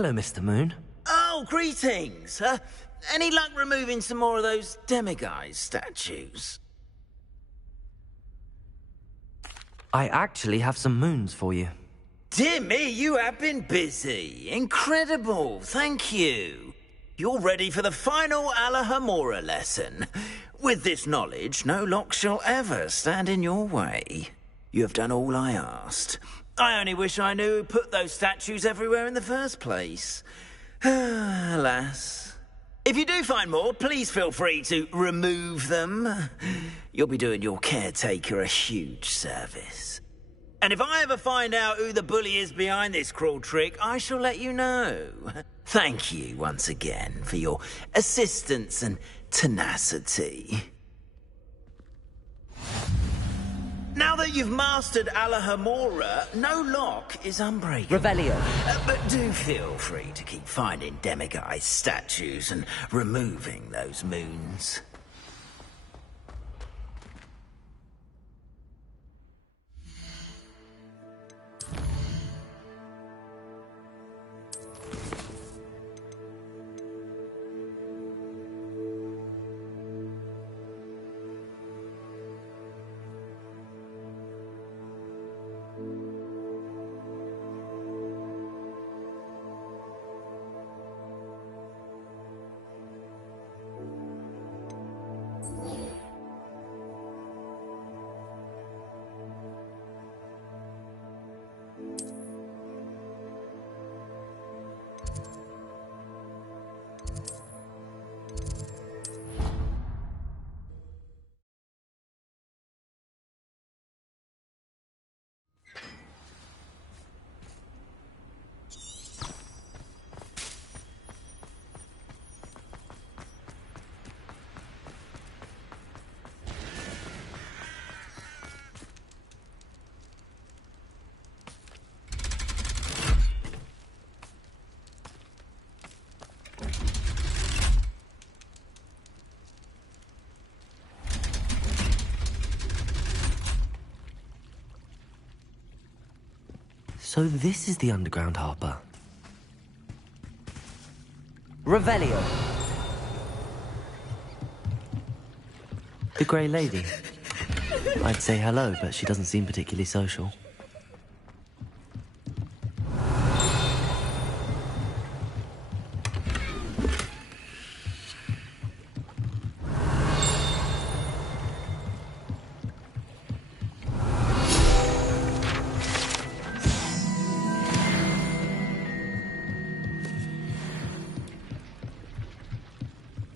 Hello, Mr. Moon. Oh, greetings. Any luck removing some more of those demiguise statues? I actually have some moons for you. Dear me, you have been busy. Incredible, thank you. You're ready for the final Alahamora lesson. With this knowledge, no lock shall ever stand in your way. You have done all I asked. I only wish I knew who put those statues everywhere in the first place. Alas. If you do find more, please feel free to remove them. You'll be doing your caretaker a huge service. And if I ever find out who the bully is behind this cruel trick, I shall let you know. Thank you once again for your assistance and tenacity. Now that you've mastered Alahamora, no lock is unbreakable. Revelio. But do feel free to keep finding demiguise statues and removing those moons. So this is the underground harbour. Revelio. The Grey Lady. I'd say hello, but she doesn't seem particularly social.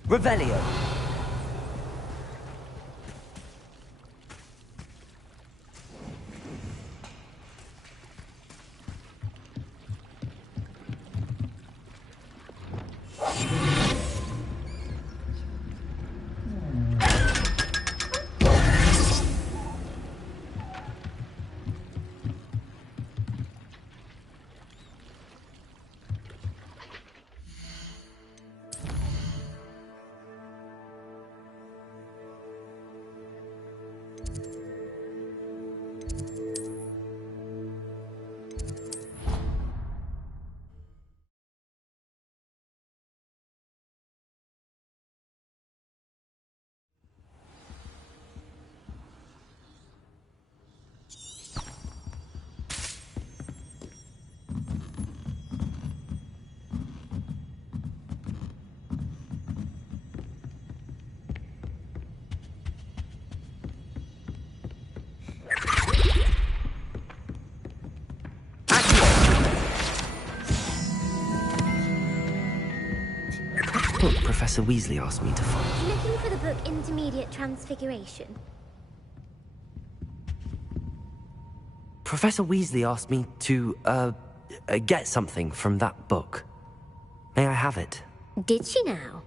Revelio. Book Professor Weasley asked me to find. Looking for the book Intermediate Transfiguration? Professor Weasley asked me to, get something from that book. May I have it? Did she now?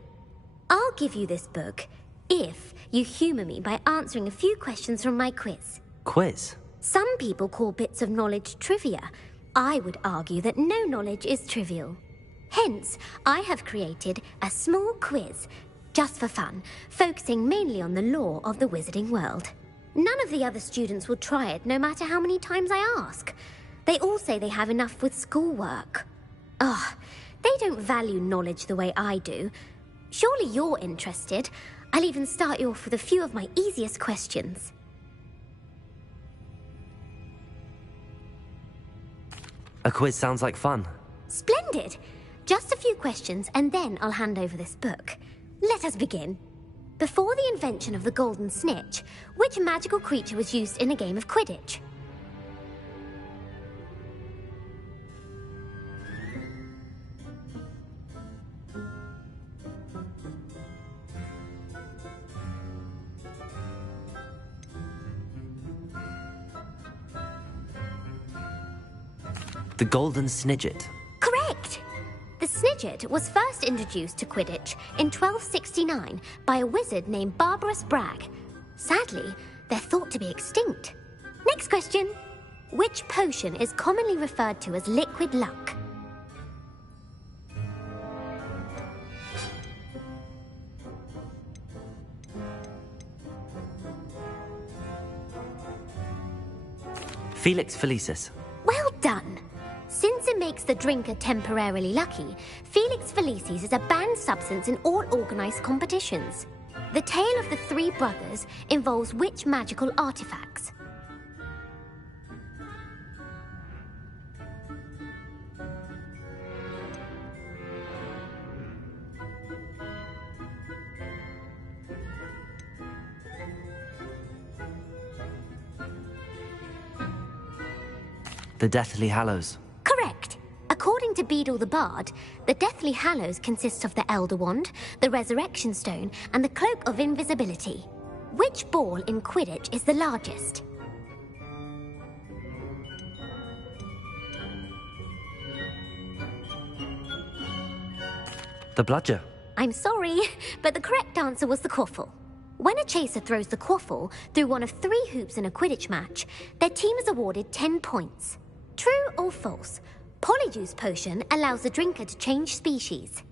I'll give you this book if you humour me by answering a few questions from my quiz. Quiz? Some people call bits of knowledge trivia. I would argue that no knowledge is trivial. Hence, I have created a small quiz, just for fun, focusing mainly on the lore of the wizarding world. None of the other students will try it, no matter how many times I ask. They all say they have enough with schoolwork. They don't value knowledge the way I do. Surely you're interested. I'll even start you off with a few of my easiest questions. A quiz sounds like fun. Splendid! Just a few questions, and then I'll hand over this book. Let us begin. Before the invention of the golden snitch, which magical creature was used in a game of Quidditch? The golden snidget. Correct! The snidget was first introduced to Quidditch in 1269 by a wizard named Barbarous Bragg. Sadly, they're thought to be extinct. Next question. Which potion is commonly referred to as liquid luck? Felix Felicis. Well done! Since it makes the drinker temporarily lucky, Felix Felicis is a banned substance in all organized competitions. The tale of the three brothers involves which magical artifacts? The Deathly Hallows. Correct. According to Beedle the Bard, the Deathly Hallows consists of the Elder Wand, the Resurrection Stone, and the Cloak of Invisibility. Which ball in Quidditch is the largest? The Bludger. I'm sorry, but the correct answer was the quaffle. When a chaser throws the quaffle through one of 3 hoops in a Quidditch match, their team is awarded 10 points. True or false? Polyjuice potion allows the drinker to change species.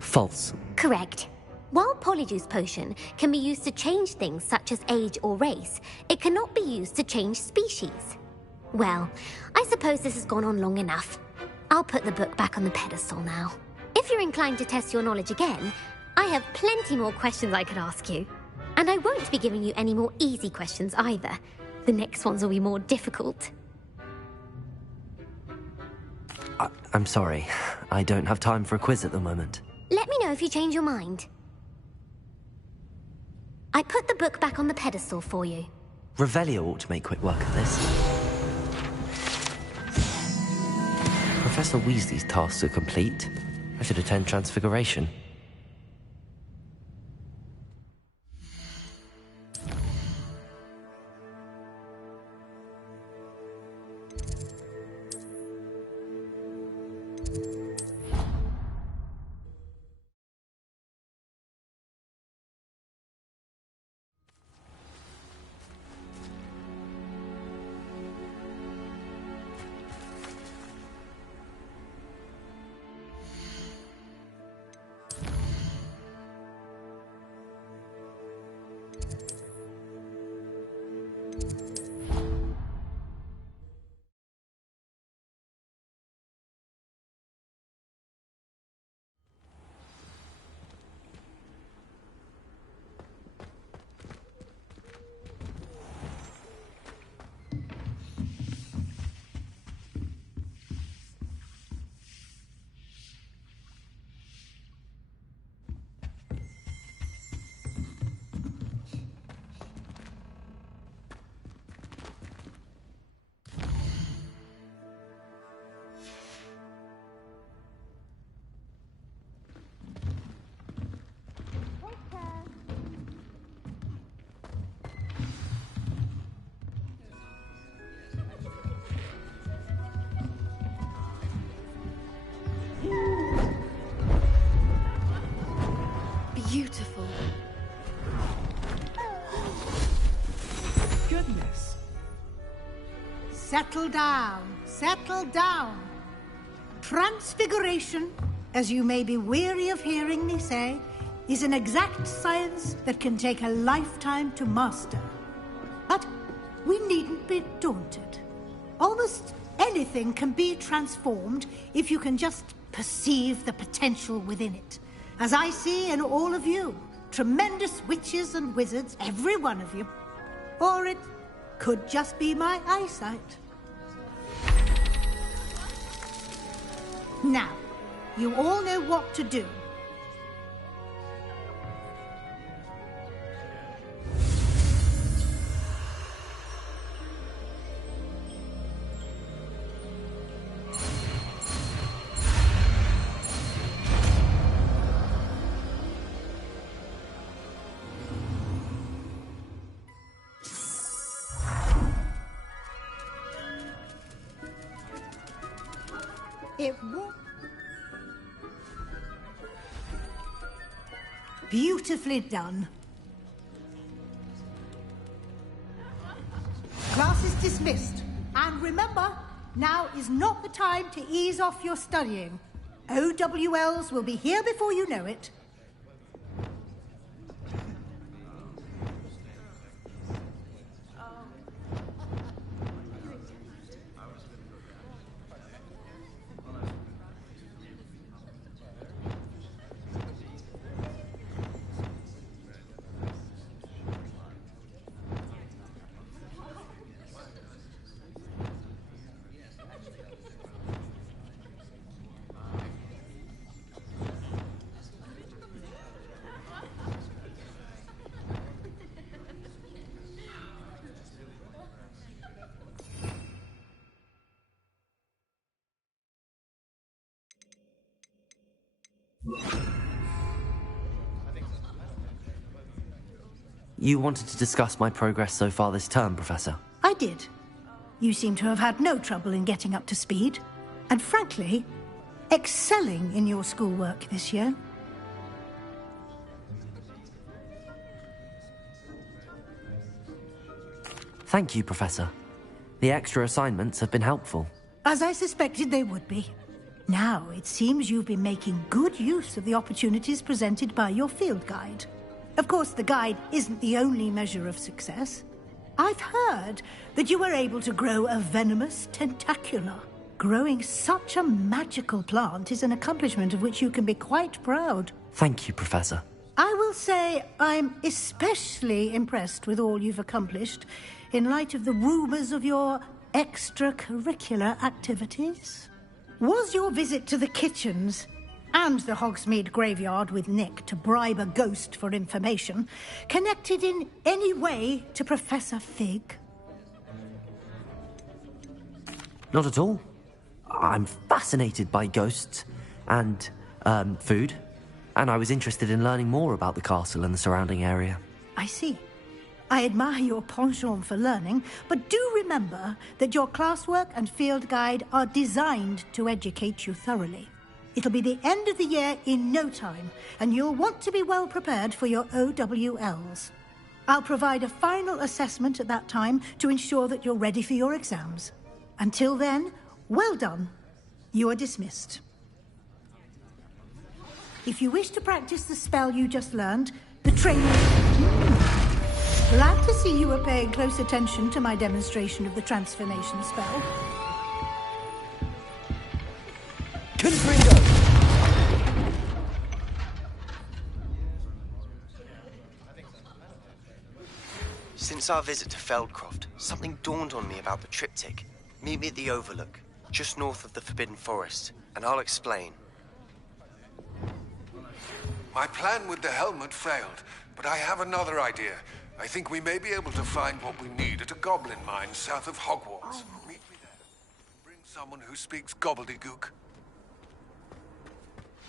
False. Correct. While Polyjuice potion can be used to change things such as age or race, it cannot be used to change species. Well, I suppose this has gone on long enough. I'll put the book back on the pedestal now. If you're inclined to test your knowledge again, I have plenty more questions I could ask you. And I won't be giving you any more easy questions either. The next ones will be more difficult. I'm sorry. I don't have time for a quiz at the moment. Let me know if you change your mind. I put the book back on the pedestal for you. Revelio ought to make quick work of this. Professor Weasley's tasks are complete. I should attend Transfiguration. Beautiful. Goodness. Settle down, settle down. Transfiguration, as you may be weary of hearing me say, is an exact science that can take a lifetime to master. But we needn't be daunted. Almost anything can be transformed if you can just perceive the potential within it. As I see in all of you, tremendous witches and wizards, every one of you. Or it could just be my eyesight. Now, you all know what to do. It won't. Beautifully done. Class is dismissed. And remember, now is not the time to ease off your studying. OWLs will be here before you know it. You wanted to discuss my progress so far this term, Professor? I did. You seem to have had no trouble in getting up to speed. And frankly, excelling in your schoolwork this year. Thank you, Professor. The extra assignments have been helpful. As I suspected they would be. Now, it seems you've been making good use of the opportunities presented by your field guide. Of course, the guide isn't the only measure of success. I've heard that you were able to grow a venomous tentacula. Growing such a magical plant is an accomplishment of which you can be quite proud. Thank you, Professor. I will say I'm especially impressed with all you've accomplished in light of the rumors of your extracurricular activities. Was your visit to the kitchens and the Hogsmeade graveyard with Nick to bribe a ghost for information connected in any way to Professor Fig? Not at all. I'm fascinated by ghosts and, food, and I was interested in learning more about the castle and the surrounding area. I see. I admire your penchant for learning, but do remember that your classwork and field guide are designed to educate you thoroughly. It'll be the end of the year in no time, and you'll want to be well prepared for your OWLs. I'll provide a final assessment at that time to ensure that you're ready for your exams. Until then, well done. You are dismissed. If you wish to practice the spell you just learned, the training... Glad to see you were paying close attention to my demonstration of the transformation spell. Confringo! Since our visit to Feldcroft, something dawned on me about the triptych. Meet me at the Overlook, just north of the Forbidden Forest, and I'll explain. My plan with the helmet failed, but I have another idea. I think we may be able to find what we need at a goblin mine south of Hogwarts. Meet me there. Bring someone who speaks gobbledygook.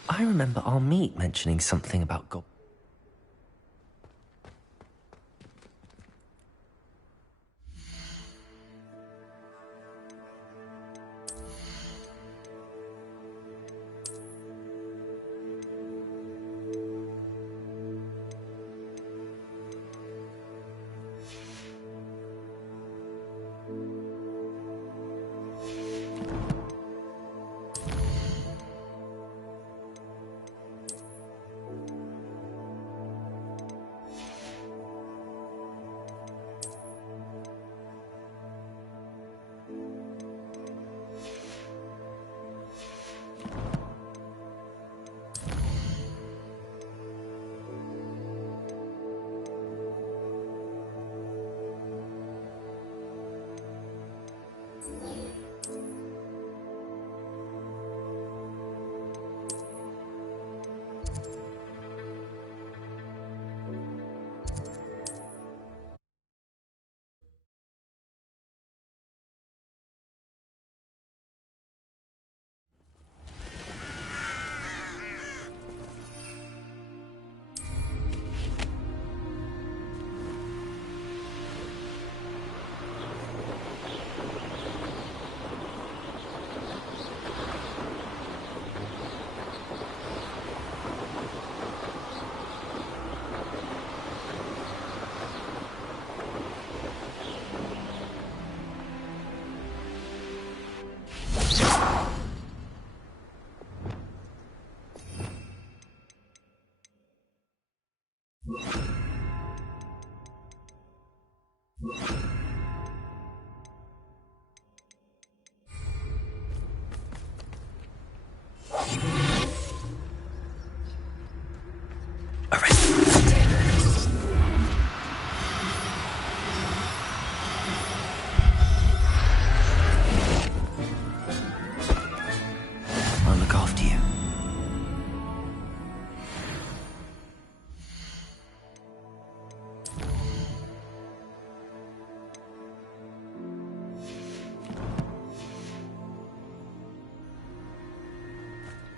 I remember our meet mentioning something about goblins.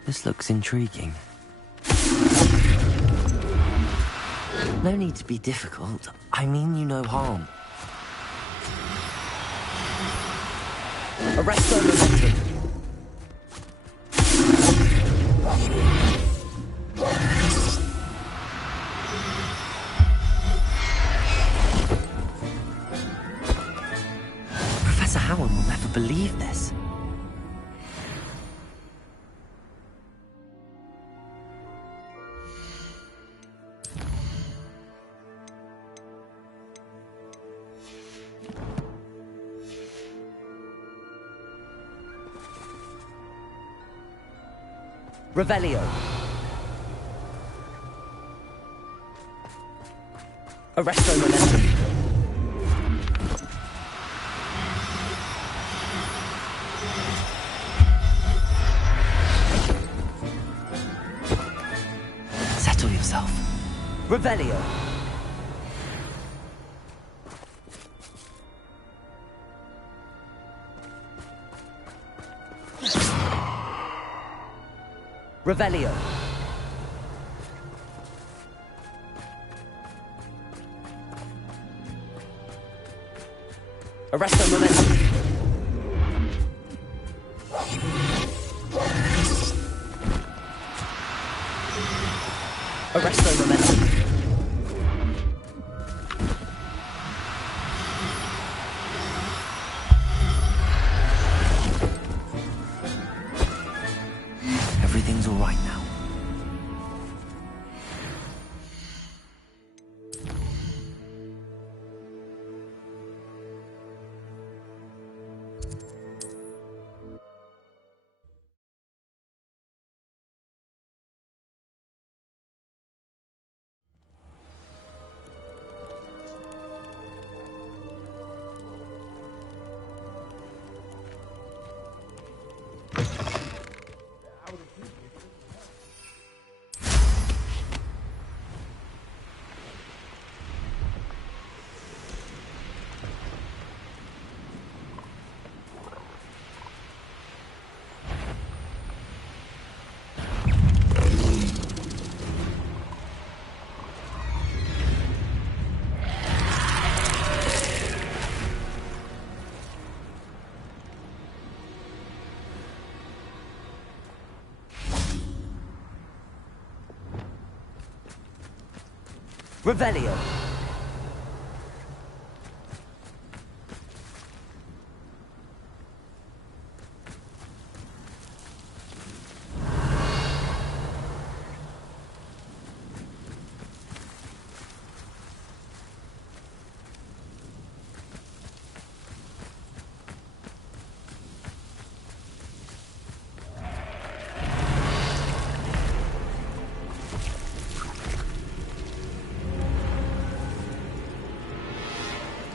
This looks intriguing. No need to be difficult. I mean you no harm. Arresto momentum. Professor Howard will never believe this. Revelio. Arresto momentum. Settle yourself. Revelio. Revelio. Arresto momentum. Arresto momentum. Everything's all right now. Revelio.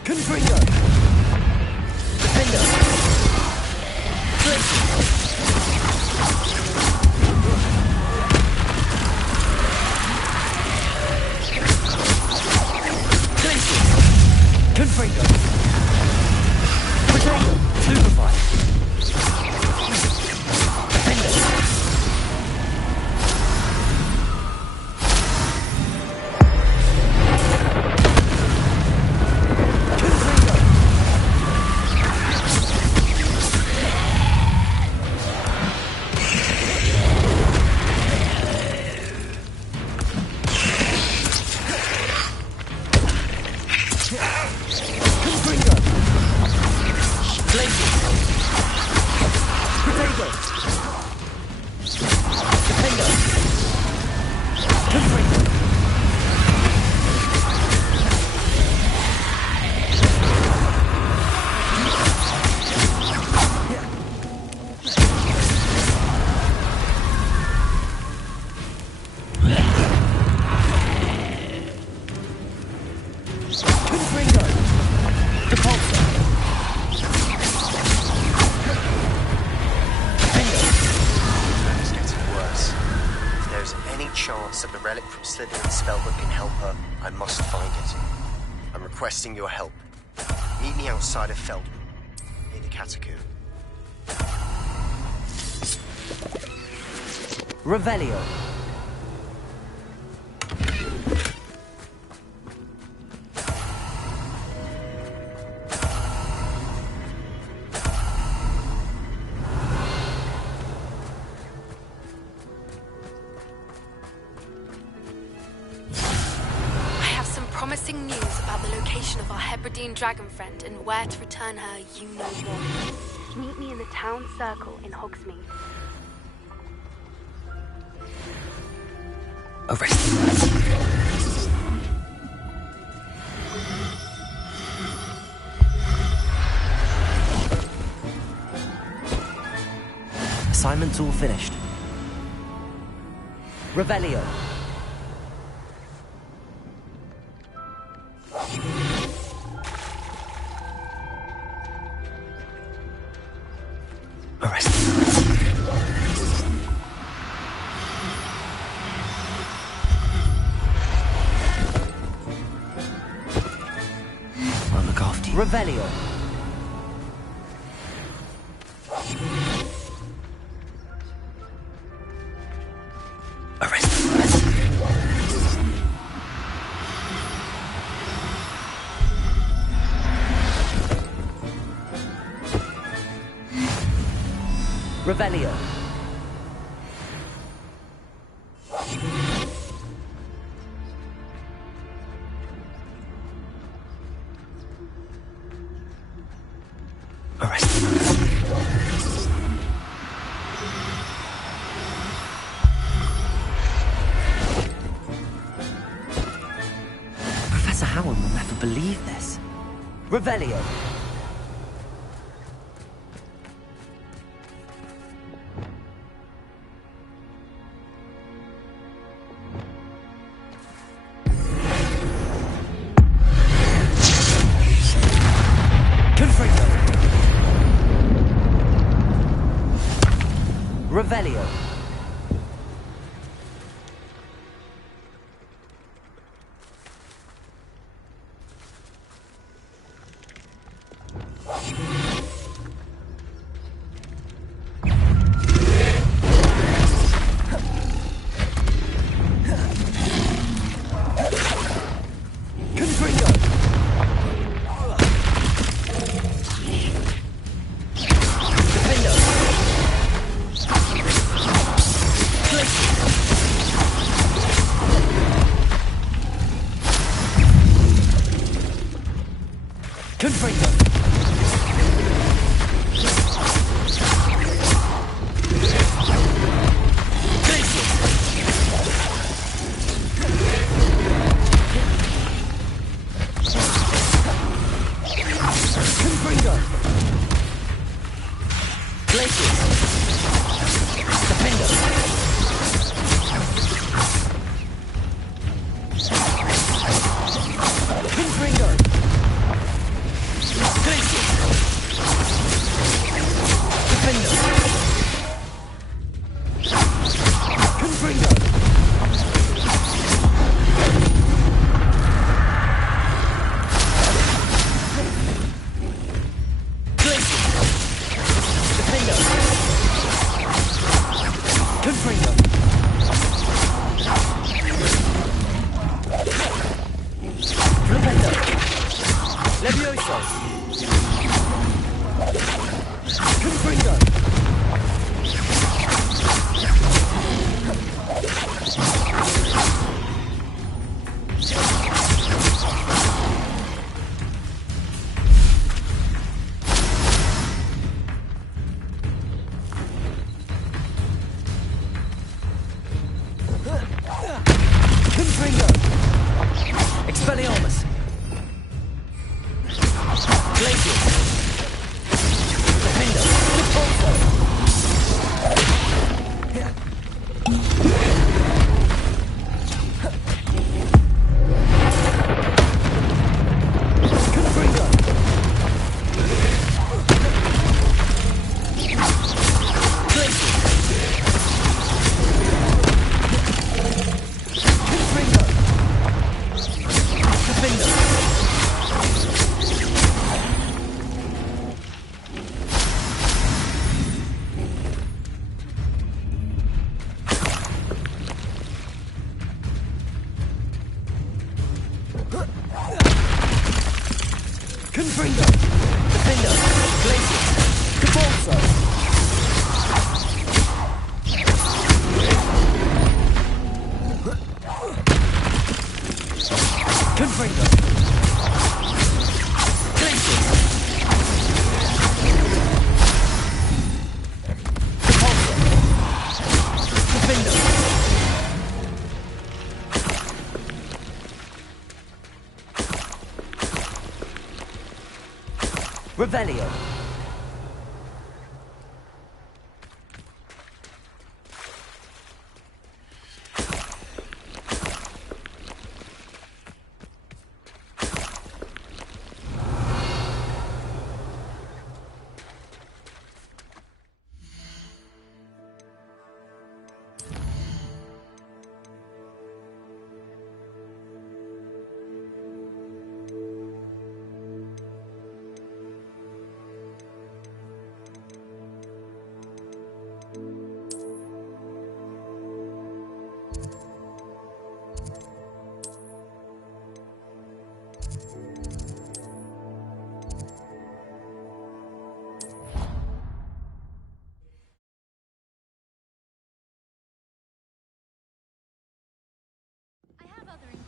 Confringo! Defender! Confringo! Potato! Stupefy! Defender! Requesting your help. Meet me outside of Feldman, near the catacomb. Revelio. Promising news about the location of our Hebridean dragon friend and where to return her, you know what. Meet me in the town circle in Hogsmeade. Arrest. Assignment's all finished. Revelio. Revelio. Arrest. Revelio. Professor Howard will never believe this. Revelio. Revelio. Confringo! Defender! Glacius! Capulso! Confringo! Glacius! Capulso! Defender! Revelio.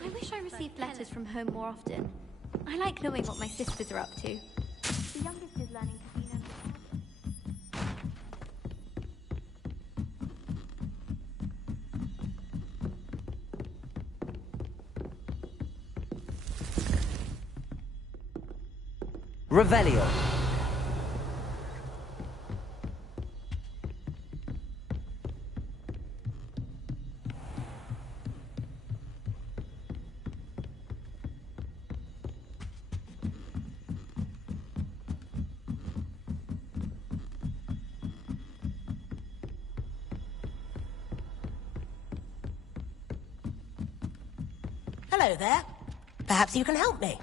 I wish I received letters from home more often. I like knowing what my sisters are up to. The youngest is learning casino. Revelio. Hello there. Perhaps you can help me.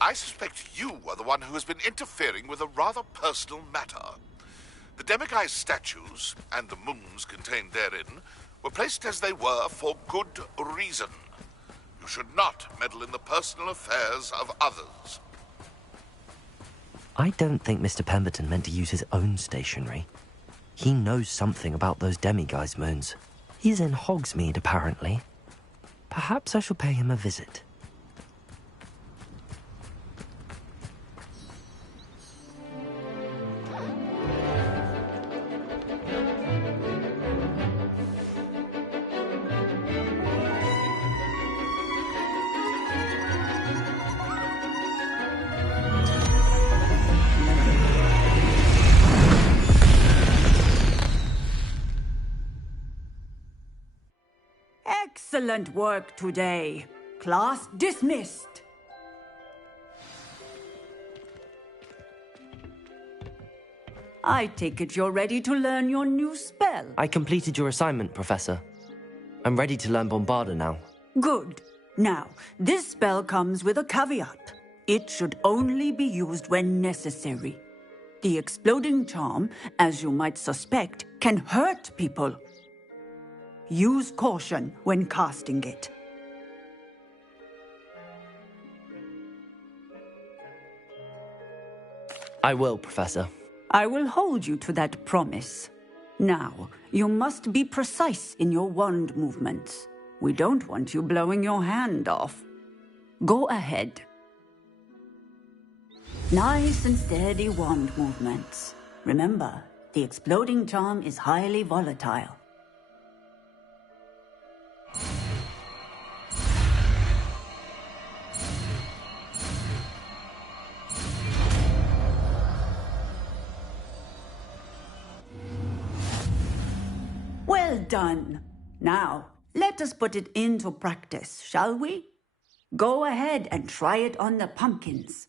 I suspect you are the one who has been interfering with a rather personal matter. The demiguise statues, and the moons contained therein, were placed as they were for good reason. You should not meddle in the personal affairs of others. I don't think Mr. Pemberton meant to use his own stationery. He knows something about those demiguise moons. He's in Hogsmeade, apparently. Perhaps I shall pay him a visit. Excellent work today. Class dismissed. I take it you're ready to learn your new spell. I completed your assignment, Professor. I'm ready to learn Bombarda now. Good. Now, this spell comes with a caveat. It should only be used when necessary. The exploding charm, as you might suspect, can hurt people. Use caution when casting it. I will, Professor. I will hold you to that promise. Now, you must be precise in your wand movements. We don't want you blowing your hand off. Go ahead. Nice and steady wand movements. Remember, the exploding charm is highly volatile. Well done. Now, let us put it into practice, shall we? Go ahead and try it on the pumpkins.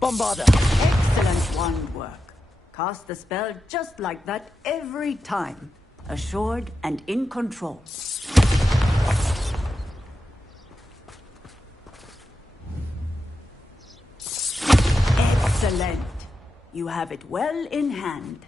Bombarda! Excellent wand work. Cast the spell just like that every time. Assured and in control. Excellent. You have it well in hand.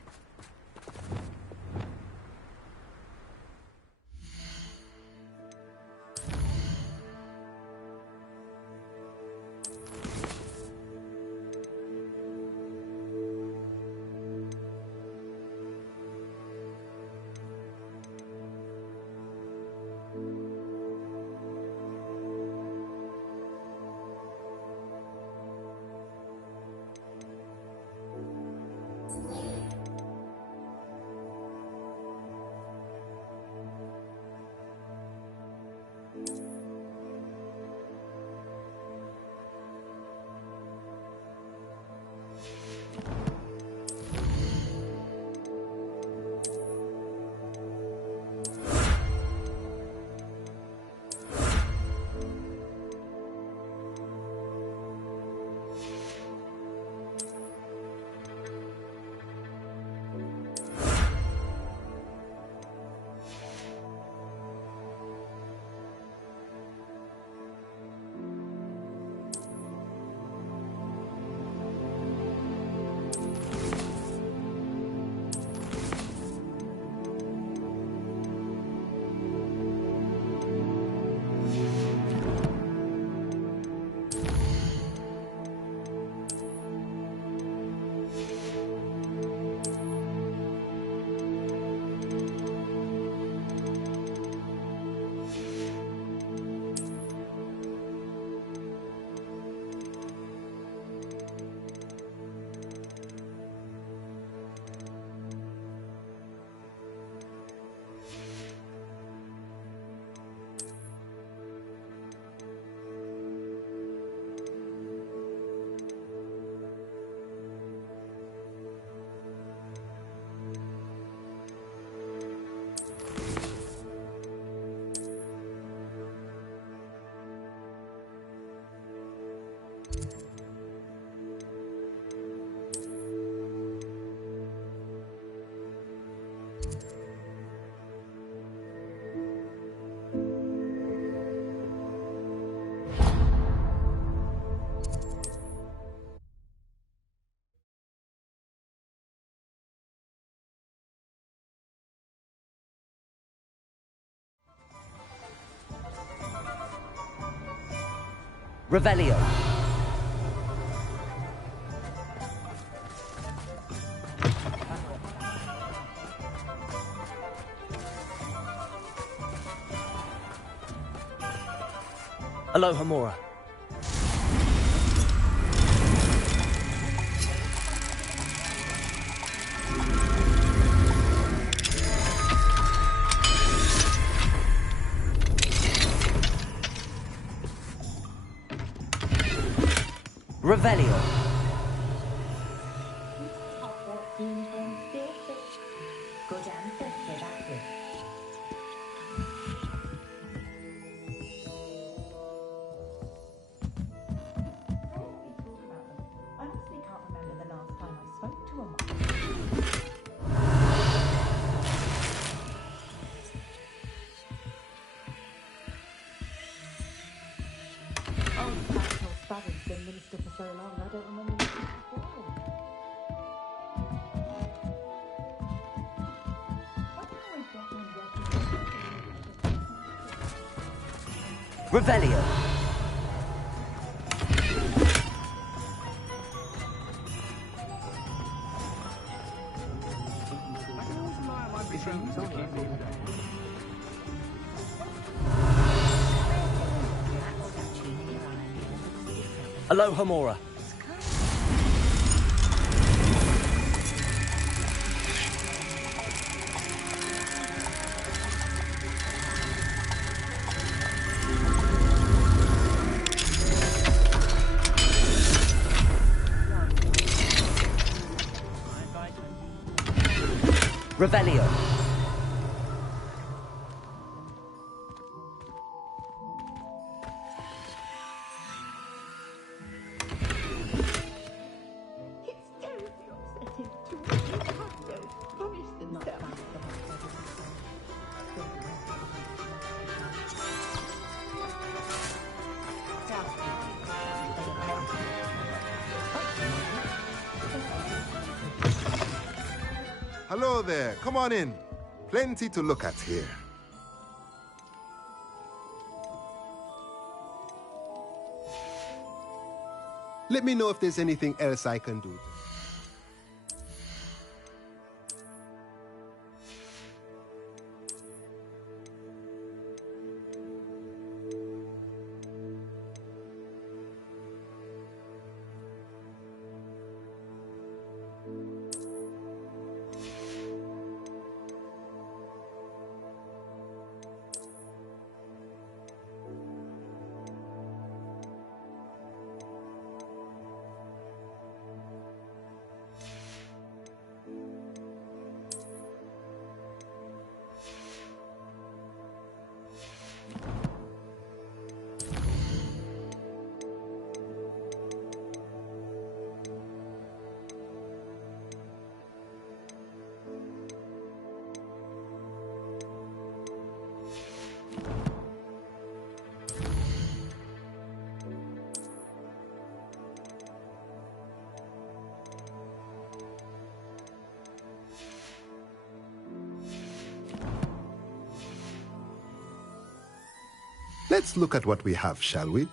Revelio. Aloha Mora. Revelio. Revelio. Aloha Mora. Revelio. Hello there, come on in. Plenty to look at here. Let me know if there's anything else I can do. Let's look at what we have, shall we?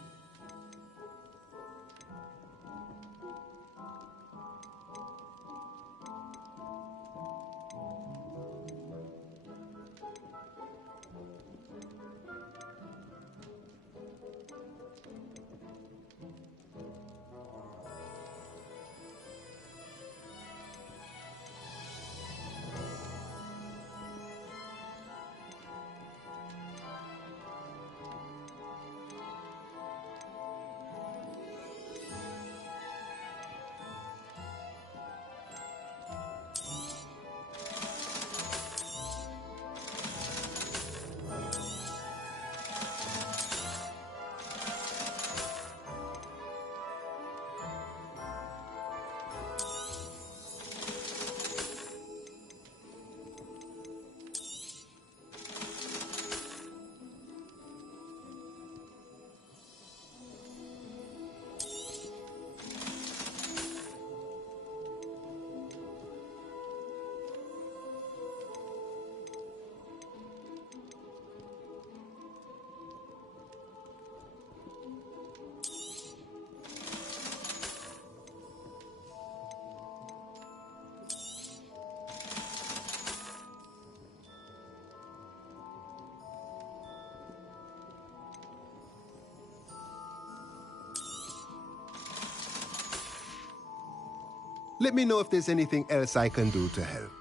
Let me know if there's anything else I can do to help.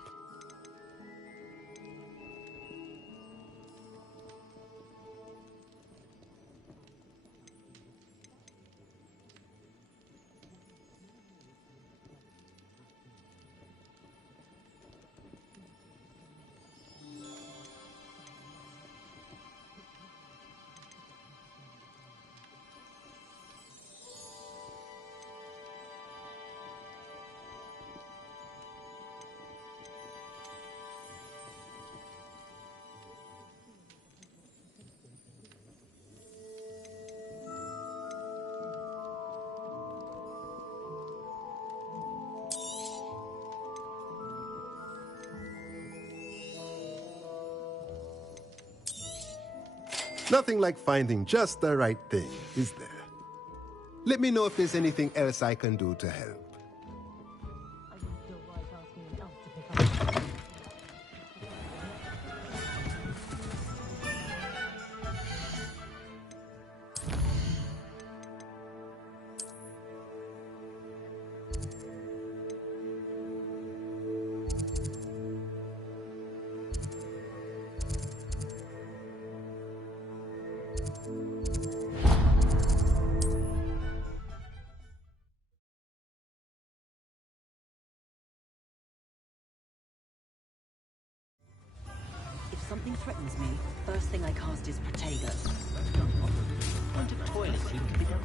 Nothing like finding just the right thing, is there? Let me know if there's anything else I can do to help. If something threatens me, first thing I cast is Protego. Point of toilet seem to be done.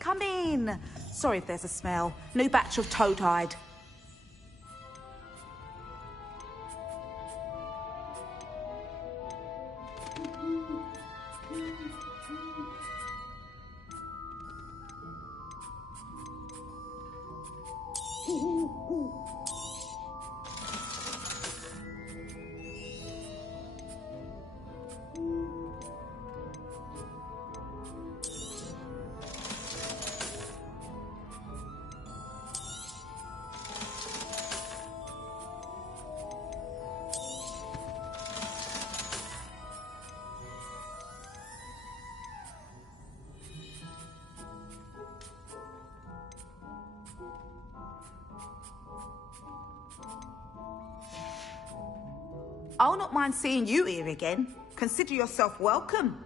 Come in. Sorry if there's a smell. New batch of toad-hide. I'll not mind seeing you here again. Consider yourself welcome.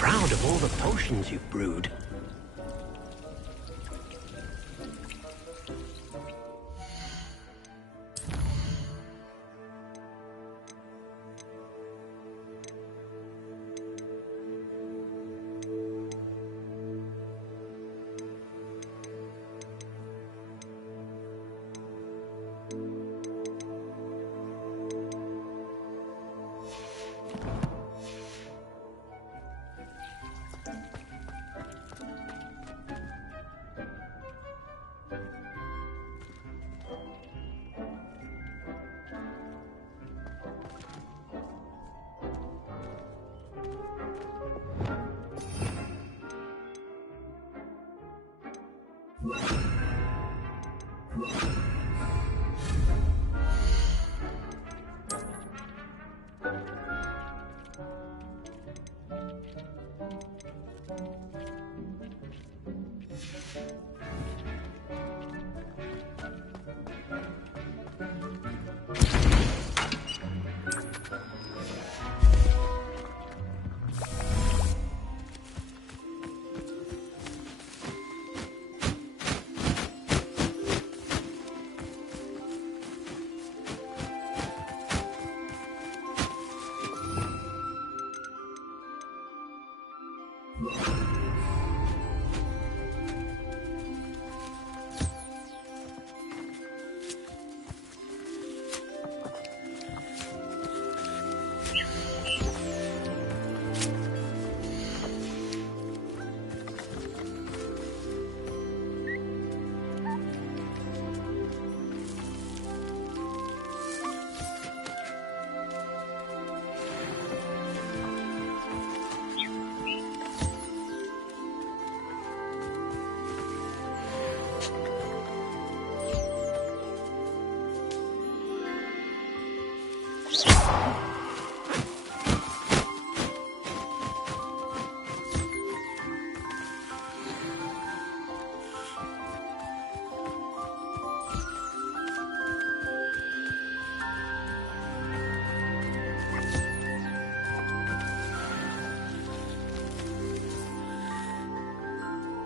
proud of all the potions you've brewed.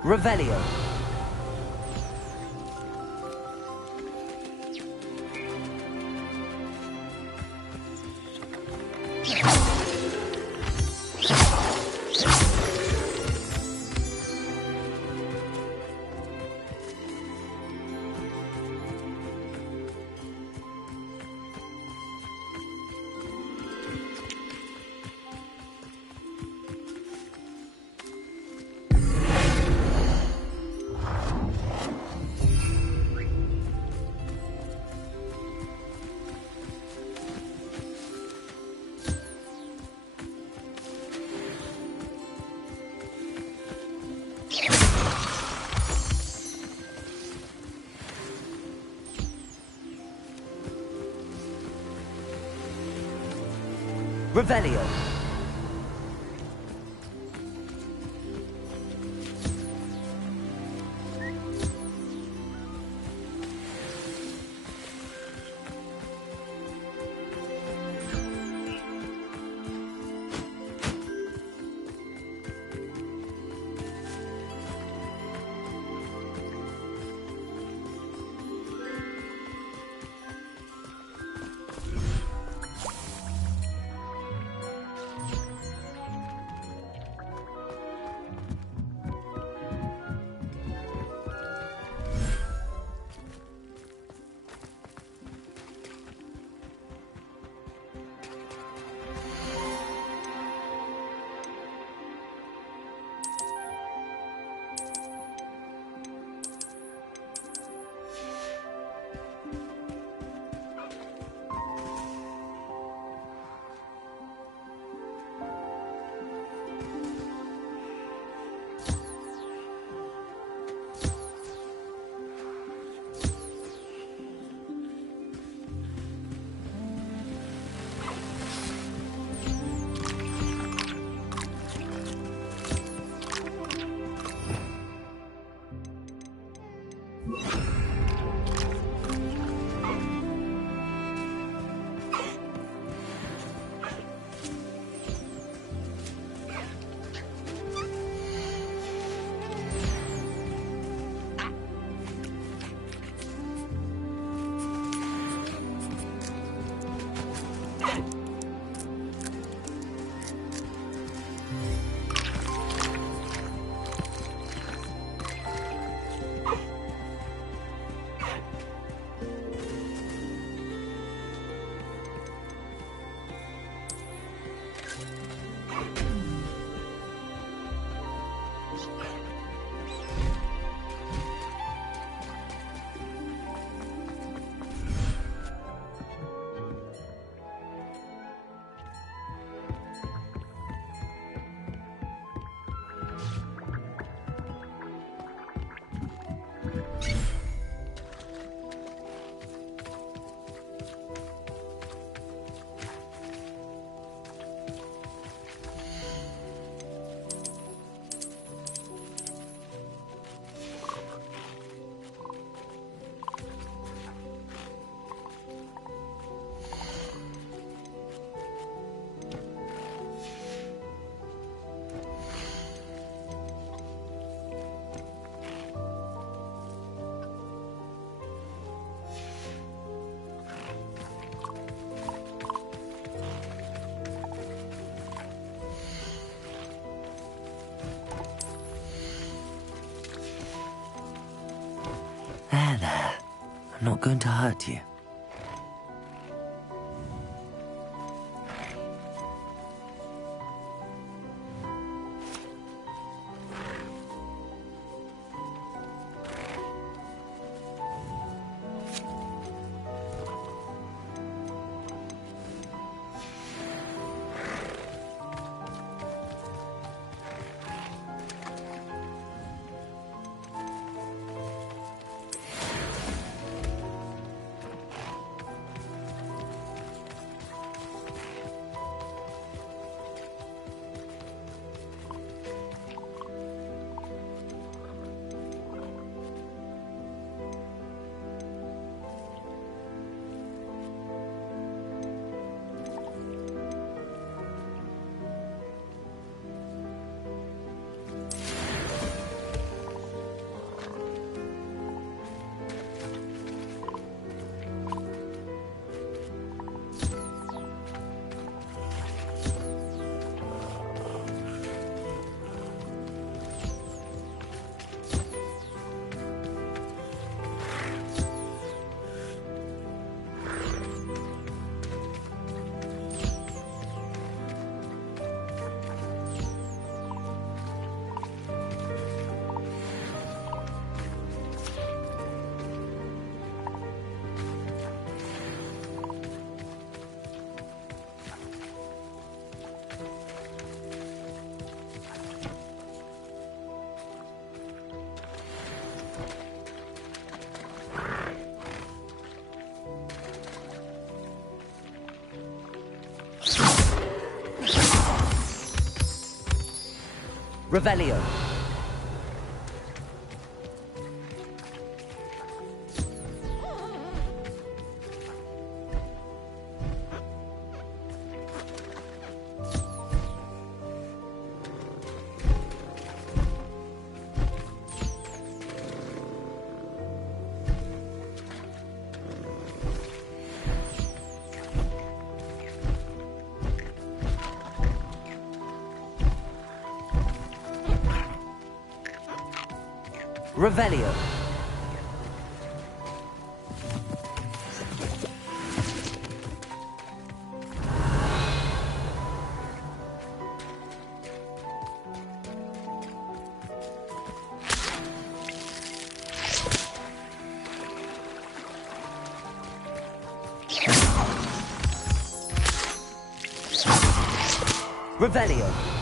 Revelio. Revelio. There. I'm not going to hurt you. Revelio. Revelio. Revelio.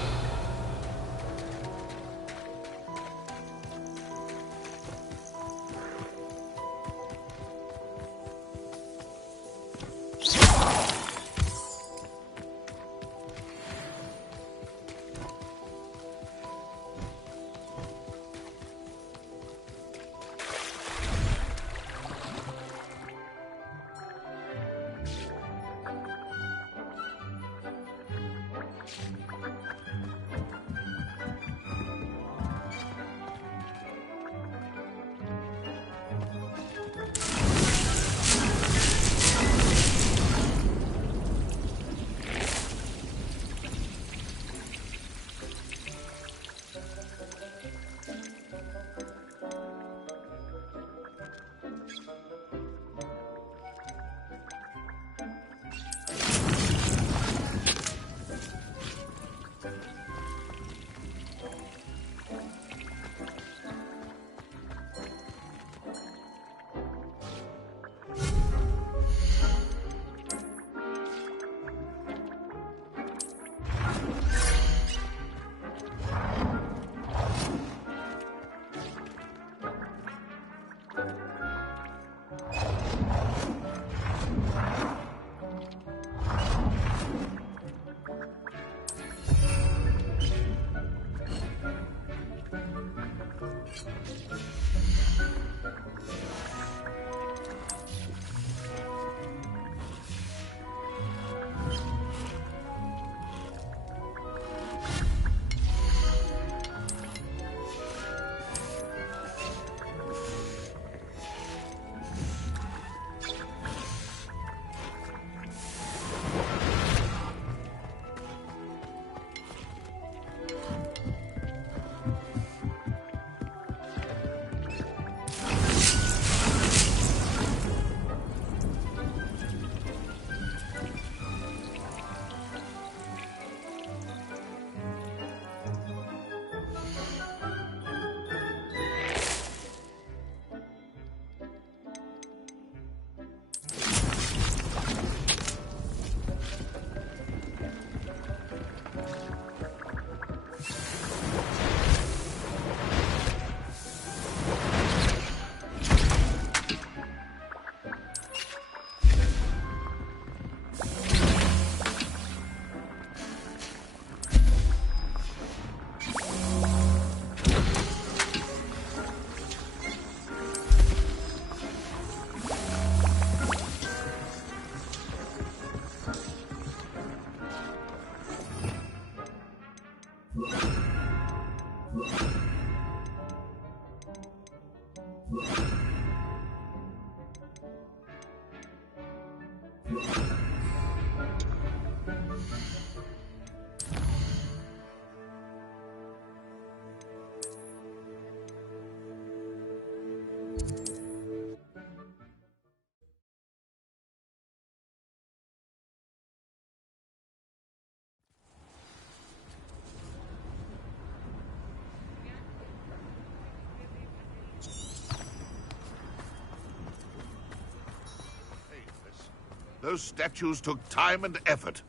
Those statues took time and effort.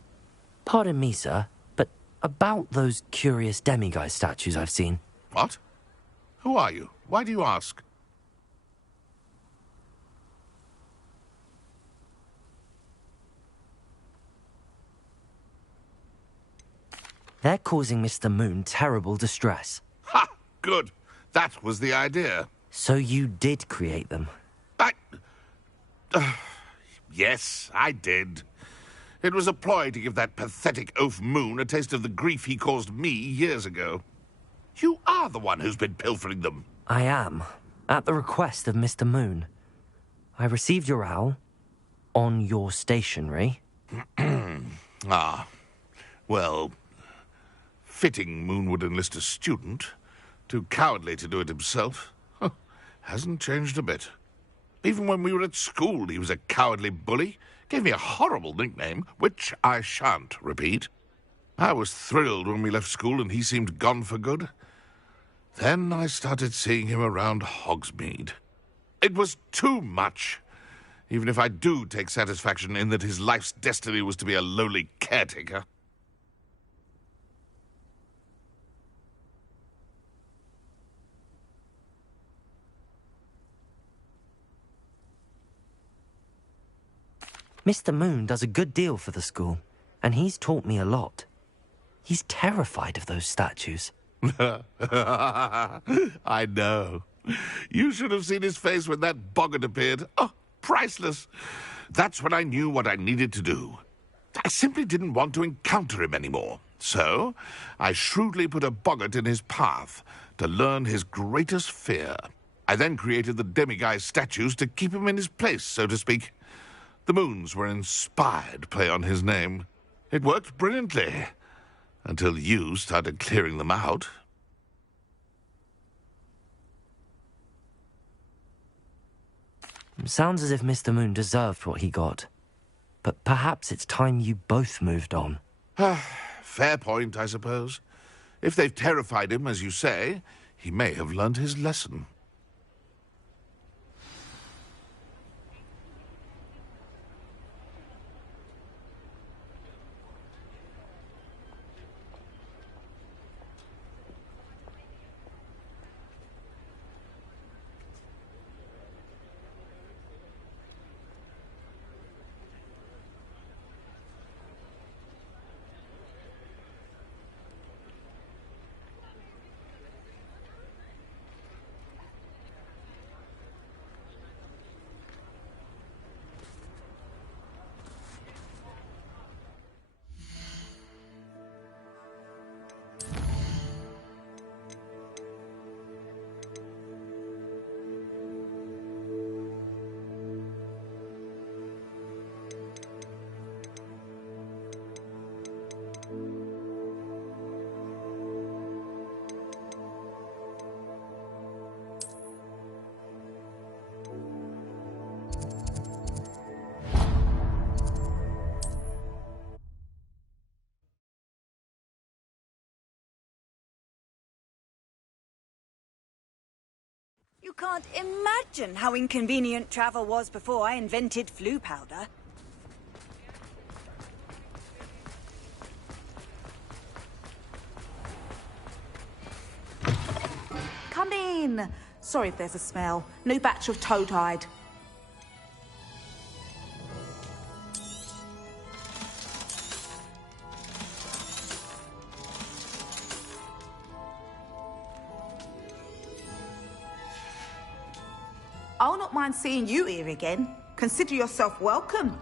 Pardon me, sir, but about those curious demiguise statues I've seen. What? Who are you? Why do you ask? They're causing Mr. Moon terrible distress. Ha! Good. That was the idea. So you did create them? Yes, I did. It was a ploy to give that pathetic oaf Moon a taste of the grief he caused me years ago. You are the one who's been pilfering them. I am, at the request of Mr. Moon. I received your owl on your stationery. Ah, well, fitting Moon would enlist a student. Too cowardly to do it himself. Hasn't changed a bit. Even when we were at school, he was a cowardly bully. Gave me a horrible nickname, which I shan't repeat. I was thrilled when we left school and he seemed gone for good. Then I started seeing him around Hogsmeade. It was too much. Even if I do take satisfaction in that his life's destiny was to be a lowly caretaker. Mr. Moon does a good deal for the school, and he's taught me a lot. He's terrified of those statues. I know. You should have seen his face when that boggart appeared. Oh, priceless. That's when I knew what I needed to do. I simply didn't want to encounter him anymore. So, I shrewdly put a boggart in his path to learn his greatest fear. I then created the demiguise statues to keep him in his place, so to speak. The Moons were an inspired play on his name. It worked brilliantly, until you started clearing them out. Sounds as if Mr. Moon deserved what he got. But perhaps it's time you both moved on. Fair point, I suppose. If they've terrified him, as you say, he may have learned his lesson. You can't imagine how inconvenient travel was before I invented flu powder. Come in. Sorry if there's a smell. New batch of toad-hide. I'll not mind seeing you here again. Consider yourself welcome.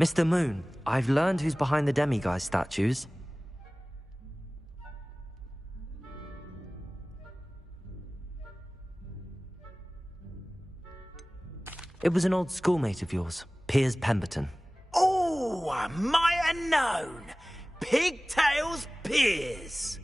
Mr. Moon, I've learned who's behind the demiguise statues. It was an old schoolmate of yours, Piers Pemberton. Oh, I might have known. Pigtails Piers.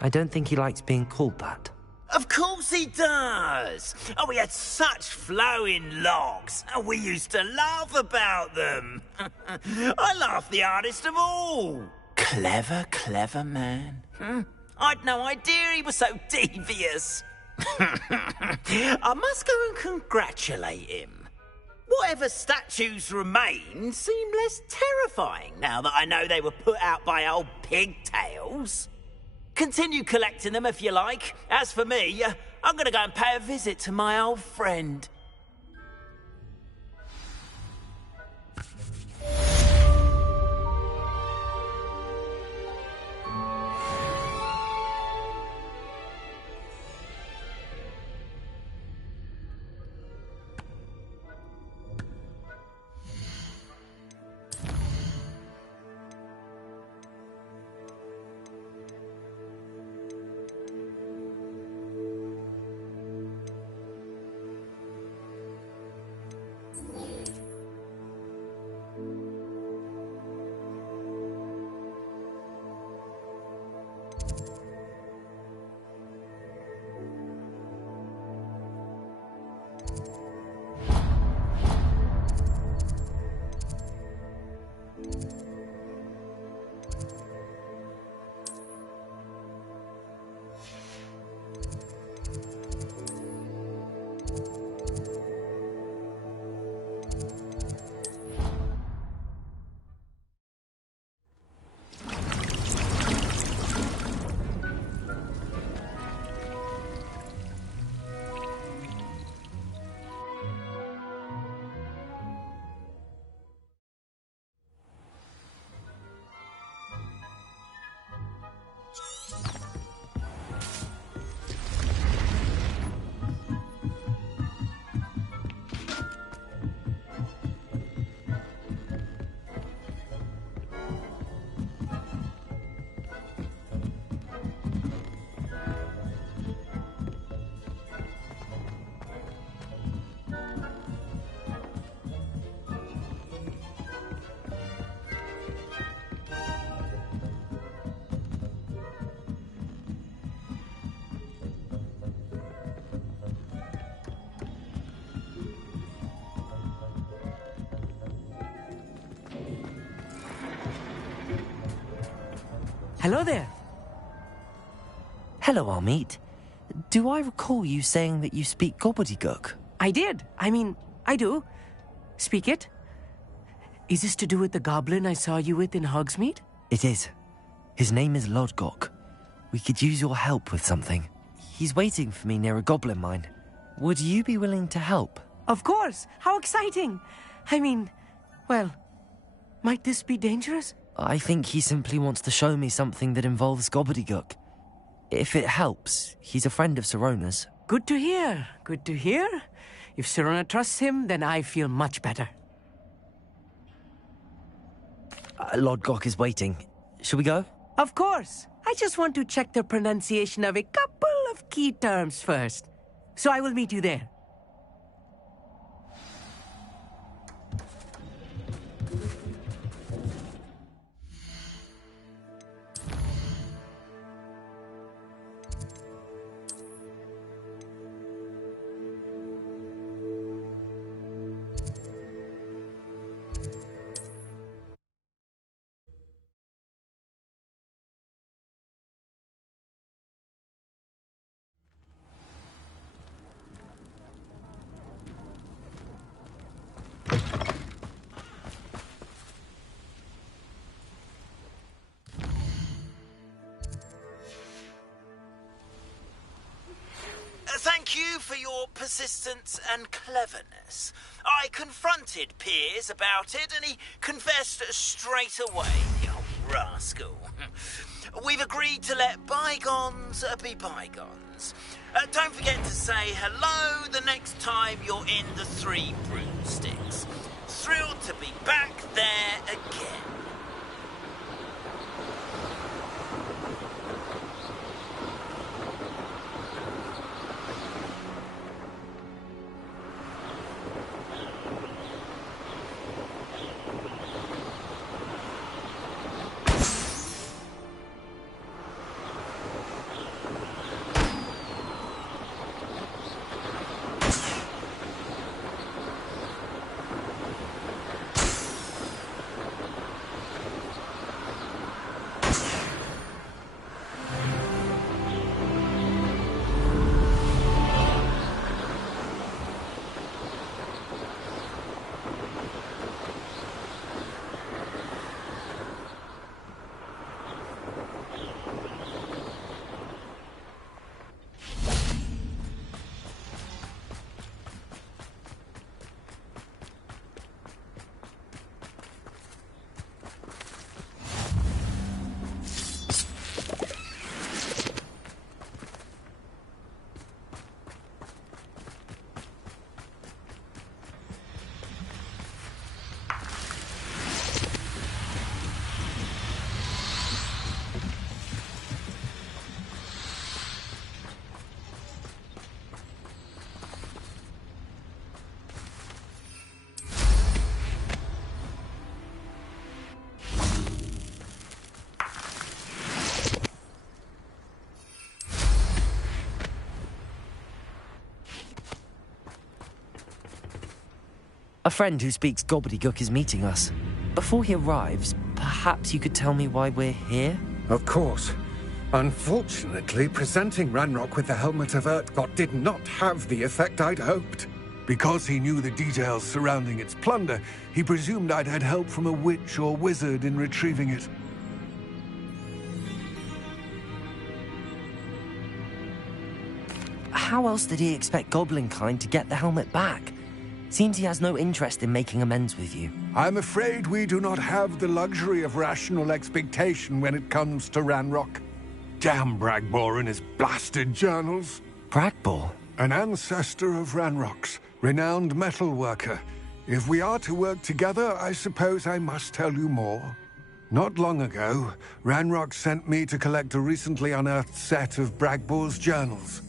I don't think he likes being called that. Of course he does. Oh, we had such flowing locks, and we used to laugh about them. I laughed the hardest of all. Clever, clever man. I'd no idea he was so devious. I must go and congratulate him. Whatever statues remain seem less terrifying now that I know they were put out by old pigtails. Continue collecting them if you like. As for me, I'm gonna go and pay a visit to my old friend. Hello there. Hello, Amit. Do I recall you saying that you speak gobbledygook? I did. I do. Speak it. Is this to do with the goblin I saw you with in Hogsmeade? It is. His name is Lodgok. We could use your help with something. He's waiting for me near a goblin mine. Would you be willing to help? Of course. How exciting. Well, might this be dangerous? I think he simply wants to show me something that involves gobbledygook. If it helps, he's a friend of Sirona's. Good to hear. Good to hear. If Sirona trusts him, then I feel much better. Lodgok is waiting. Shall we go? Of course. I just want to check the pronunciation of a couple of key terms first. So I will meet you there. Thank you for your persistence and cleverness. I confronted Piers about it, and he confessed straight away, the old rascal. we've agreed to let bygones be bygones. Don't forget to say hello the next time you're in the Three Broomsticks. Thrilled to be back there again. A friend who speaks gobbledygook is meeting us. Before he arrives, perhaps you could tell me why we're here? Of course. Unfortunately, presenting Ranrock with the Helmet of Urtkot did not have the effect I'd hoped. Because he knew the details surrounding its plunder, he presumed I'd had help from a witch or wizard in retrieving it. How else did he expect Goblinkind to get the helmet back? Seems he has no interest in making amends with you. I'm afraid we do not have the luxury of rational expectation when it comes to Ranrock. Damn Bragbor and his blasted journals. Bragbor? An ancestor of Ranrock's, renowned metal worker. If we are to work together, I suppose I must tell you more. Not long ago, Ranrock sent me to collect a recently unearthed set of Bragbor's journals.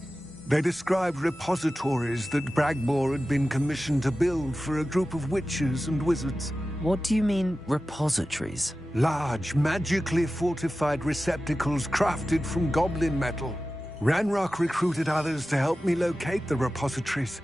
They described repositories that Bragbor had been commissioned to build for a group of witches and wizards. What do you mean, repositories? Large, magically fortified receptacles crafted from goblin metal. Ranrock recruited others to help me locate the repositories.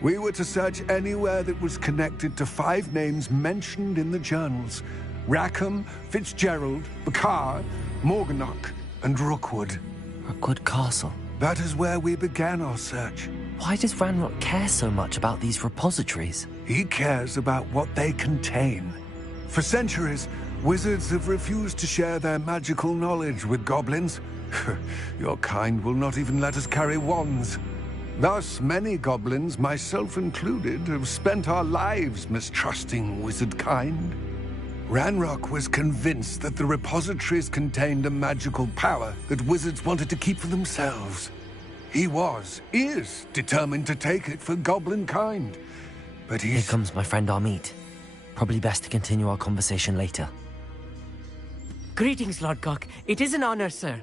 We were to search anywhere that was connected to 5 names mentioned in the journals: Rackham, Fitzgerald, Bakar, Morganach, and Rookwood. Rookwood Castle? That is where we began our search. Why does Ranrock care so much about these repositories? He cares about what they contain. For centuries, wizards have refused to share their magical knowledge with goblins. Your kind will not even let us carry wands. Thus, many goblins, myself included, have spent our lives mistrusting wizard kind. Ranrock was convinced that the repositories contained a magical power that wizards wanted to keep for themselves. He is determined to take it for goblin kind. But Here comes my friend Amit. Probably best to continue our conversation later. Greetings, Lord Cock. It is an honor, sir.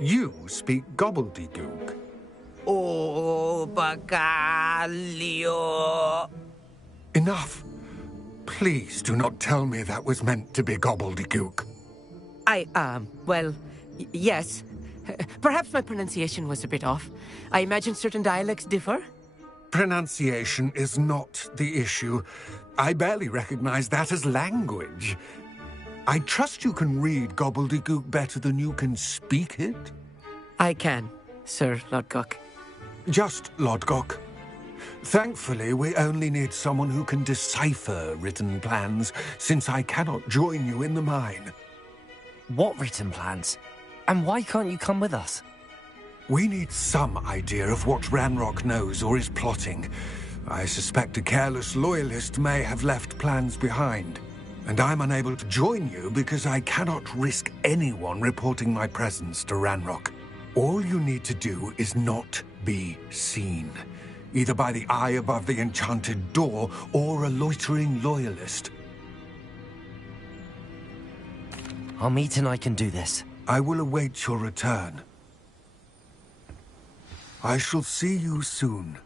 You speak gobbledygook. Oh, Bacalio. Enough. Please do not tell me that was meant to be gobbledygook. Well, yes. Perhaps my pronunciation was a bit off. I imagine certain dialects differ? Pronunciation is not the issue. I barely recognize that as language. I trust you can read gobbledygook better than you can speak it? I can, Sir Lodgok. Just Lodgok. Thankfully, we only need someone who can decipher written plans, since I cannot join you in the mine. What written plans? And why can't you come with us? We need some idea of what Ranrock knows or is plotting. I suspect a careless loyalist may have left plans behind. And I'm unable to join you because I cannot risk anyone reporting my presence to Ranrock. All you need to do is not be seen, either by the eye above the enchanted door or a loitering loyalist. Amit and I can do this. I will await your return. I shall see you soon.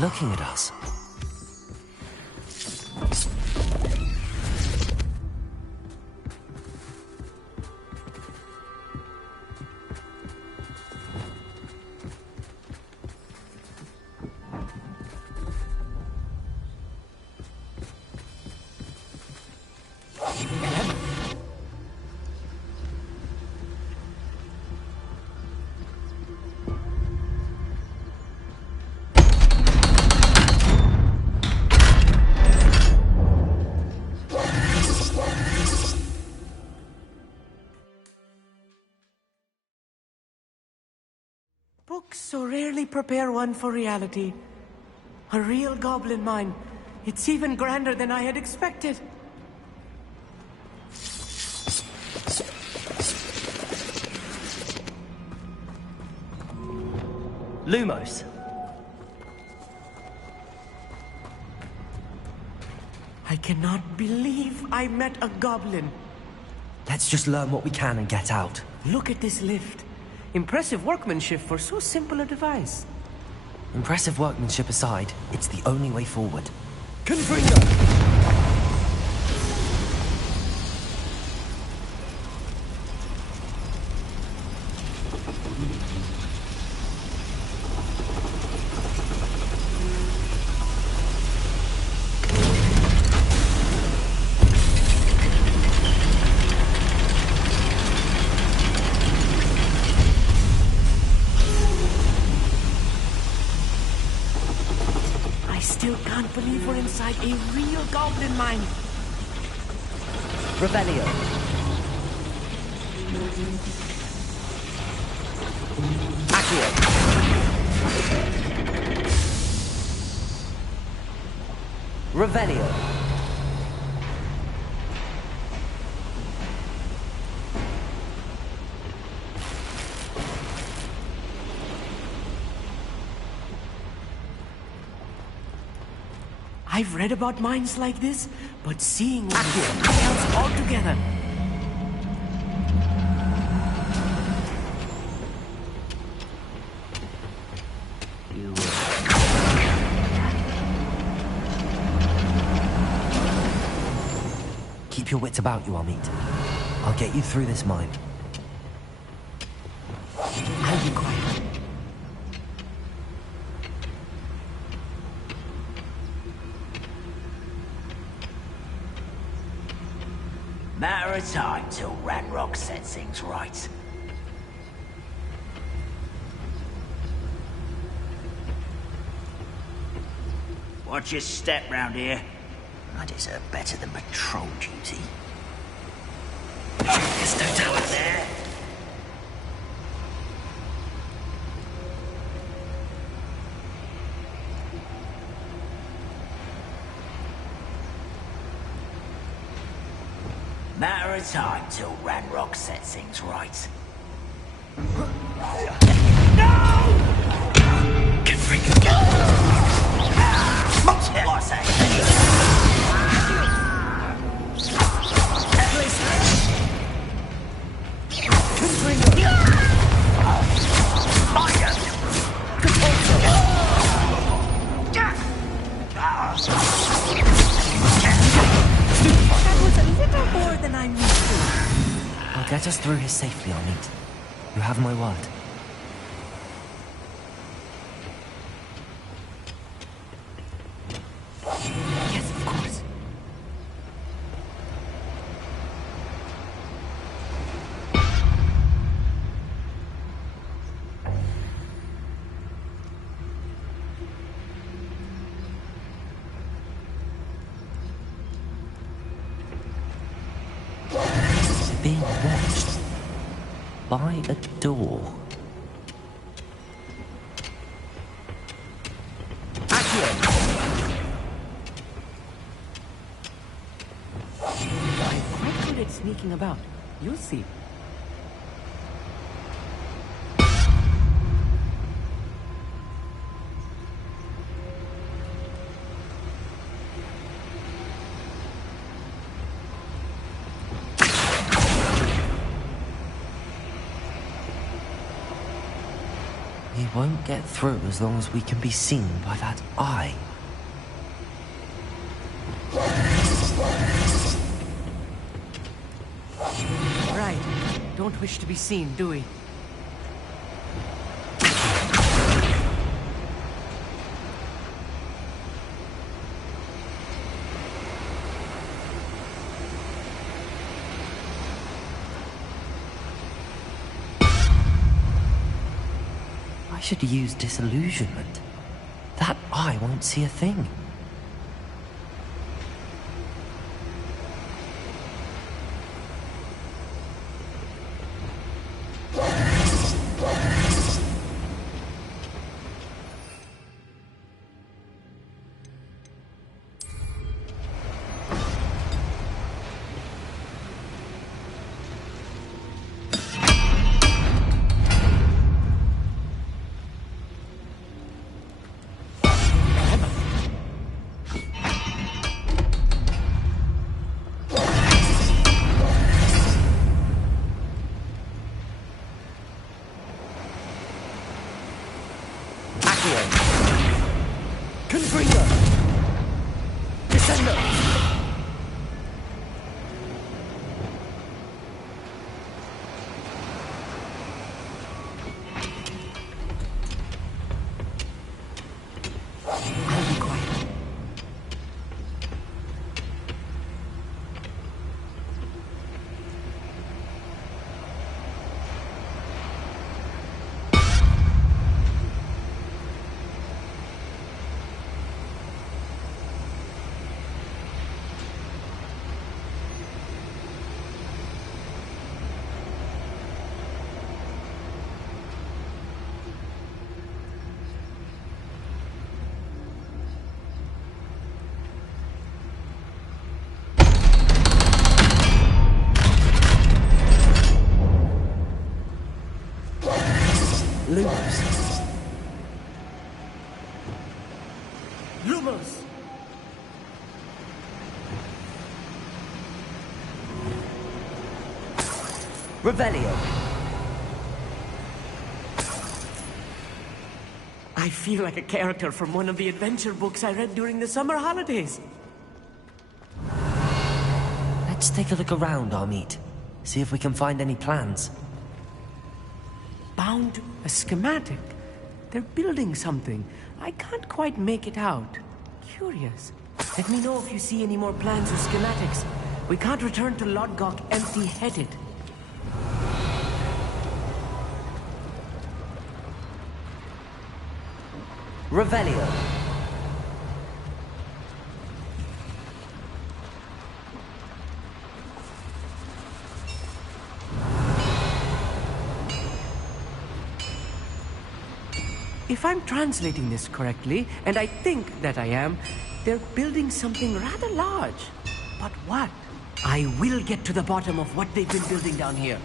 Looking at us. Books so rarely prepare one for reality. A real goblin mine. It's even grander than I had expected. Lumos. I cannot believe I met a goblin. Let's just learn what we can and get out. Look at this lift. Impressive workmanship for so simple a device. Impressive workmanship aside, it's the only way forward. Confringo! Still can't believe we're inside a real goblin mine. Revelio. Accio. Revelio. I've read about mines like this, but seeing one is something else altogether. Keep your wits about you, Amit. I'll get you through this mine. I'll be quiet. Matter of time till Ranrock sets things right. Watch your step round here. I deserve better than patrol duty. There's no tower there. Matter of time till Ranrock sets things right. No! Get free, go! What's that? More than I'm used to. I'll get us through here safely, Amit. You have my word. being watched by a door. I'm quite good at sneaking about. You'll see. We won't get through as long as we can be seen by that eye. Right. Don't wish to be seen, do we? I should use disillusionment. That eye won't see a thing. Lumos! Revelio! I feel like a character from one of the adventure books I read during the summer holidays. Let's take a look around, Amit. See if we can find any plans. Bound a schematic. They're building something. I can't quite make it out. Curious. Let me know if you see any more plans or schematics. We can't return to Lodgok empty-headed. Revelio. If I'm translating this correctly, and I think that I am, they're building something rather large. But what? I will get to the bottom of what they've been building down here.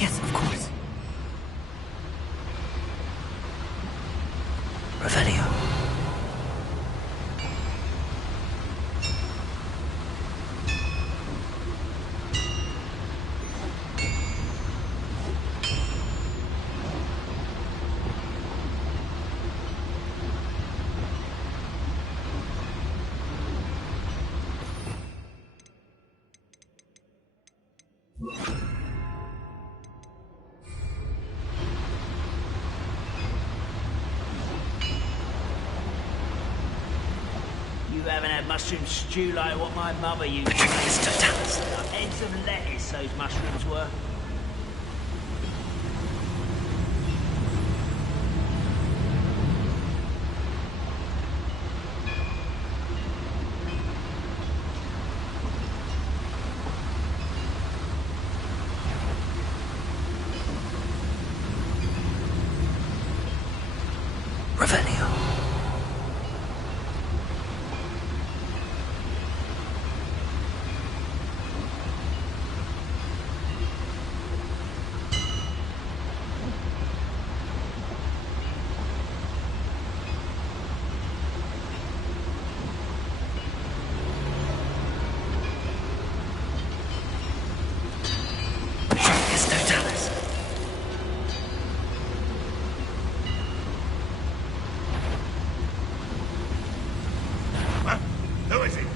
Yes, of course. Revelio. You haven't had mushroom stew like what my mother used to make. Heads of lettuce, those mushrooms were. Revelio. Who is it?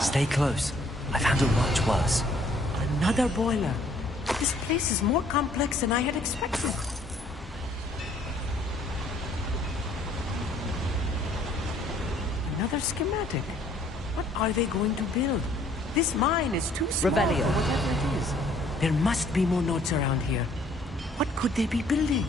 Stay close. I've handled much worse. Another boiler. This place is more complex than I had expected. Another schematic. What are they going to build? This mine is too small Revelio. for whatever it is. There must be more notes around here. What could they be building?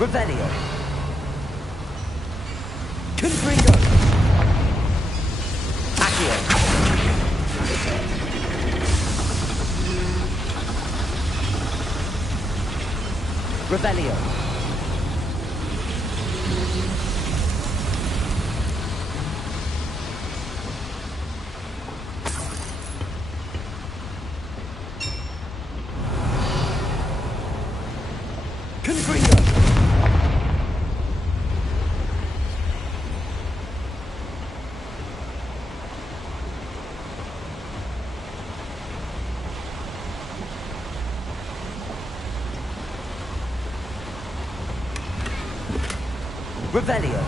Revelio. Confringo. Accio. Revelio. Confringo. Revelio.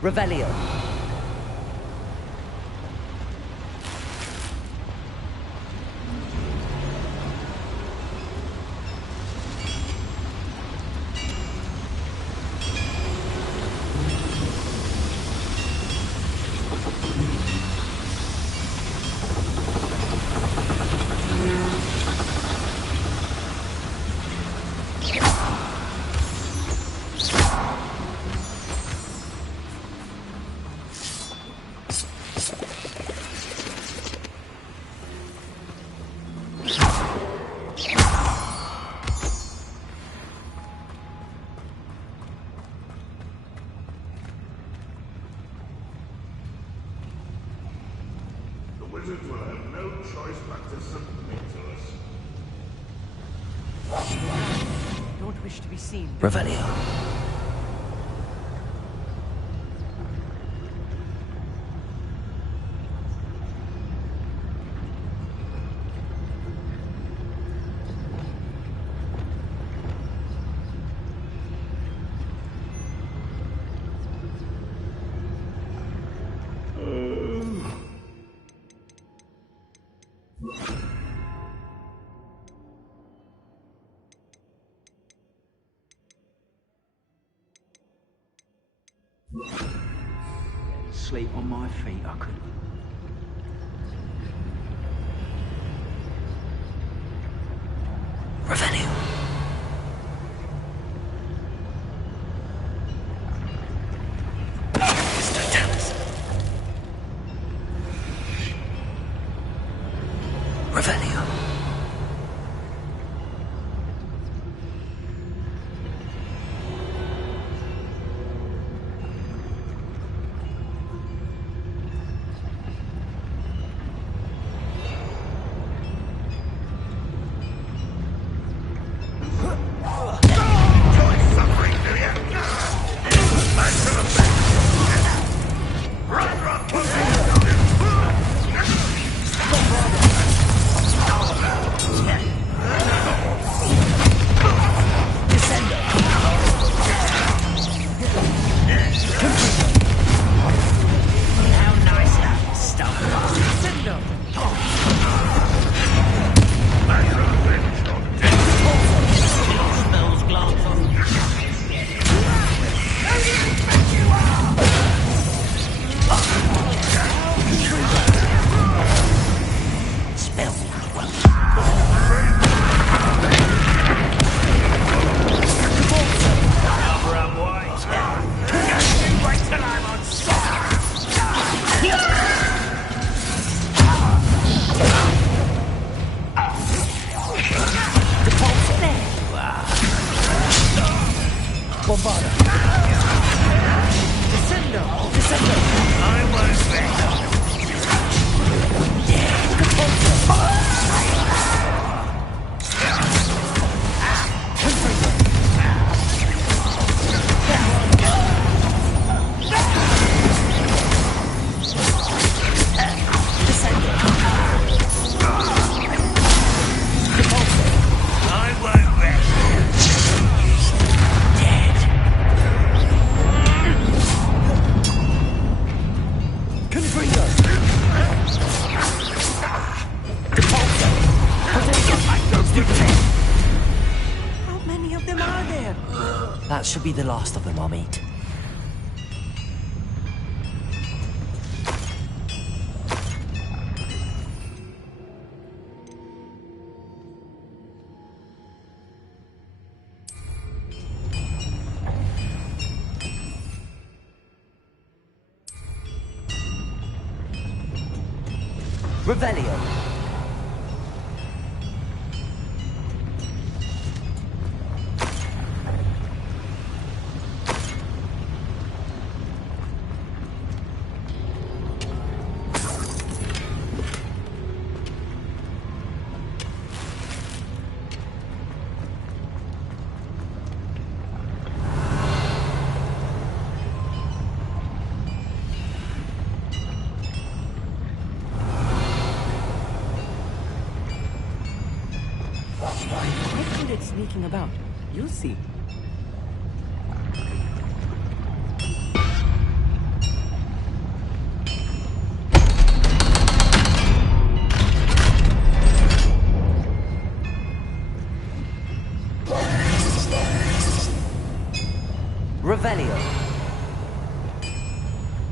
Revelio. Wizards will have no choice but to submit to us. Don't wish to be seen. Revelio. sleep on my feet, I could. Revelio. Revelio. That should be the last of them I'll meet. Revelio. Sneaking about. You'll see. Revelio.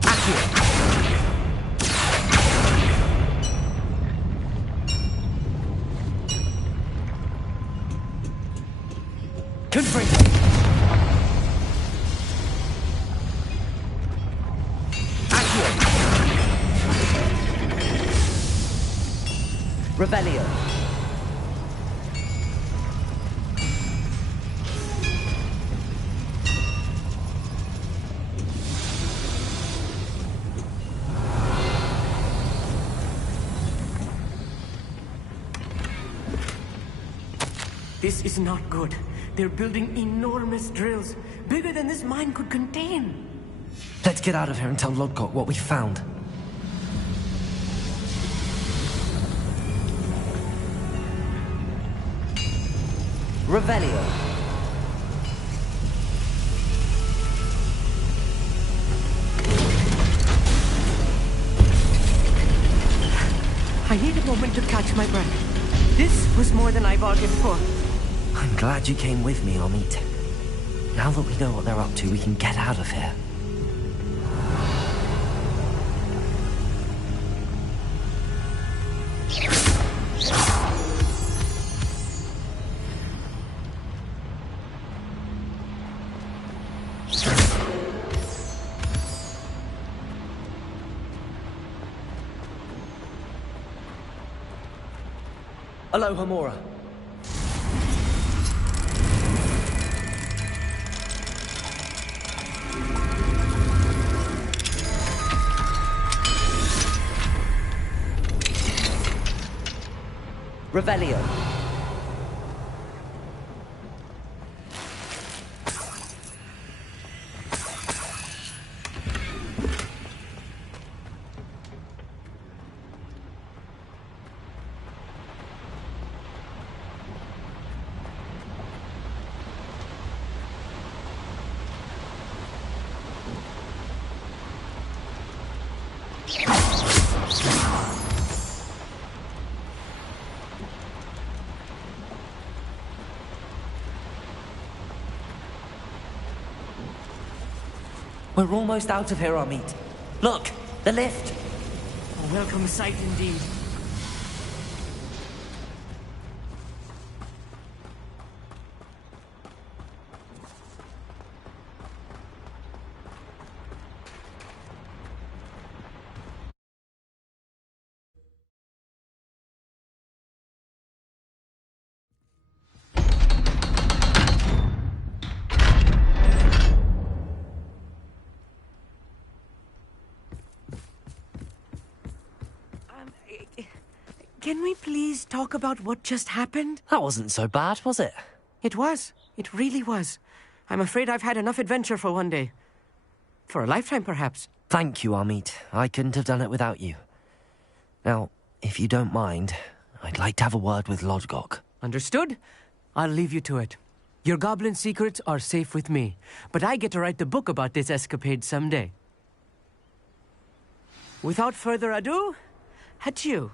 Accio. Confringo. Accio. Revelio. This is not good. They're building enormous drills, bigger than this mine could contain. Let's get out of here and tell Lodgok what we found. Revelio. I need a moment to catch my breath. This was more than I bargained for. I'm glad you came with me, Amit. Now that we know what they're up to, we can get out of here. Alohomora. Revelio. We're almost out of here, Amit. Look, the lift. A welcome sight indeed. Can we please talk about what just happened? That wasn't so bad, was it? It was. It really was. I'm afraid I've had enough adventure for one day. For a lifetime, perhaps. Thank you, Amit. I couldn't have done it without you. Now, if you don't mind, I'd like to have a word with Lodgok. Understood? I'll leave you to it. Your goblin secrets are safe with me, but I get to write the book about this escapade someday. Without further ado, adieu.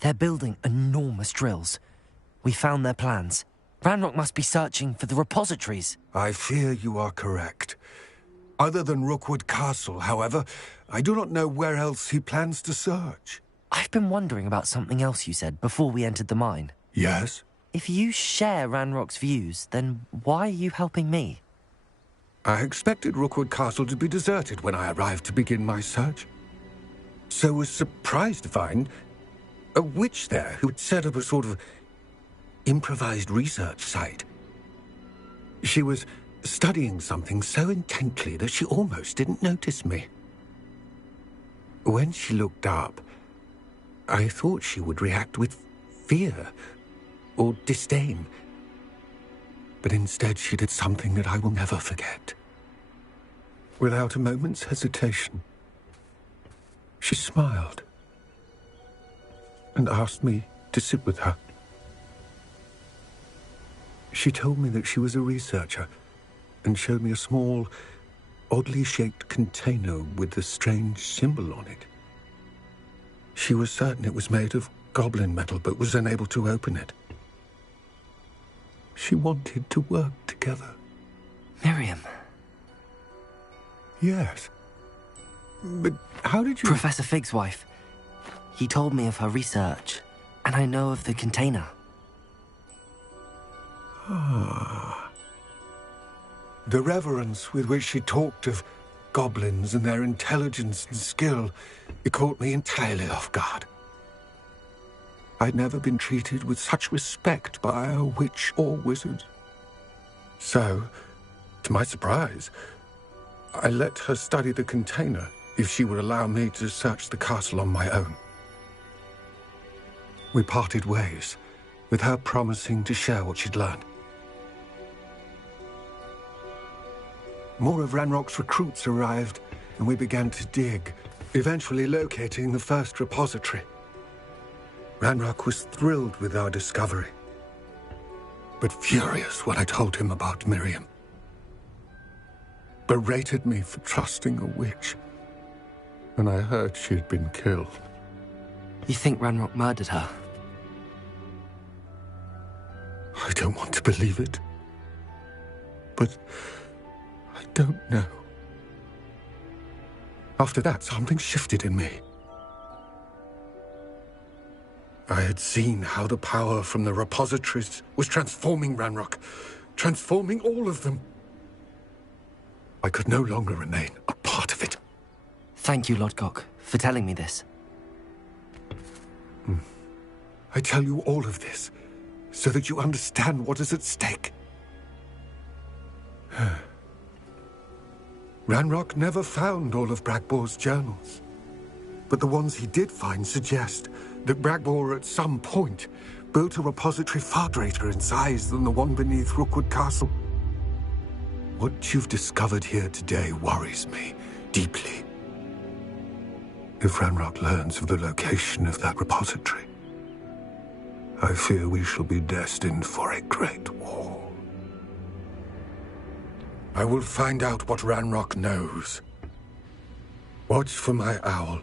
They're building enormous drills. We found their plans. Ranrock must be searching for the repositories. I fear you are correct. Other than Rookwood Castle, however, I do not know where else he plans to search. I've been wondering about something else you said before we entered the mine. Yes? If you share Ranrock's views, then why are you helping me? I expected Rookwood Castle to be deserted when I arrived to begin my search. So was surprised to find a witch there who had set up a sort of improvised research site. She was studying something so intently that she almost didn't notice me. When she looked up, I thought she would react with fear or disdain. But instead she did something that I will never forget. Without a moment's hesitation, she smiled and asked me to sit with her. She told me that she was a researcher and showed me a small, oddly shaped container with a strange symbol on it. She was certain it was made of goblin metal, but was unable to open it. She wanted to work together. Miriam. Yes. But how did you... Professor Fig's wife. He told me of her research, and I know of the container. Ah. The reverence with which she talked of goblins and their intelligence and skill, it caught me entirely off guard. I'd never been treated with such respect by a witch or wizard. So, to my surprise, I let her study the container if she would allow me to search the castle on my own. We parted ways, with her promising to share what she'd learned. More of Ranrock's recruits arrived, and we began to dig, eventually locating the first repository. Ranrock was thrilled with our discovery, but furious when I told him about Miriam. Berated me for trusting a witch when I heard she had been killed. You think Ranrock murdered her? I don't want to believe it, but I don't know. After that, something shifted in me. I had seen how the power from the repositories was transforming Ranrock, transforming all of them. I could no longer remain a part of it. Thank you, Lodgok, for telling me this. I tell you all of this so that you understand what is at stake. Ranrock never found all of Bragbor's journals, but the ones he did find suggest that Bragbor at some point built a repository far greater in size than the one beneath Rookwood Castle. What you've discovered here today worries me deeply. If Ranrock learns of the location of that repository, I fear we shall be destined for a great war. I will find out what Ranrock knows. Watch for my owl.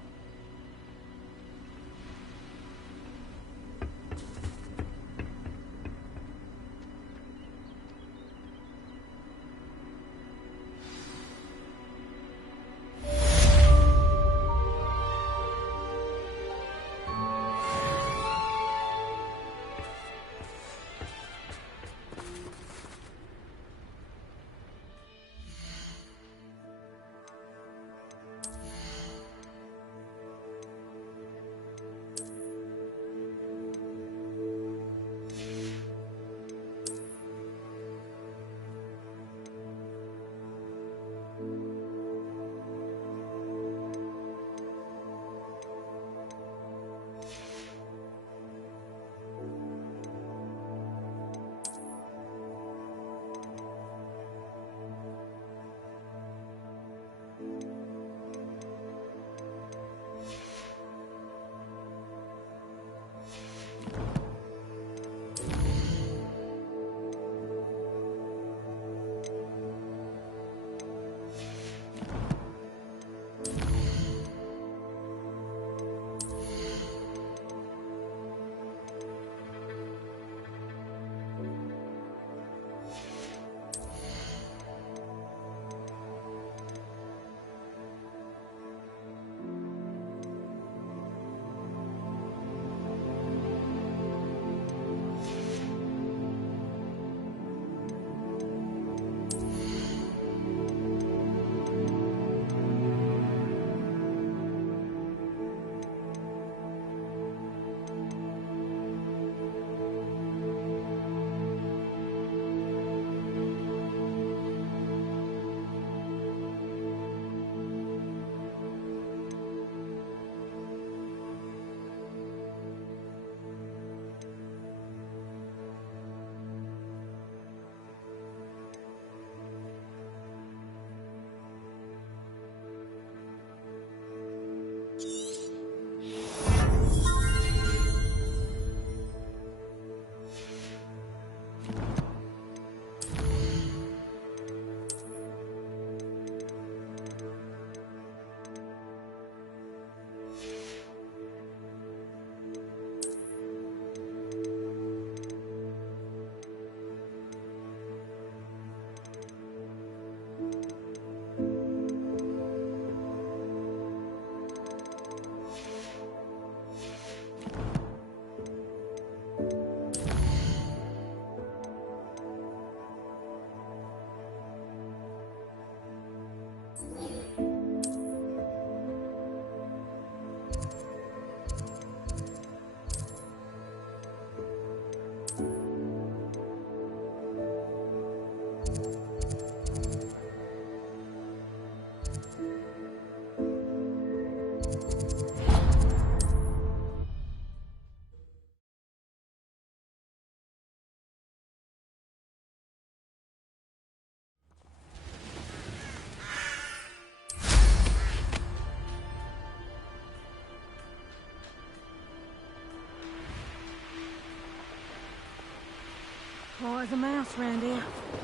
Quiet as a mouse round here.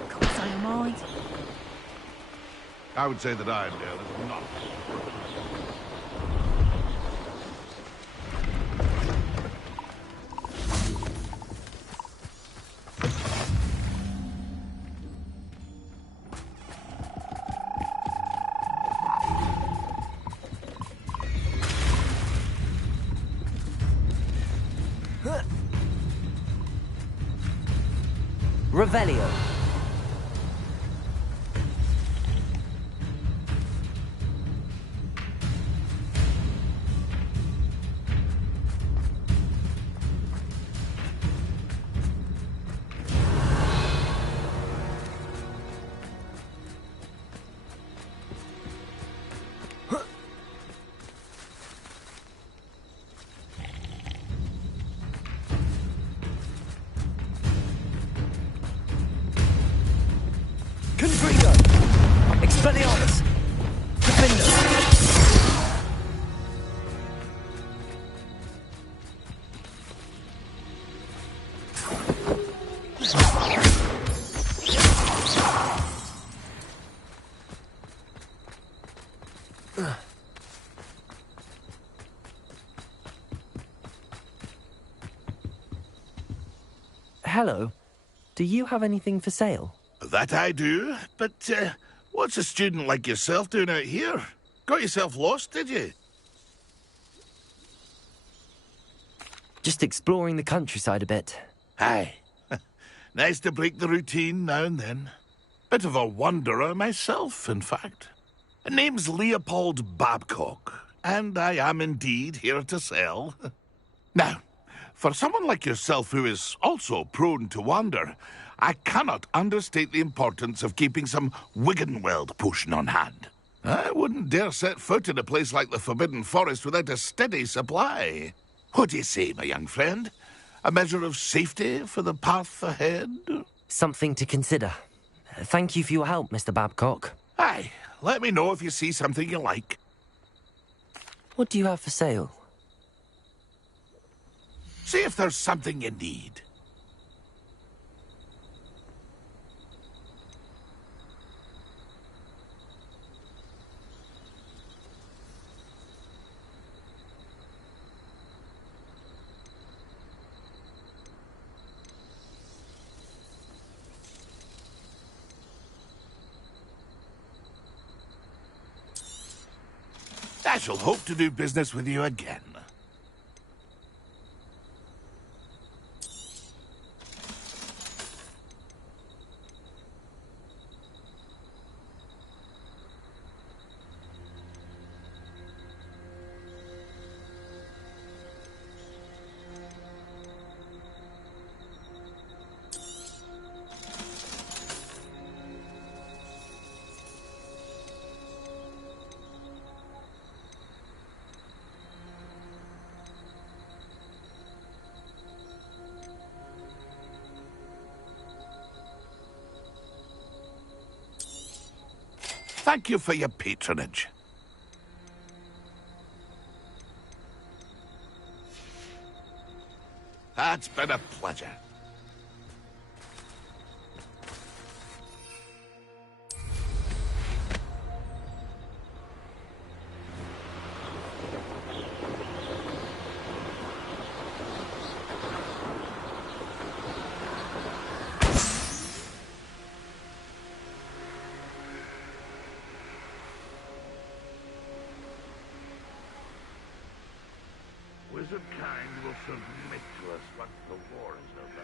Can't say your mind. I would say that Iron Girl is not. Revelio. Confringo! Expelliarmus! Defender! Hello. Do you have anything for sale? That I do, but what's a student like yourself doing out here? Got yourself lost, did you? Just exploring the countryside a bit. Aye. Nice to break the routine now and then. Bit of a wanderer myself, in fact. Name's Leopold Babcock, and I am indeed here to sell. Now, for someone like yourself who is also prone to wander, I cannot understate the importance of keeping some Wiggenweld potion on hand. I wouldn't dare set foot in a place like the Forbidden Forest without a steady supply. What do you say, my young friend? A measure of safety for the path ahead? Something to consider. Thank you for your help, Mr. Babcock. Aye, let me know if you see something you like. What do you have for sale? See if there's something you need. I shall hope to do business with you again. Thank you for your patronage. It's been a pleasure. Wizard kind will submit to us once the war is over.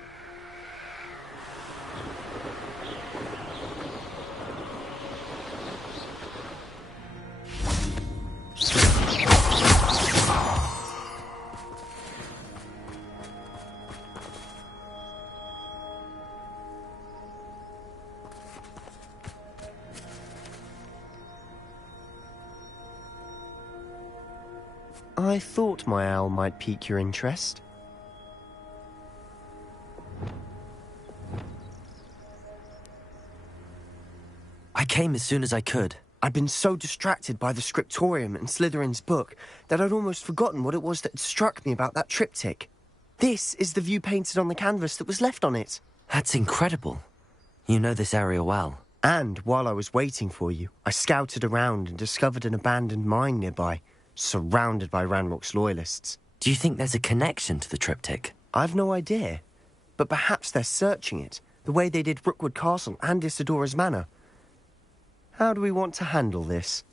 I thought my owl might pique your interest. I came as soon as I could. I'd been so distracted by the scriptorium and Slytherin's book that I'd almost forgotten what it was that had struck me about that triptych. This is the view painted on the canvas that was left on it. That's incredible. You know this area well. And while I was waiting for you, I scouted around and discovered an abandoned mine nearby, surrounded by Ranrock's loyalists. Do you think there's a connection to the triptych? I've no idea, but perhaps they're searching it, the way they did Rookwood Castle and Isidora's Manor. How do we want to handle this?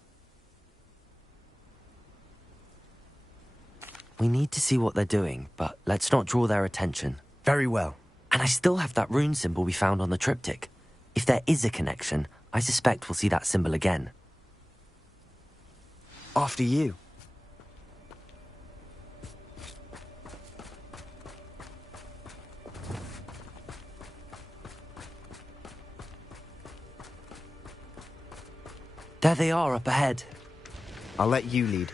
We need to see what they're doing, but let's not draw their attention. Very well. And I still have that rune symbol we found on the triptych. If there is a connection, I suspect we'll see that symbol again. After you. There they are up ahead. I'll let you lead.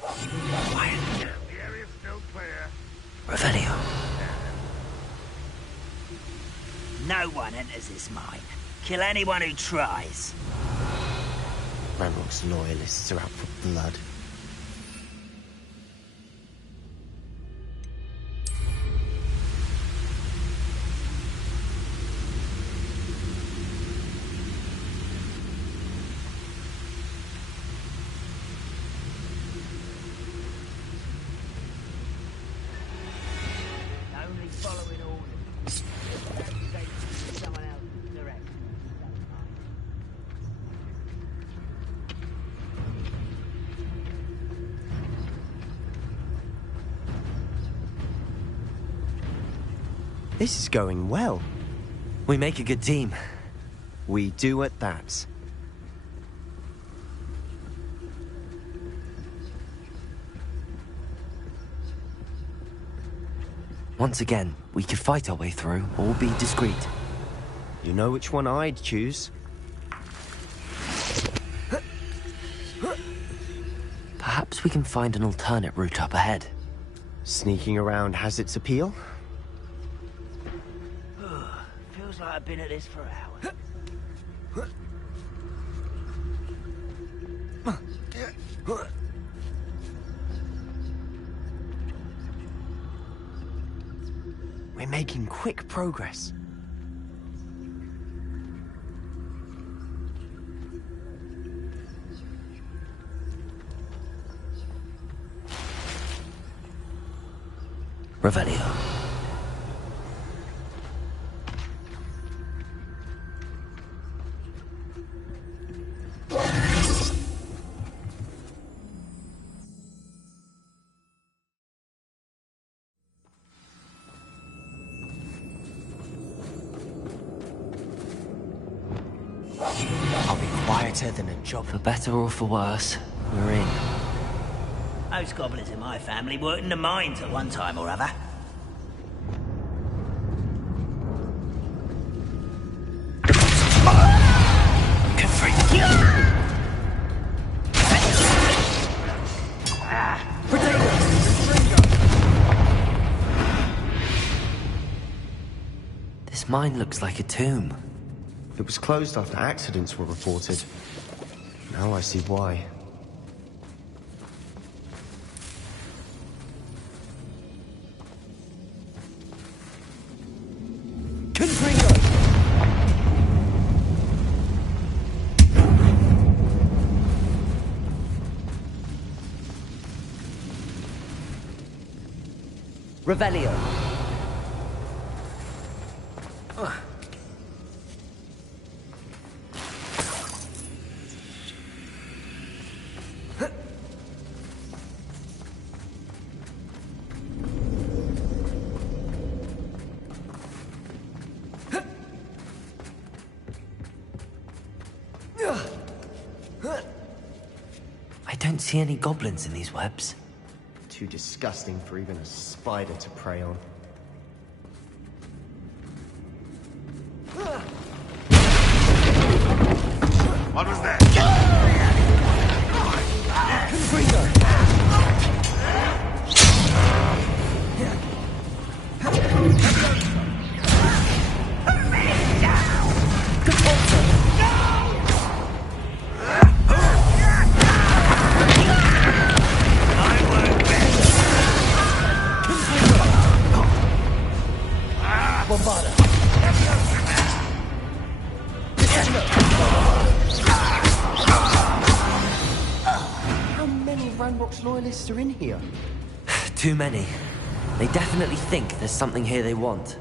Quiet. The area's still clear. Revelio. No one enters this mine. Kill anyone who tries. Ranrock's loyalists are out for blood. Only following orders. Someone else direct. This is going well. We make a good team. We do at that. Once again, we could fight our way through, or be discreet. You know which one I'd choose. Perhaps we can find an alternate route up ahead. Sneaking around has its appeal. Feels like I've been at this for hours. We're making quick progress. Revelio. I'll be quieter than a job. For better or for worse, we're in. Most goblins in my family worked in the mines at one time or other. This mine looks like a tomb. It was closed after accidents were reported. Now I see why. Revelio. I don't see any goblins in these webs. Too disgusting for even a spider to prey on. What was that? How many Ranrock's loyalists are in here? Too many. They definitely think there's something here they want.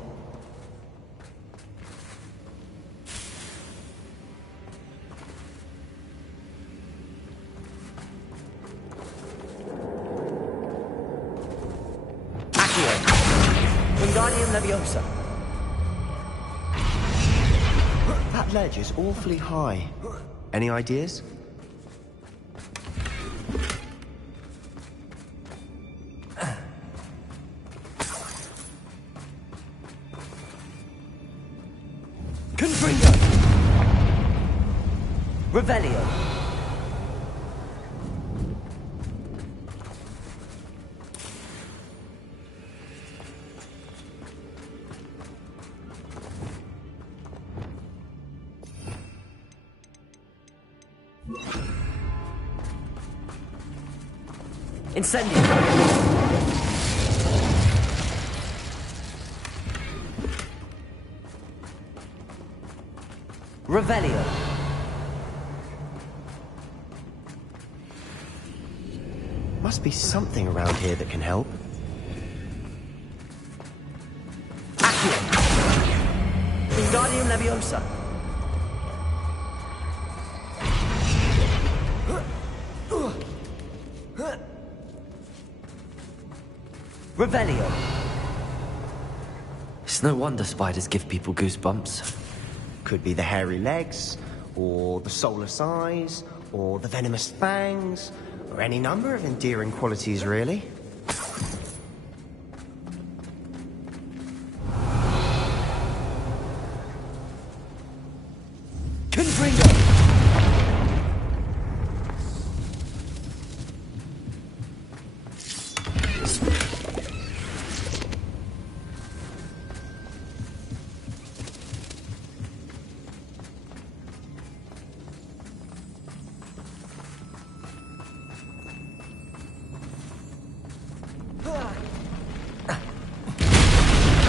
Wingardium Leviosa. That ledge is awfully high. Any ideas? Confringo! Revelio! Incendio! Revelio! Must be something around here that can help. Accio! Wingardium Leviosa! Revelio! It's no wonder spiders give people goosebumps. Could be the hairy legs, or the soulless eyes, or the venomous fangs, or any number of endearing qualities, really. Confringo!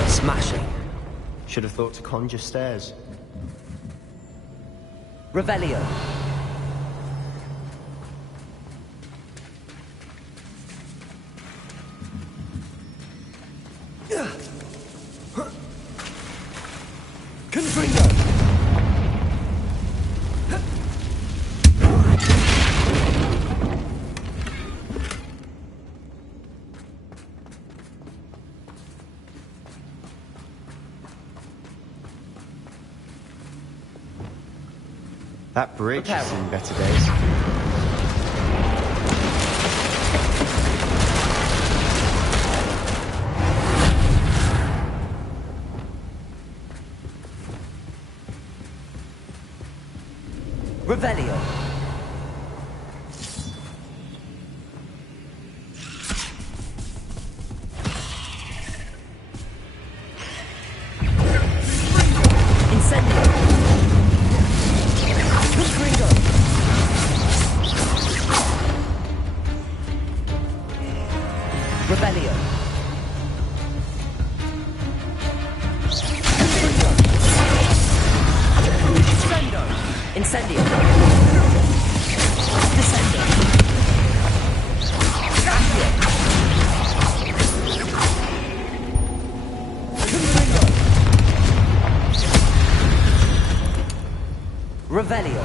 Smashing. Should have thought to conjure stairs. Revelio. Confringo. That bridge has seen better days. Revelio. Incendio. Confringo. Revelio. Confringo. Incendio. Descendo. Accio. Confringo. Revelio.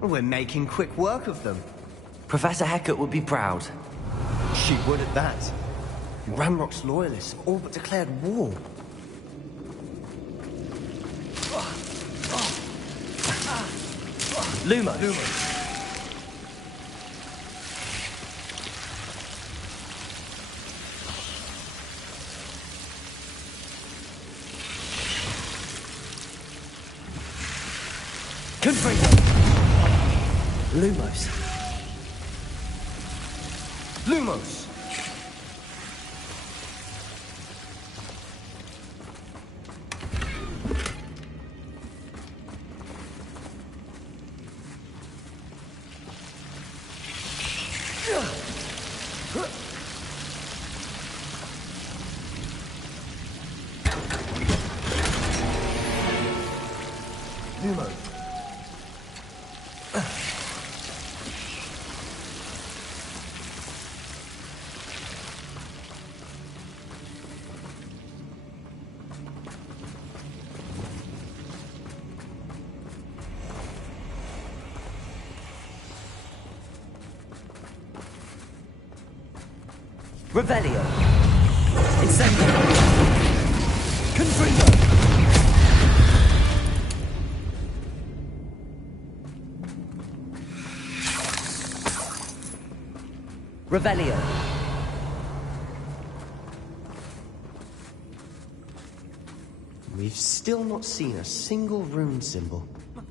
We're making quick work of them. Professor Hecat would be proud. She would at that. Ramrock's loyalists have all but declared war. Lumos. Confringo. Lumos. Lumos! Lumos. Revelio. Incendio. Confringo. Revelio. We've still not seen a single rune symbol.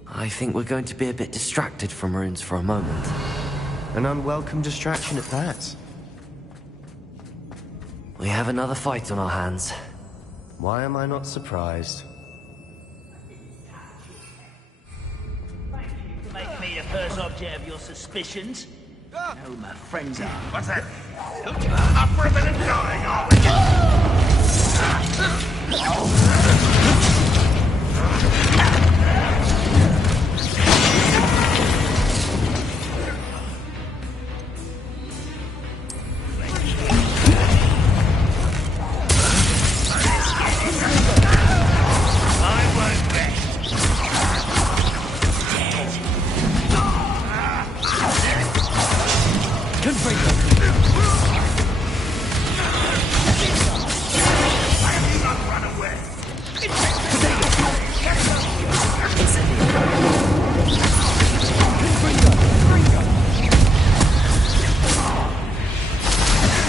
I think we're going to be a bit distracted from runes for a moment. An unwelcome distraction at that. We have another fight on our hands. Why am I not surprised? Thank you for making me the first object of your suspicions. I know who my friends are. What's that? Up rather than dying, are we?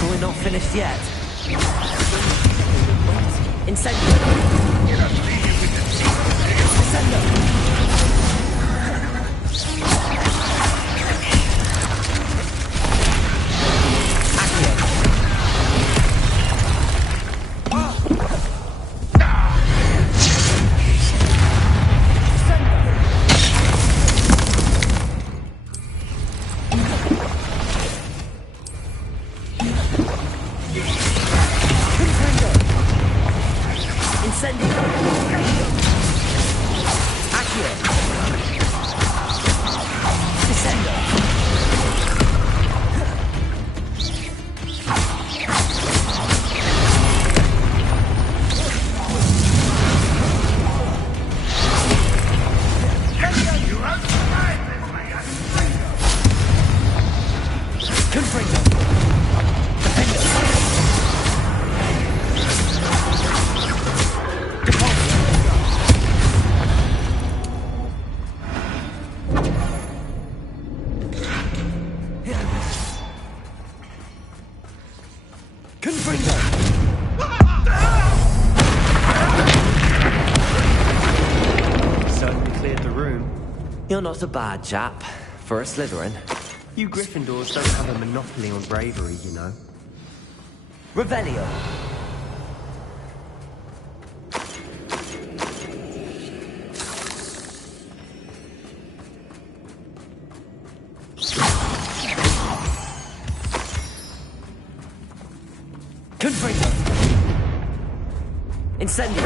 We're not finished yet. Incendio. Incendio. You're not a bad chap for a Slytherin. You Gryffindors don't have a monopoly on bravery, you know. Revelio. Confringo. Incendio.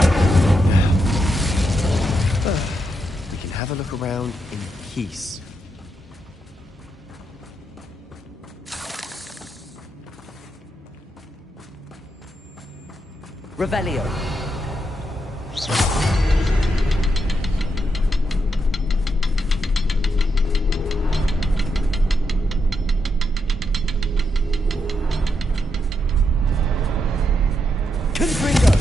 We can have a look around in peace. Revelio. Confringo.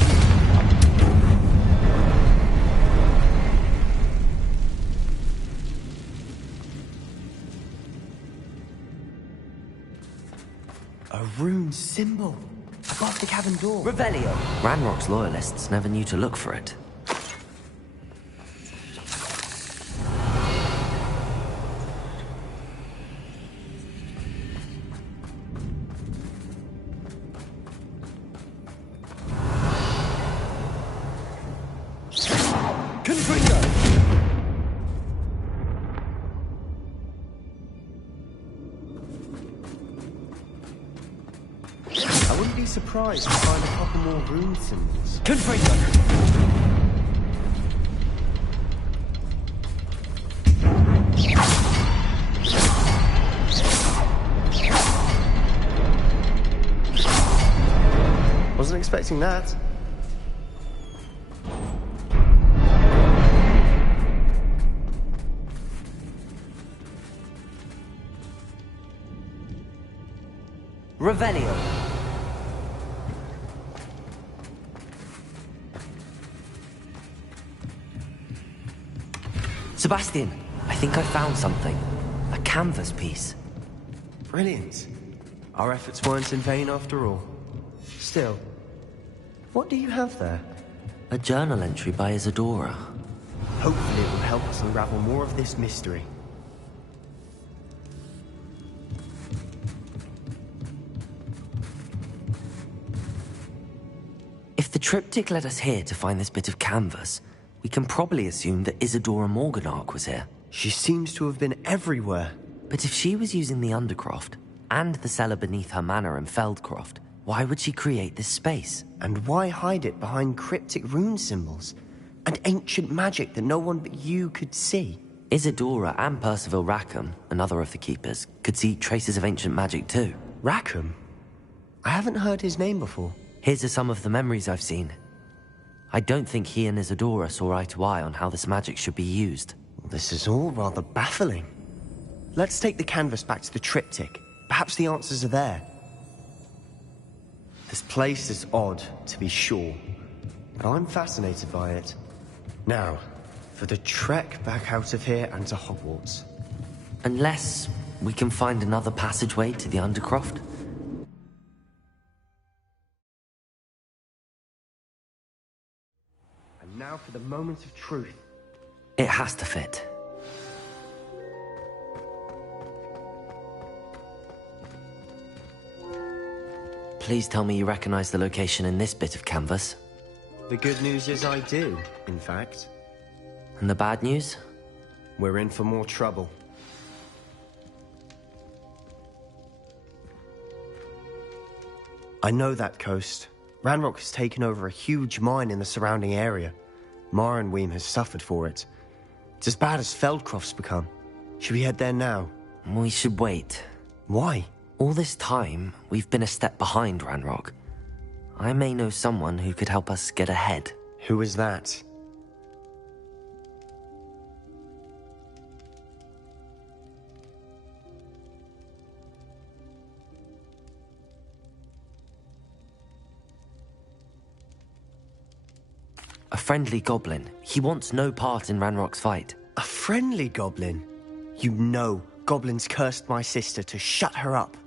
A rune symbol above the cabin door. Revelio. Ranrock's loyalists never knew to look for it. Confringo. I wouldn't be surprised to find a couple more rune symbols. Confringo. Wasn't expecting that. Revelio. Sebastian, I think I found something. A canvas piece. Brilliant. Our efforts weren't in vain after all. Still, what do you have there? A journal entry by Isadora. Hopefully it will help us unravel more of this mystery. If the triptych led us here to find this bit of canvas, we can probably assume that Isadora Morganark was here. She seems to have been everywhere. But if she was using the Undercroft, and the cellar beneath her manor in Feldcroft, why would she create this space? And why hide it behind cryptic rune symbols? And ancient magic that no one but you could see? Isadora and Percival Rackham, another of the Keepers, could see traces of ancient magic too. Rackham? I haven't heard his name before. Here's some of the memories I've seen. I don't think he and Isadora saw eye to eye on how this magic should be used. This is all rather baffling. Let's take the canvas back to the triptych. Perhaps the answers are there. This place is odd, to be sure, but I'm fascinated by it. Now, for the trek back out of here and to Hogwarts. Unless we can find another passageway to the Undercroft. And now for the moment of truth. It has to fit. Please tell me you recognize the location in this bit of canvas. The good news is I do, in fact. And the bad news? We're in for more trouble. I know that coast. Ranrock has taken over a huge mine in the surrounding area. Marrenweem has suffered for it. It's as bad as Feldcroft's become. Should we head there now? We should wait. Why? All this time, we've been a step behind Ranrock. I may know someone who could help us get ahead. Who is that? A friendly goblin. He wants no part in Ranrock's fight. A friendly goblin? You know goblins cursed my sister to shut her up.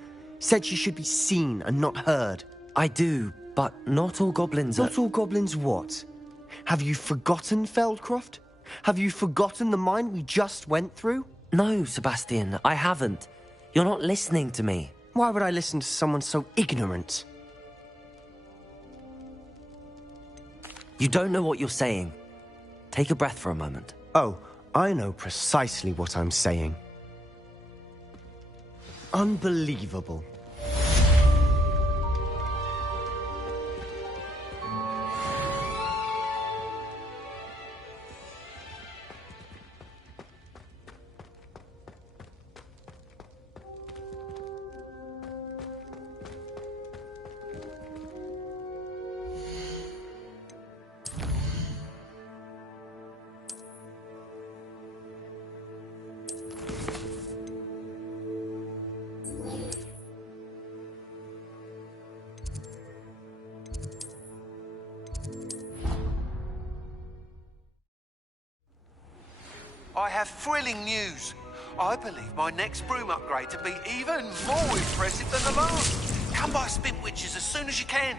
Said she should be seen and not heard. I do, but not all goblins are... Not all goblins what? Have you forgotten Feldcroft? Have you forgotten the mine we just went through? No, Sebastian, I haven't. You're not listening to me. Why would I listen to someone so ignorant? You don't know what you're saying. Take a breath for a moment. Oh, I know precisely what I'm saying. Unbelievable. I have thrilling news. I believe my next broom upgrade to be even more impressive than the last. Come by Spintwitches as soon as you can.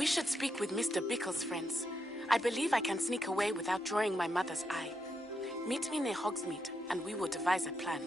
We should speak with Mr. Bickle's friends. I believe I can sneak away without drawing my mother's eye. Meet me near Hogsmeade, and we will devise a plan.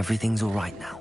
Everything's all right now.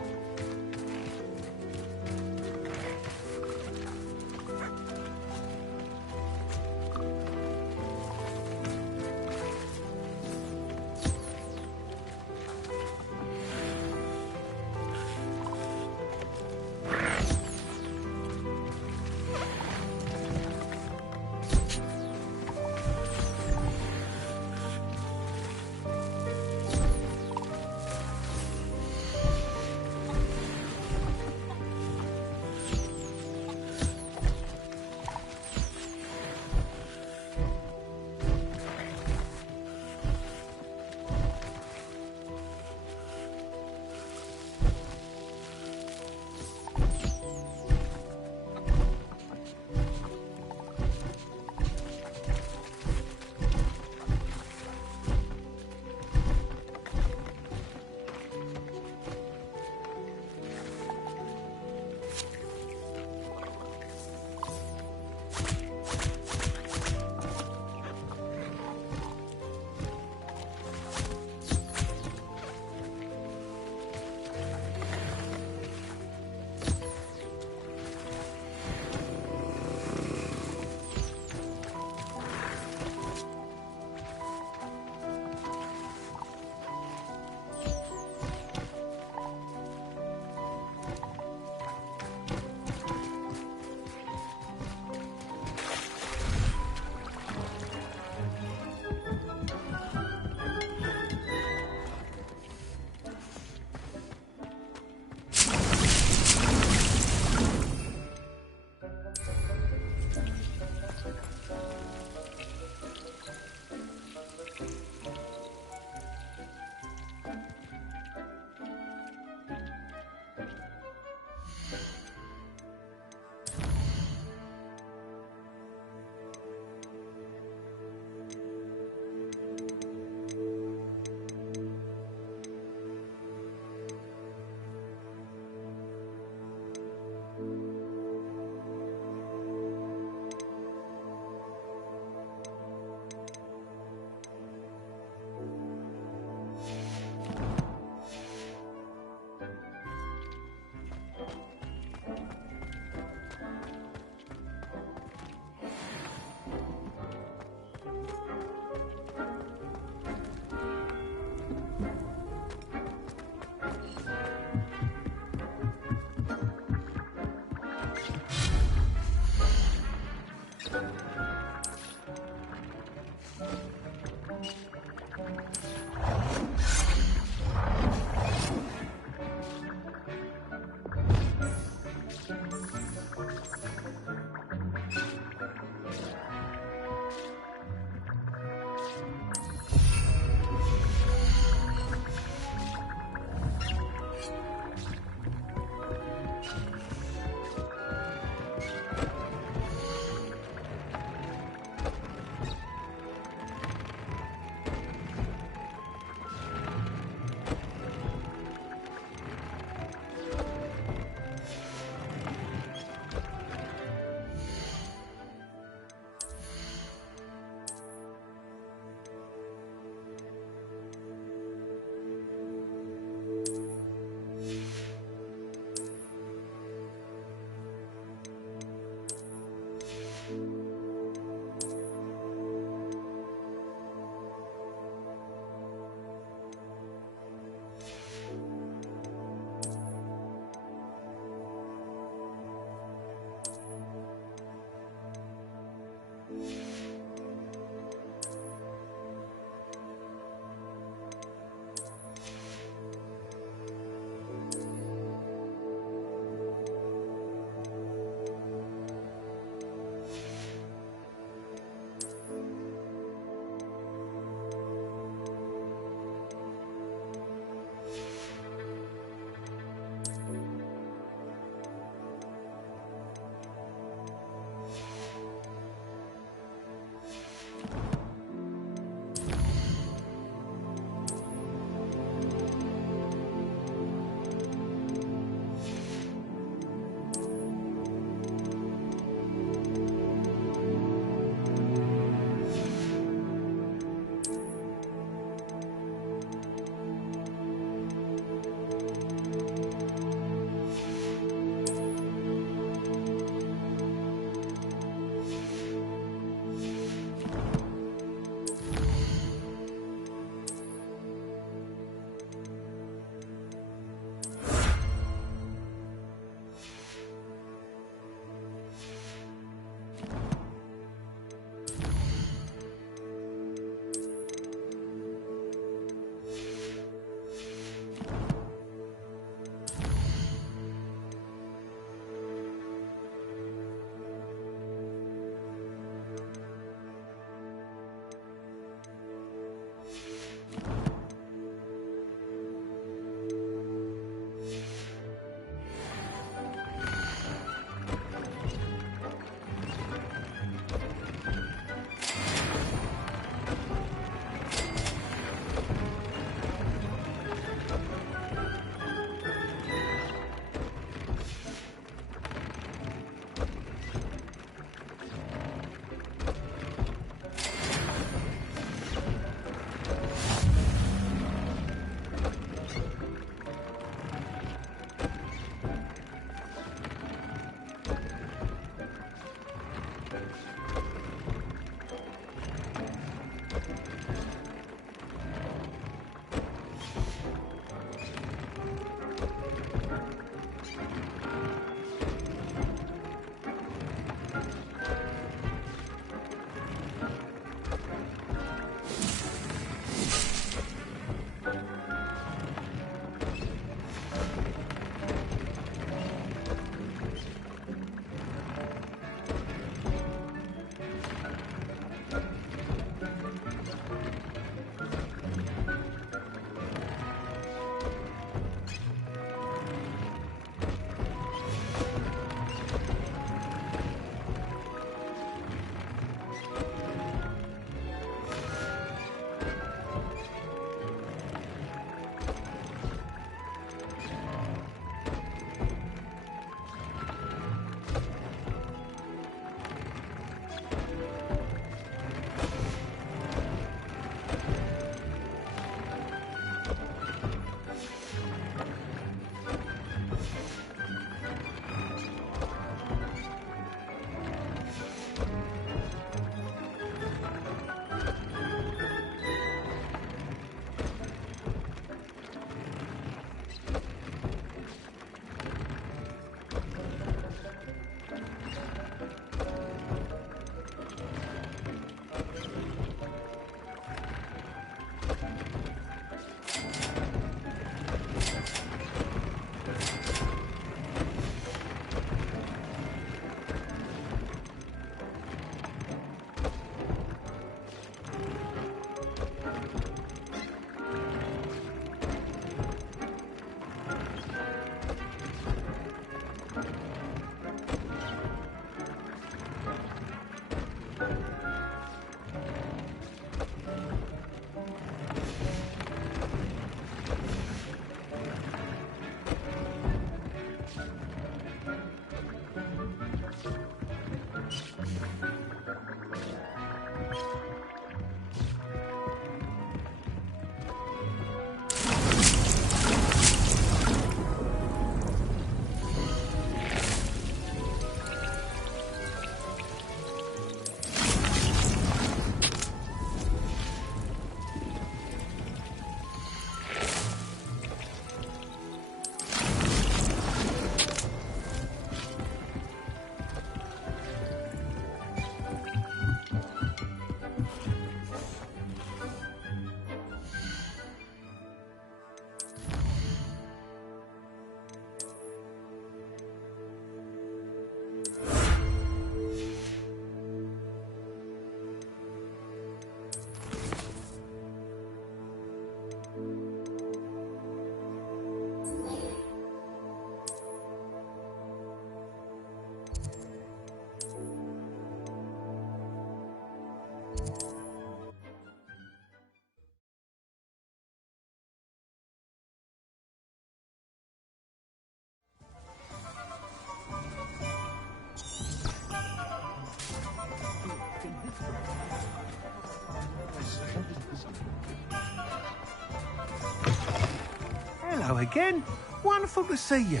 Hello again. Wonderful to see you.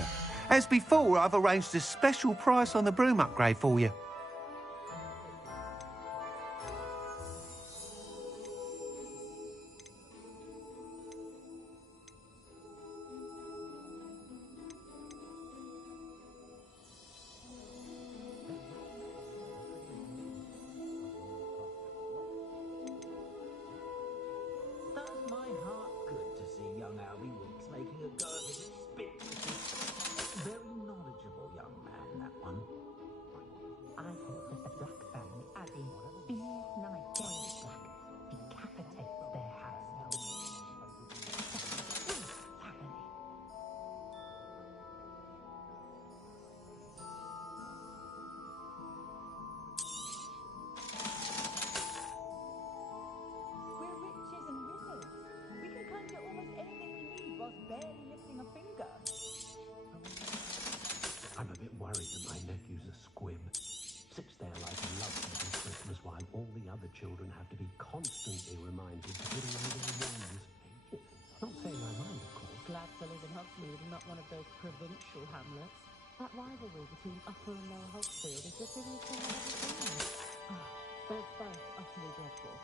As before, I've arranged a special price on the broom upgrade for you. Does my heart good to see young Albie Weeks making a go of his spit. Very knowledgeable young man, that one. I heard that the Black family, as in B-Night James Black, decapitates their household. Family. We're witches and wizards. We can conjure almost anything we need whilst barely lifting a finger. I'm a bit worried that my nephew's a squib. Sits there like a lovebird at Christmas while all the other children have to be constantly reminded to put away their wands. Not saying I mind, of course. Glad to live in Hogsmeade and not one of those provincial hamlets. That rivalry between Upper and Lower Hogsfield is the silliest thing I've ever seen. They're both utterly dreadful.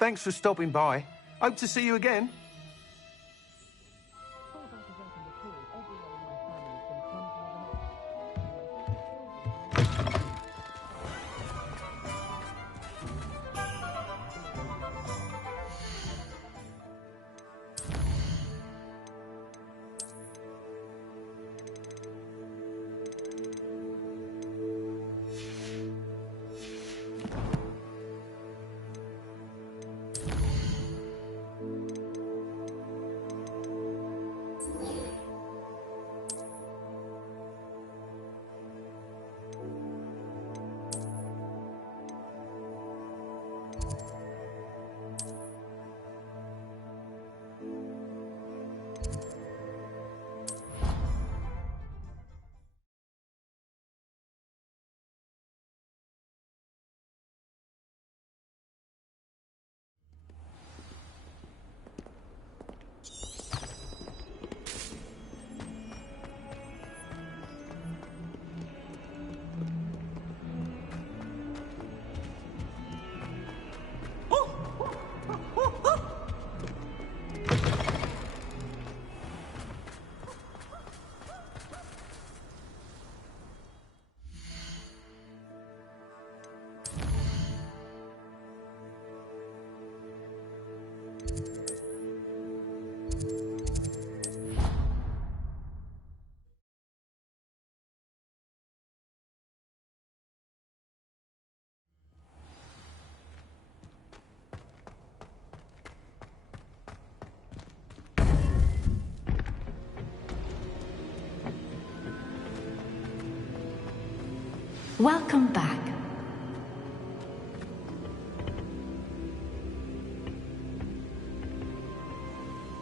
Thanks for stopping by. Hope to see you again. Welcome back.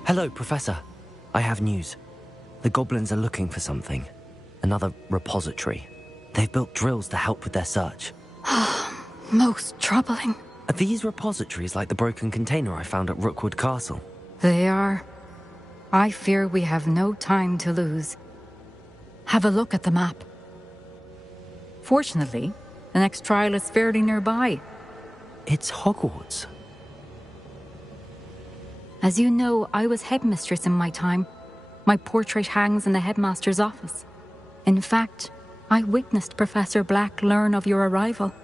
Hello, Professor. I have news. The goblins are looking for something. Another repository. They've built drills to help with their search. Most troubling. Are these repositories like the broken container I found at Rookwood Castle? They are. I fear we have no time to lose. Have a look at the map. Fortunately, the next trial is fairly nearby. It's Hogwarts. As you know, I was headmistress in my time. My portrait hangs in the headmaster's office. In fact, I witnessed Professor Black learn of your arrival.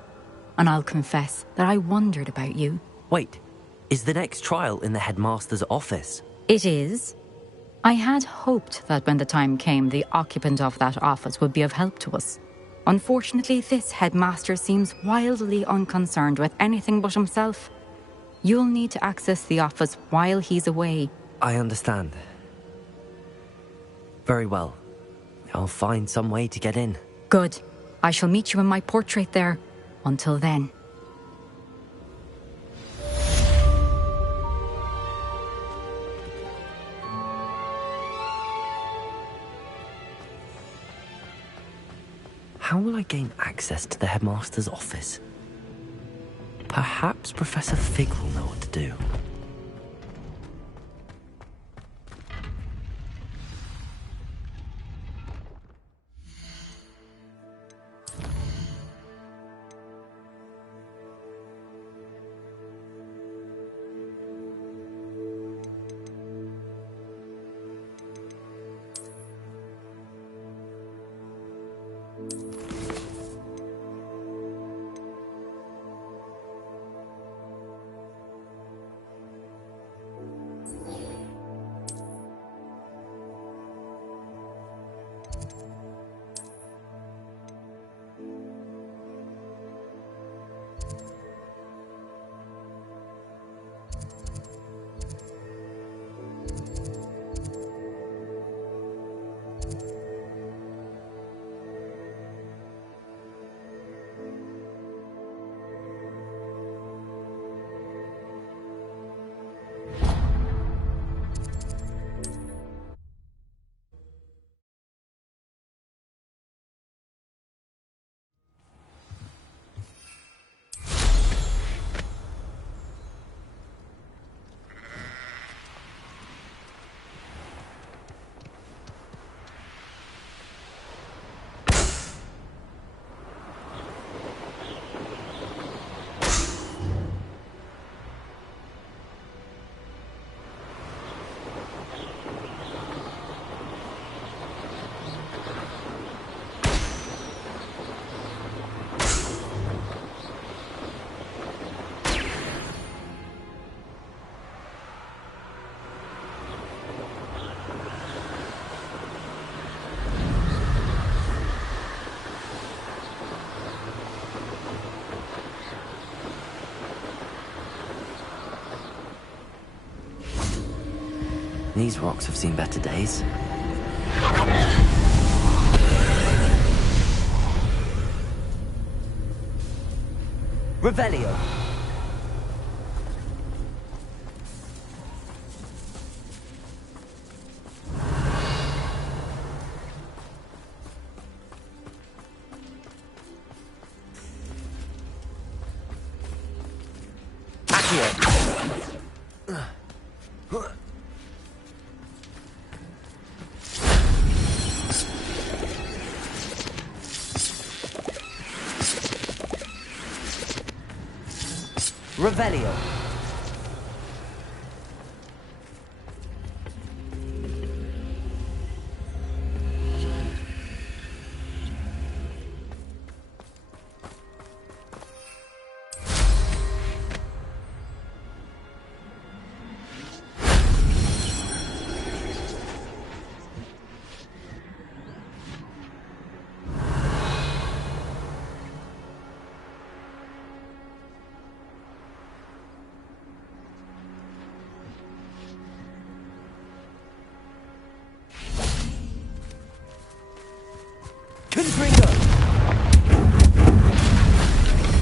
And I'll confess that I wondered about you. Wait, is the next trial in the headmaster's office? It is. I had hoped that when the time came, the occupant of that office would be of help to us. Unfortunately, this headmaster seems wildly unconcerned with anything but himself. You'll need to access the office while he's away. I understand. Very well. I'll find some way to get in. Good. I shall meet you in my portrait there. Until then. How will I gain access to the headmaster's office? Perhaps Professor Fig will know what to do. These rocks have seen better days. Revelio. Revelio.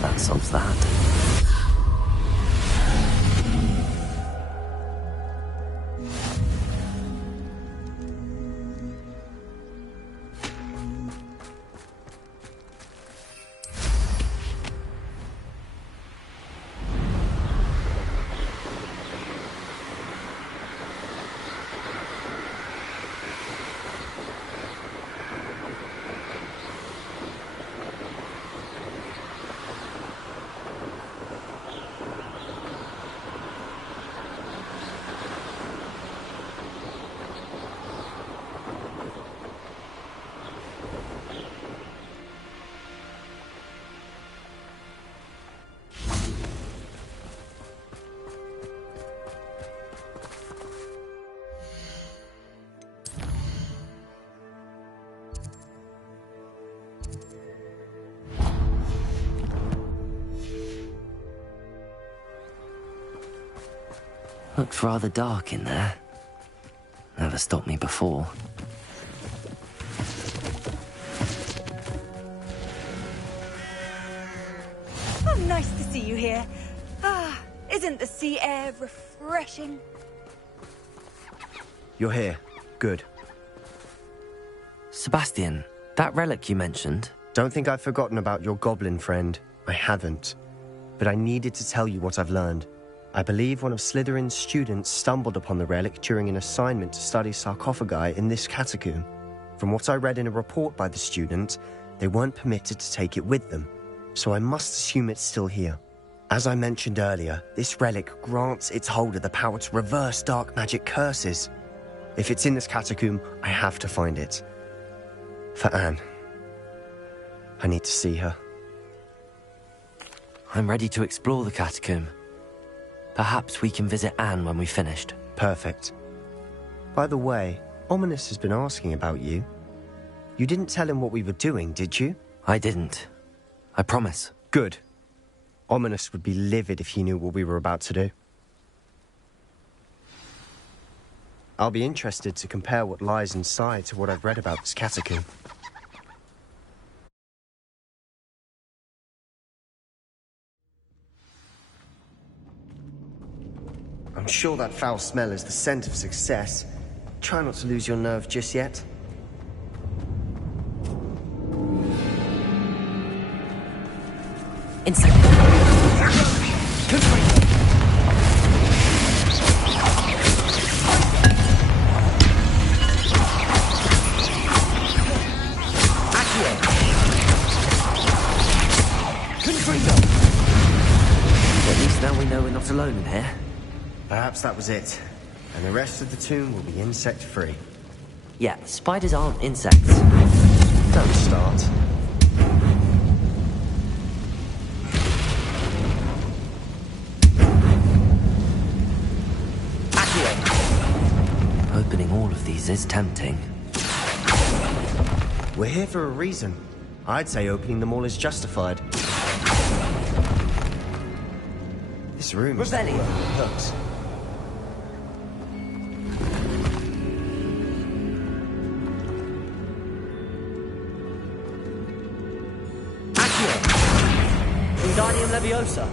That solves that. Looks rather dark in there. Never stopped me before. Oh, nice to see you here. Ah, isn't the sea air refreshing? You're here. Good. Sebastian, that relic you mentioned... Don't think I've forgotten about your goblin friend. I haven't. But I needed to tell you what I've learned. I believe one of Slytherin's students stumbled upon the relic during an assignment to study sarcophagi in this catacomb. From what I read in a report by the student, they weren't permitted to take it with them, so I must assume it's still here. As I mentioned earlier, this relic grants its holder the power to reverse dark magic curses. If it's in this catacomb, I have to find it. For Anne. I need to see her. I'm ready to explore the catacomb. Perhaps we can visit Anne when we've finished. Perfect. By the way, Ominous has been asking about you. You didn't tell him what we were doing, did you? I didn't. I promise. Good. Ominous would be livid if he knew what we were about to do. I'll be interested to compare what lies inside to what I've read about this catacomb. I'm sure that foul smell is the scent of success. Try not to lose your nerve just yet. Insect. At least now we know we're not alone in here. Perhaps that was it. And the rest of the tomb will be insect-free. Yeah, spiders aren't insects. Don't start. Opening all of these is tempting. We're here for a reason. I'd say opening them all is justified. This room is full of hooks. Leviosa!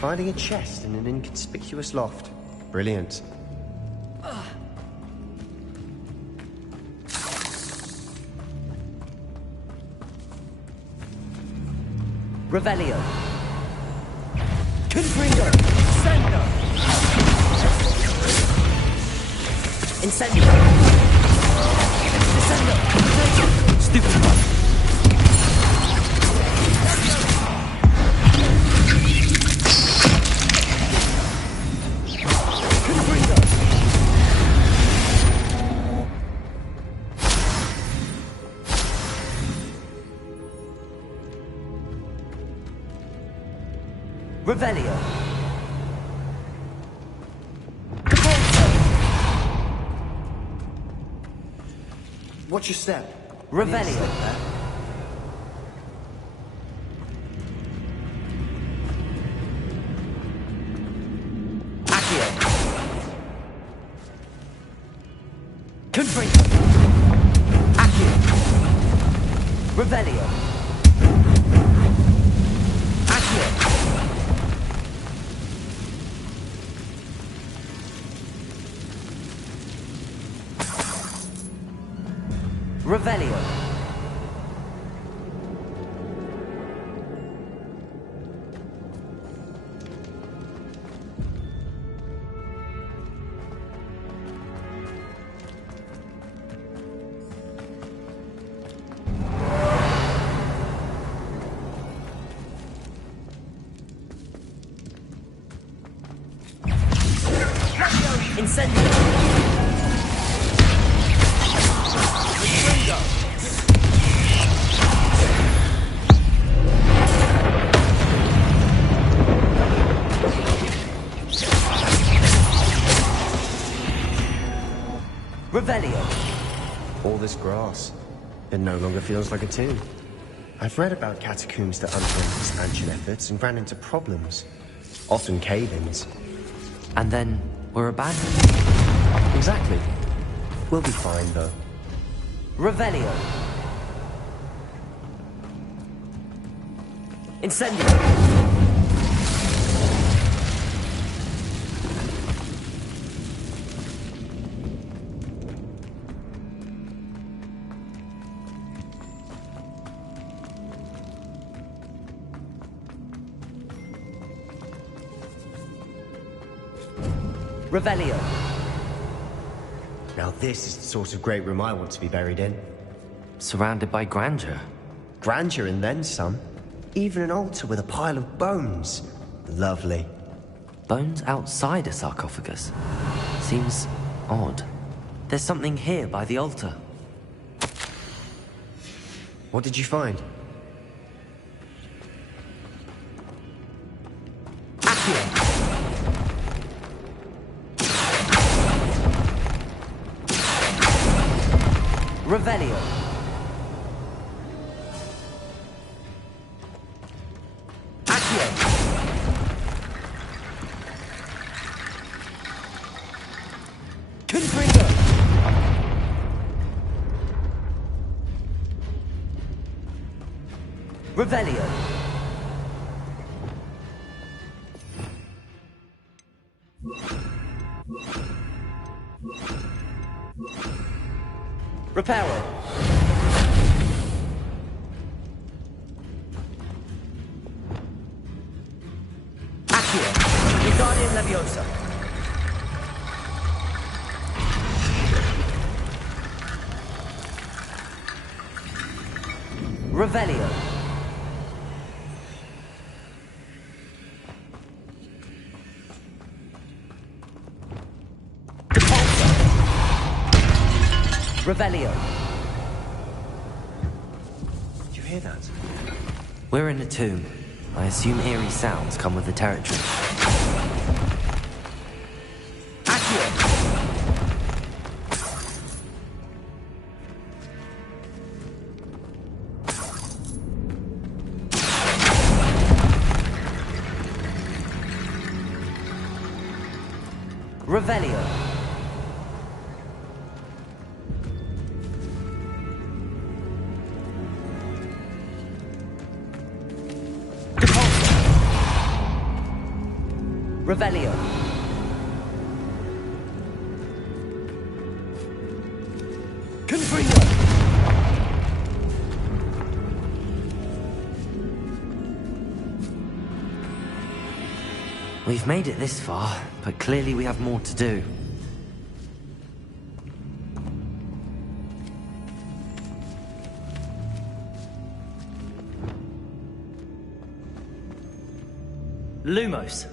Finding a chest in an inconspicuous loft. Brilliant. Revelio. Confringo. Sendo. Incendio. Descendo. Stupefy. Revelio. Watch your step. Revelio. Accio. Confringo. Accio. Revelio. Accio. Revelio. Incendio. Revelio. All this grass. It no longer feels like a tomb. I've read about catacombs that underwent expansion efforts and ran into problems. Often cave-ins. And then we're abandoned. Exactly. We'll be fine, though. Revelio. Incendio. Revelio. Now this is the sort of great room I want to be buried in. Surrounded by grandeur. Grandeur and then some. Even an altar with a pile of bones. Lovely. Bones outside a sarcophagus? Seems odd. There's something here by the altar. What did you find? Accio. Revelio. Accio. Confringo. Revelio. Reparo. Accio. Guardian Leviosa. Revelio. Revelio. Did you hear that? We're in a tomb. I assume eerie sounds come with the territory. Accio. Revelio. Revelio. Confringo. We've made it this far, but clearly we have more to do. Lumos.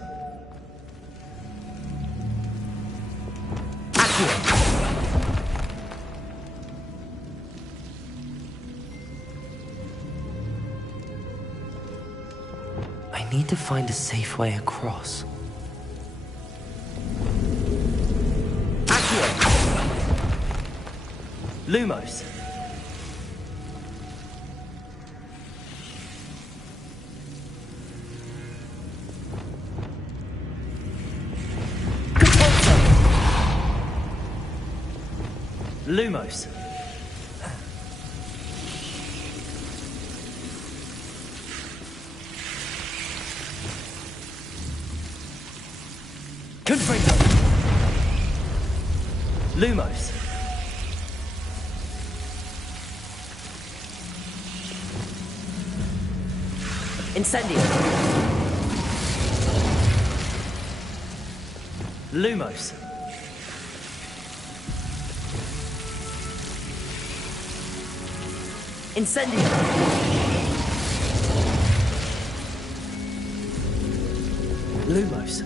Accio. I need to find a safe way across. Accio. Lumos. Lumos. Confringo. Lumos. Incendio. Lumos. Incendio. Lumos.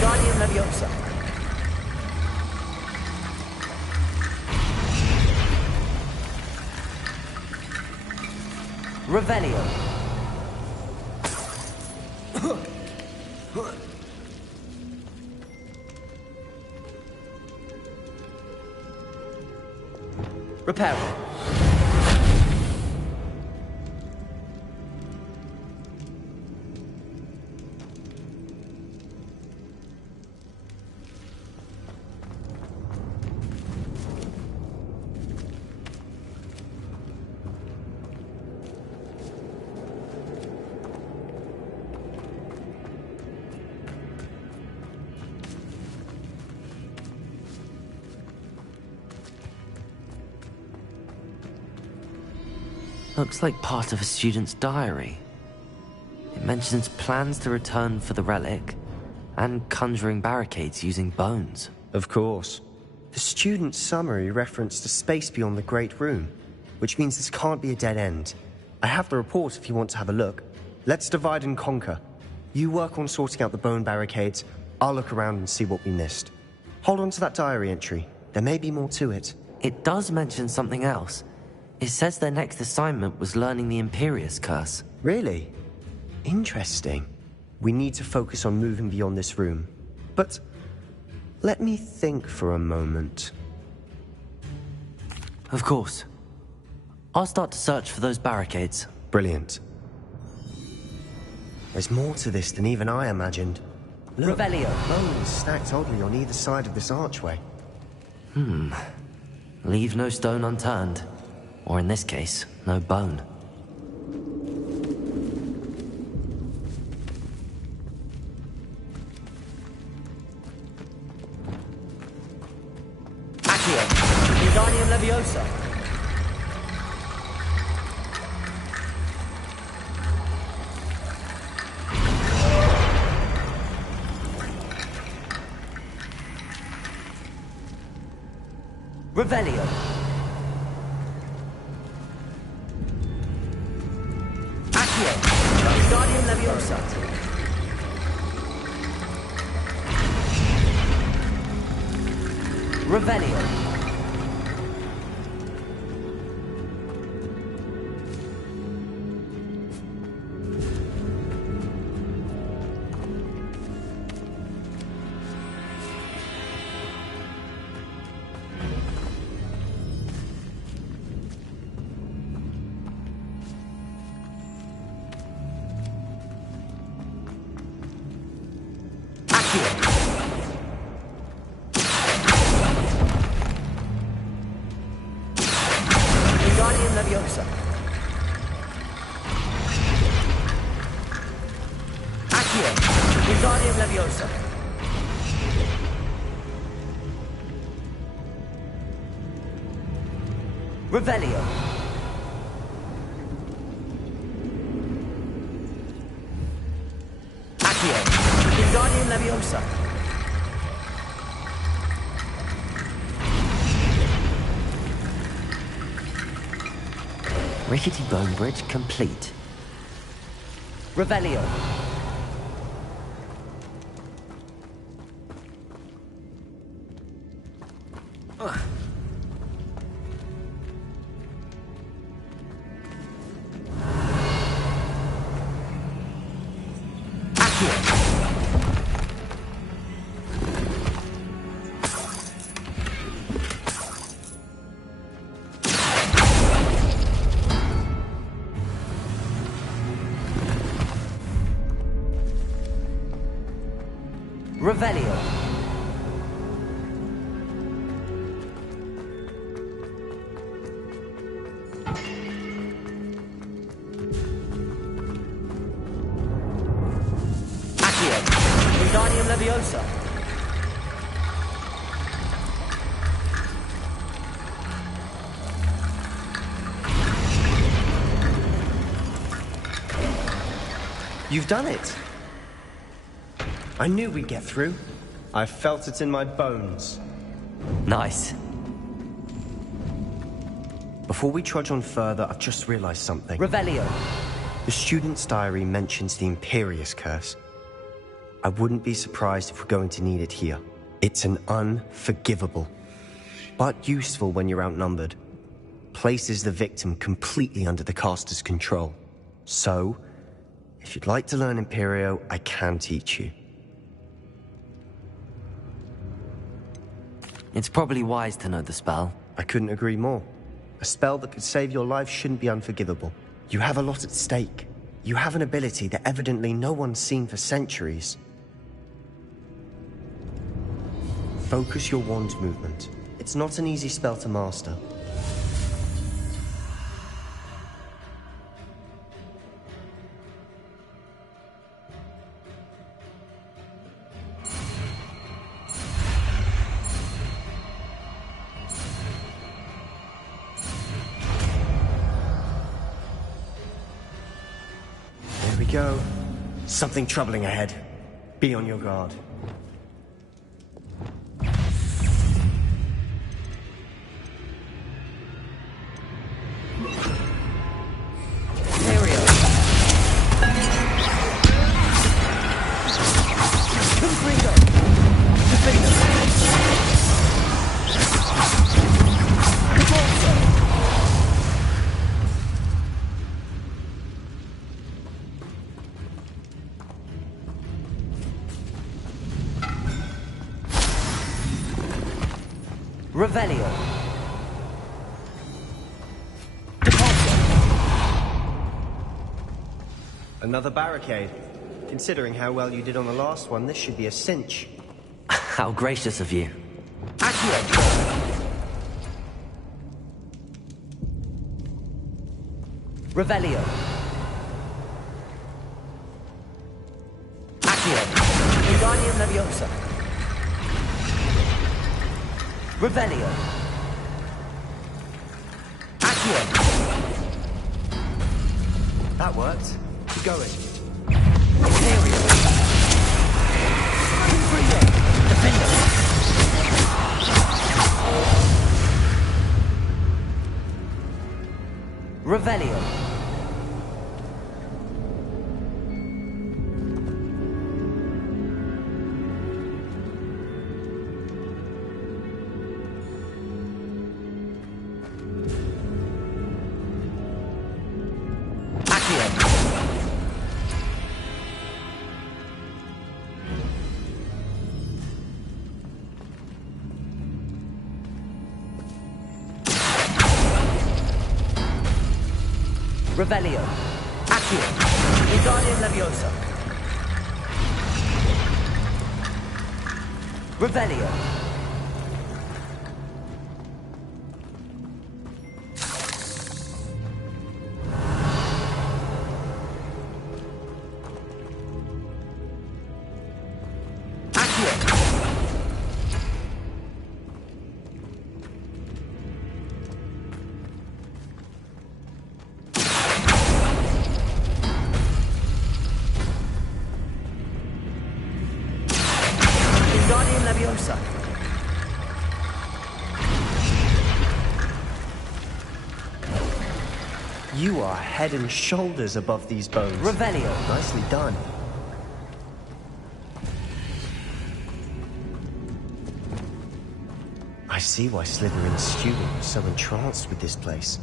Guardian Leviosa. Revelio. Reparo. Looks like part of a student's diary. It mentions plans to return for the relic and conjuring barricades using bones. Of course. The student's summary referenced a space beyond the Great Room, which means this can't be a dead end. I have the report if you want to have a look. Let's divide and conquer. You work on sorting out the bone barricades, I'll look around and see what we missed. Hold on to that diary entry. There may be more to it. It does mention something else. It says their next assignment was learning the Imperius Curse. Really? Interesting. We need to focus on moving beyond this room. But let me think for a moment. Of course. I'll start to search for those barricades. Brilliant. There's more to this than even I imagined. Look, Revelio. bones stacked oddly on either side of this archway. Leave no stone unturned. Or in this case, no bone. Accio. Wingardium Leviosa. Revelio. Accio. Wingardium Leviosa. Revelio. Accio. Wingardium Leviosa. Accio. Wingardium Leviosa. Revelio. Accio. Wingardium Leviosa. Rickety Bone Bridge complete. Revelio. Revelio. Accio. Wingardium Leviosa. You've done it. I knew we'd get through. I felt it in my bones. Nice. Before we trudge on further, I've just realized something. Revelio. The student's diary mentions the Imperious Curse. I wouldn't be surprised if we're going to need it here. It's an unforgivable, but useful when you're outnumbered. Places the victim completely under the caster's control. So, if you'd like to learn Imperio, I can teach you. It's probably wise to know the spell. I couldn't agree more. A spell that could save your life shouldn't be unforgivable. You have a lot at stake. You have an ability that evidently no one's seen for centuries. Focus your wand's movement. It's not an easy spell to master. Go. Something troubling ahead. Be on your guard. Revelio. Another barricade. Considering how well you did on the last one, this should be a cinch. How gracious of you. Accio. Revelio. Accio. Wingardium Leviosa. Revelio. Accio. That worked. Keep going. Imperio. Defender. Revelio. Revelio. Accio. Wingardium Leviosa. Revelio. You are head and shoulders above these bones. Revelio. Nicely done. I see why Slytherin's student was so entranced with this place.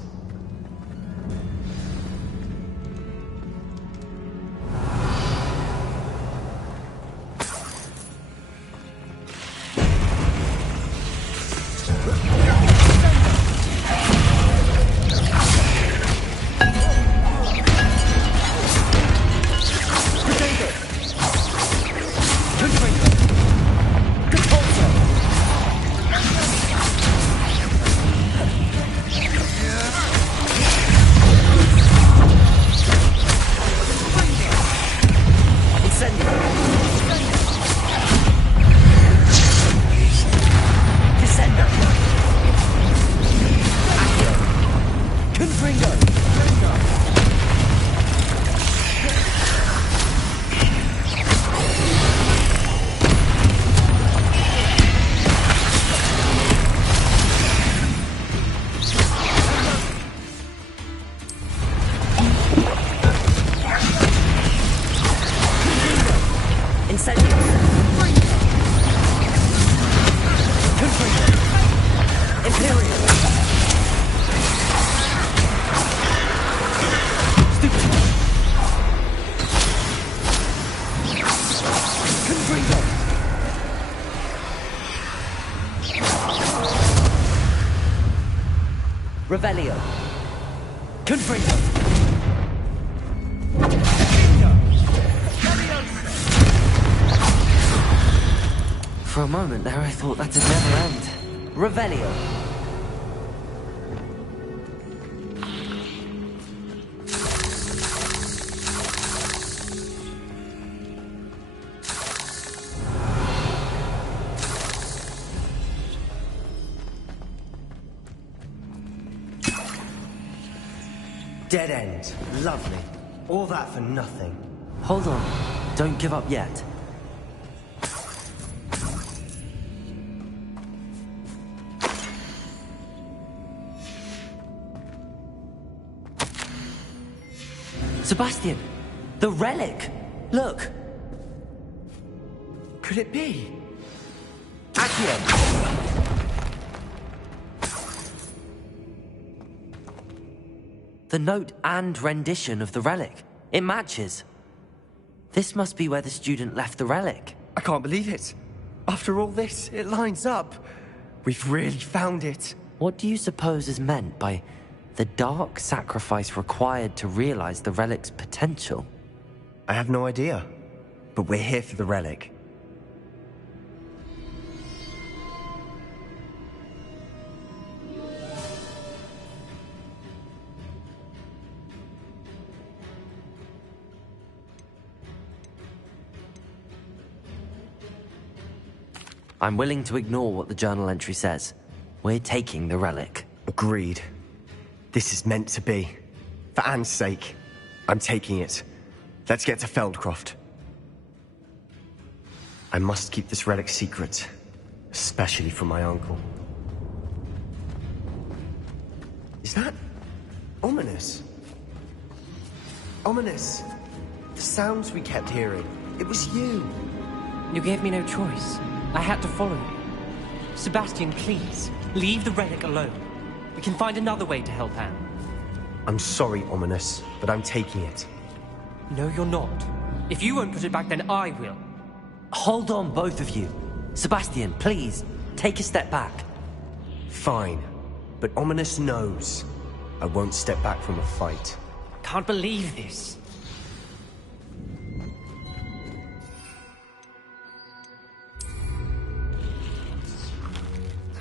Revelio. Confringo. For a moment there, I thought that'd never end. Revelio. Dead end. Lovely. All that for nothing. Hold on. Don't give up yet. Sebastian! The relic! Look! Could it be? Accio! The note and rendition of the relic. It matches. This must be where the student left the relic. I can't believe it. After all this, it lines up. We've really found it. What do you suppose is meant by the dark sacrifice required to realize the relic's potential? I have no idea. But we're here for the relic. I'm willing to ignore what the journal entry says. We're taking the relic. Agreed. This is meant to be. For Anne's sake, I'm taking it. Let's get to Feldcroft. I must keep this relic secret, especially from my uncle. Is that ominous? Ominous. The sounds we kept hearing. It was you. You gave me no choice. I had to follow you. Sebastian, please, leave the relic alone. We can find another way to help Anne. I'm sorry, Ominous, but I'm taking it. No, you're not. If you won't put it back, then I will. Hold on, both of you. Sebastian, please, take a step back. Fine, but Ominous knows I won't step back from a fight. Can't believe this.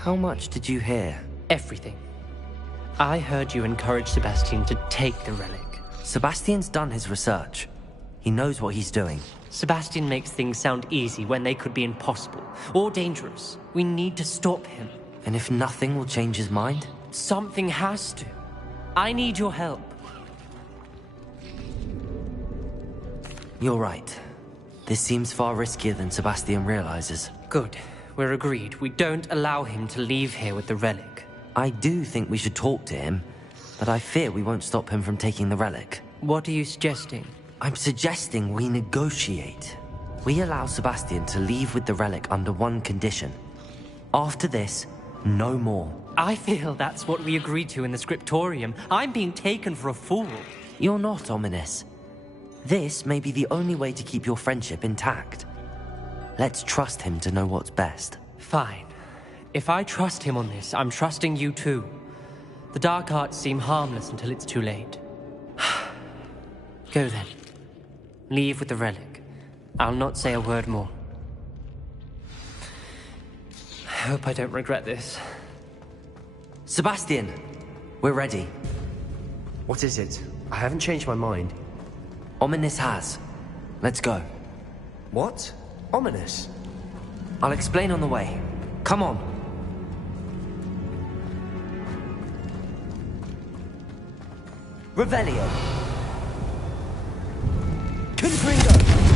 How much did you hear? Everything. I heard you encourage Sebastian to take the relic. Sebastian's done his research. He knows what he's doing. Sebastian makes things sound easy when they could be impossible or dangerous. We need to stop him. And if nothing will change his mind? Something has to. I need your help. You're right. This seems far riskier than Sebastian realizes. Good. We're agreed. We don't allow him to leave here with the relic. I do think we should talk to him, but I fear we won't stop him from taking the relic. What are you suggesting? I'm suggesting we negotiate. We allow Sebastian to leave with the relic under one condition. After this, no more. I feel that's what we agreed to in the scriptorium. I'm being taken for a fool. You're not, Ominous. This may be the only way to keep your friendship intact. Let's trust him to know what's best. Fine. If I trust him on this, I'm trusting you too. The dark arts seem harmless until it's too late. Go then. Leave with the relic. I'll not say a word more. I hope I don't regret this. Sebastian! We're ready. What is it? I haven't changed my mind. Ominous has. Let's go. What? Ominous? I'll explain on the way. Come on. Revelio. Confringo.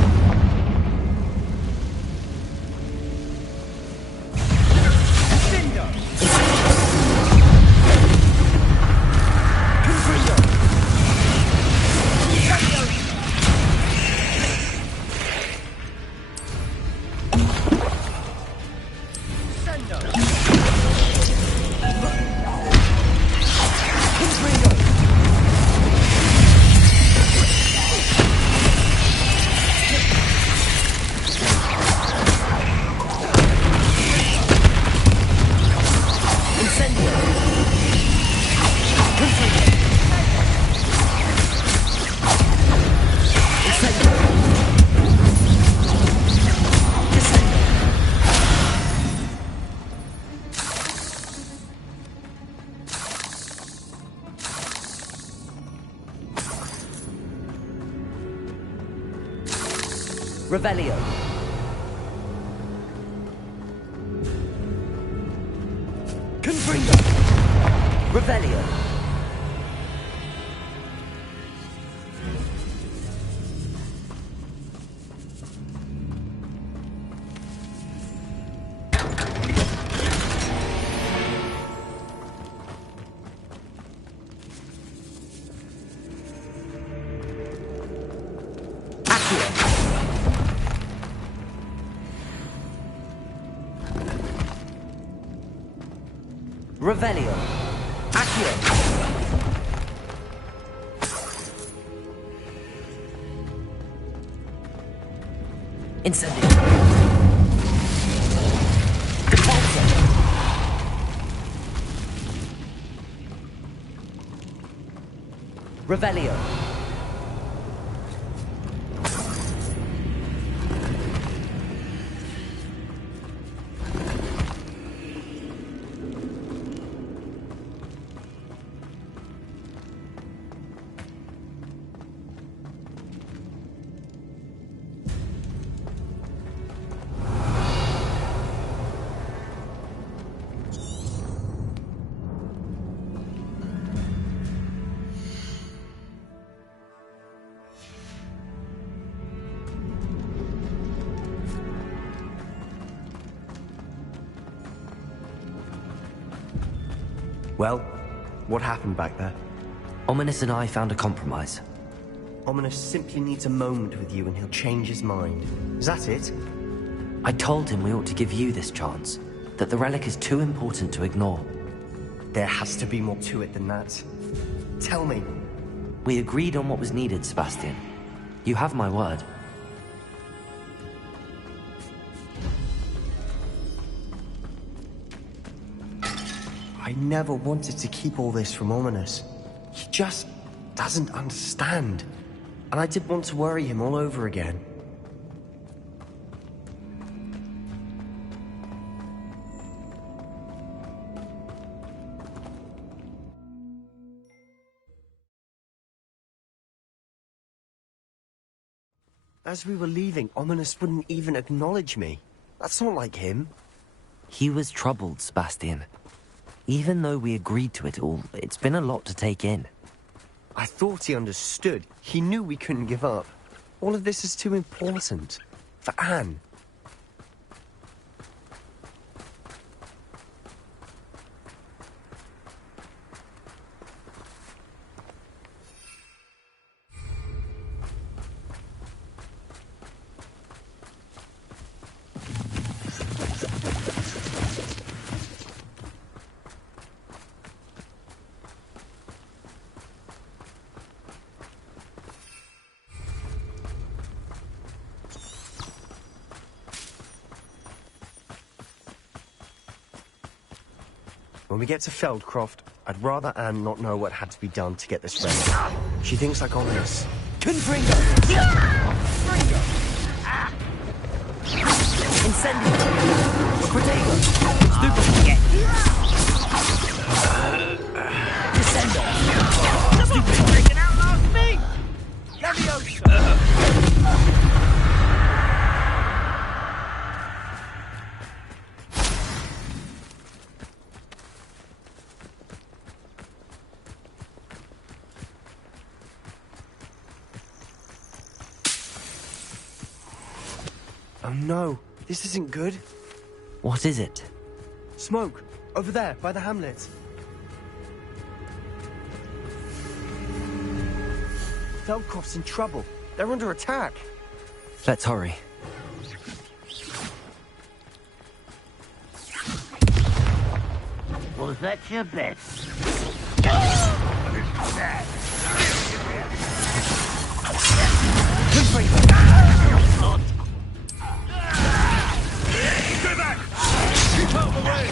Revelio. Confringo. Revelio. Revelio. Accio. Incendio. Repulsor. Revelio. Well, what happened back there? Ominous and I found a compromise. Ominous simply needs a moment with you and he'll change his mind. Is that it? I told him we ought to give you this chance, that the relic is too important to ignore. There has to be more to it than that. Tell me. We agreed on what was needed, Sebastian. You have my word. I never wanted to keep all this from Ominous. He just doesn't understand. And I didn't want to worry him all over again. As we were leaving, Ominous wouldn't even acknowledge me. That's not like him. He was troubled, Sebastian. Even though we agreed to it all, it's been a lot to take in. I thought he understood. He knew we couldn't give up. All of this is too important. For Anne. When we get to Feldcroft, I'd rather Anne not know what had to be done to get this ready. She thinks like Ominous. Confringo! Incendio! Protego! Stupid! Descendo! Stupid! Freaking outlast me! Leviosa! Oh no, this isn't good. What is it? Smoke, over there, by the hamlet. Feldcroft's in trouble. They're under attack. Let's hurry. Was that your best? Stay back! Keep out of the way!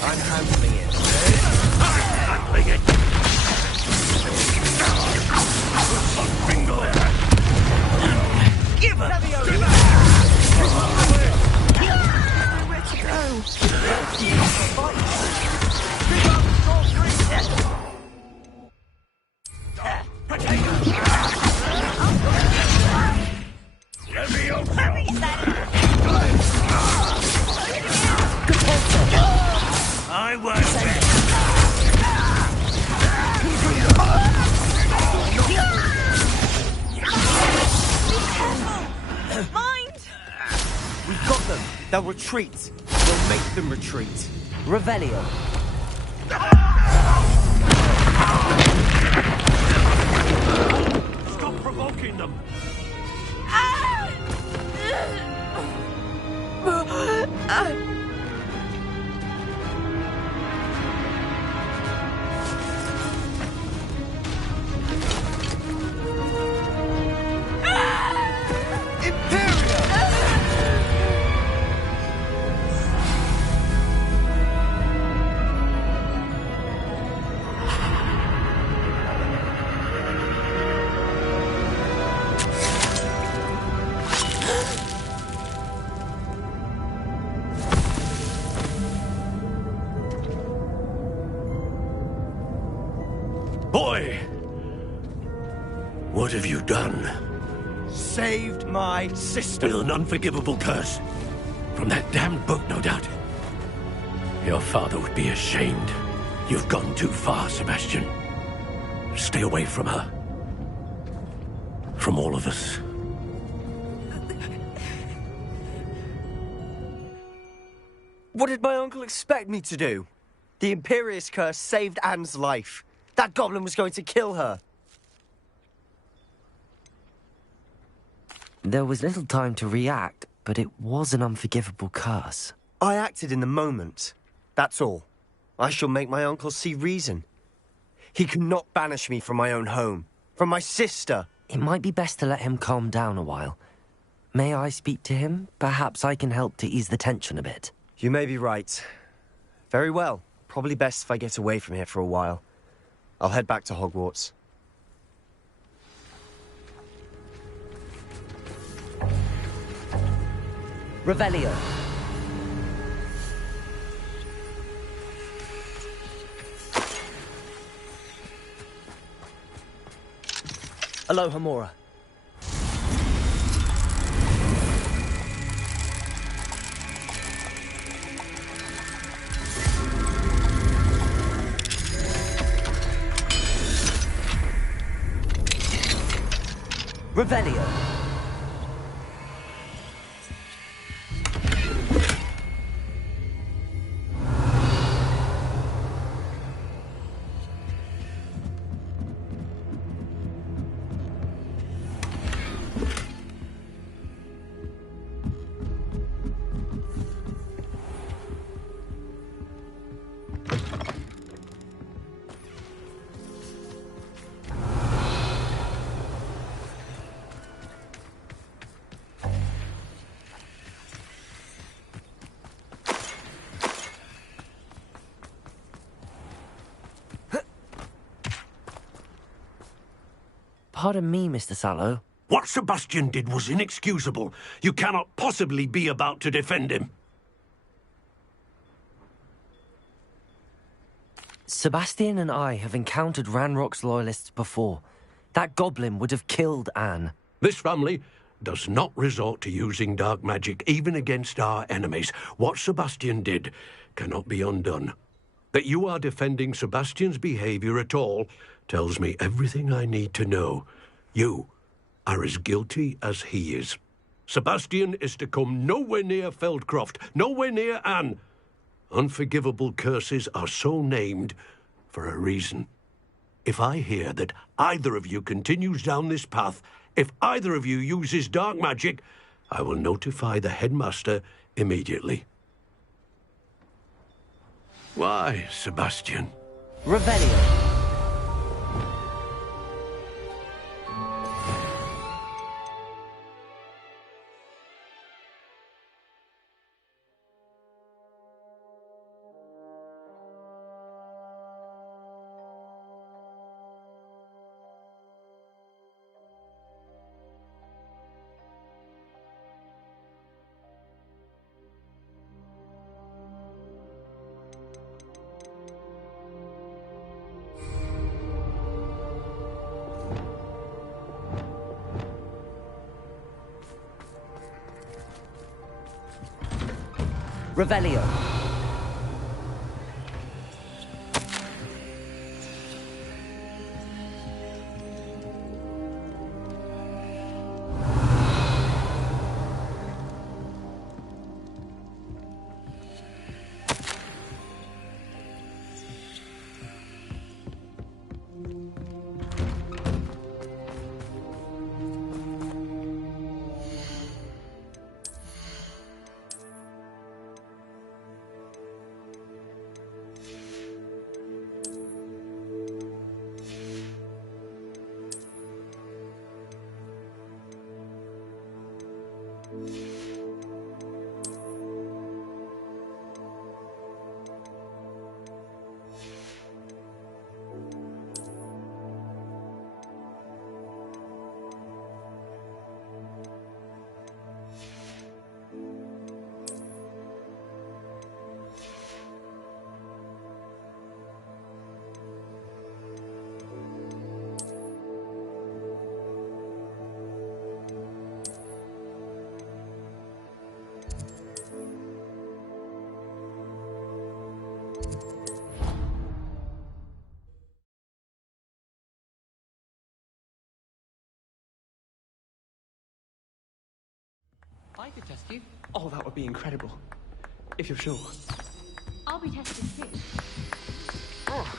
I'm handling it. Handling it! Bingo! Give her! Where to go? I won't bet. Mind! We've got them. They'll retreat. We'll make them retreat. Revelio. Stop provoking them! Boy! What have you done? Saved my sister. With an unforgivable curse. From that damned book, no doubt. Your father would be ashamed. You've gone too far, Sebastian. Stay away from her. From all of us. What did my uncle expect me to do? The Imperious curse saved Anne's life. That goblin was going to kill her. There was little time to react, but it was an unforgivable curse. I acted in the moment. That's all. I shall make my uncle see reason. He could not banish me from my own home, from my sister, It might be best to let him calm down a while. May I speak to him? Perhaps I can help to ease the tension a bit. You may be right. Very well. Probably best if I get away from here for a while. I'll head back to Hogwarts. Revelio. Alohomora. Revelio. Pardon me, Mr. Sallow. What Sebastian did was inexcusable. You cannot possibly be about to defend him. Sebastian and I have encountered Ranrock's loyalists before. That goblin would have killed Anne. This family does not resort to using dark magic, even against our enemies. What Sebastian did cannot be undone. That you are defending Sebastian's behavior at all tells me everything I need to know. You are as guilty as he is. Sebastian is to come nowhere near Feldcroft, nowhere near Anne. Unforgivable curses are so named for a reason. If I hear that either of you continues down this path, if either of you uses dark magic, I will notify the headmaster immediately. Why, Sebastian? Revelio. Revelio. I could test you. Oh, that would be incredible. If you're sure. I'll be tested too. Oh.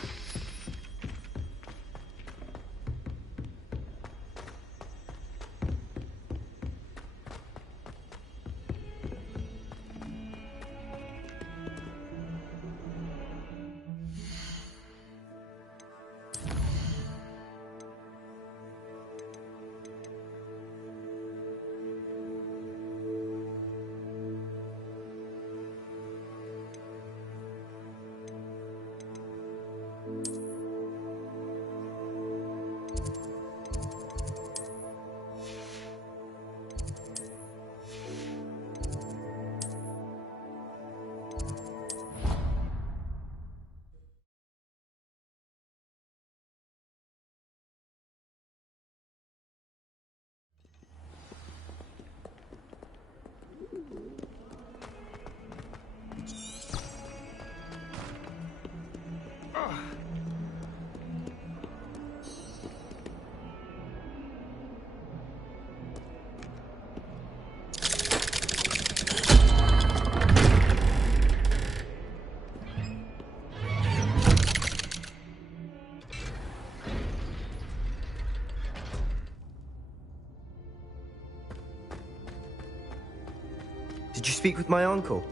Did you speak with my uncle?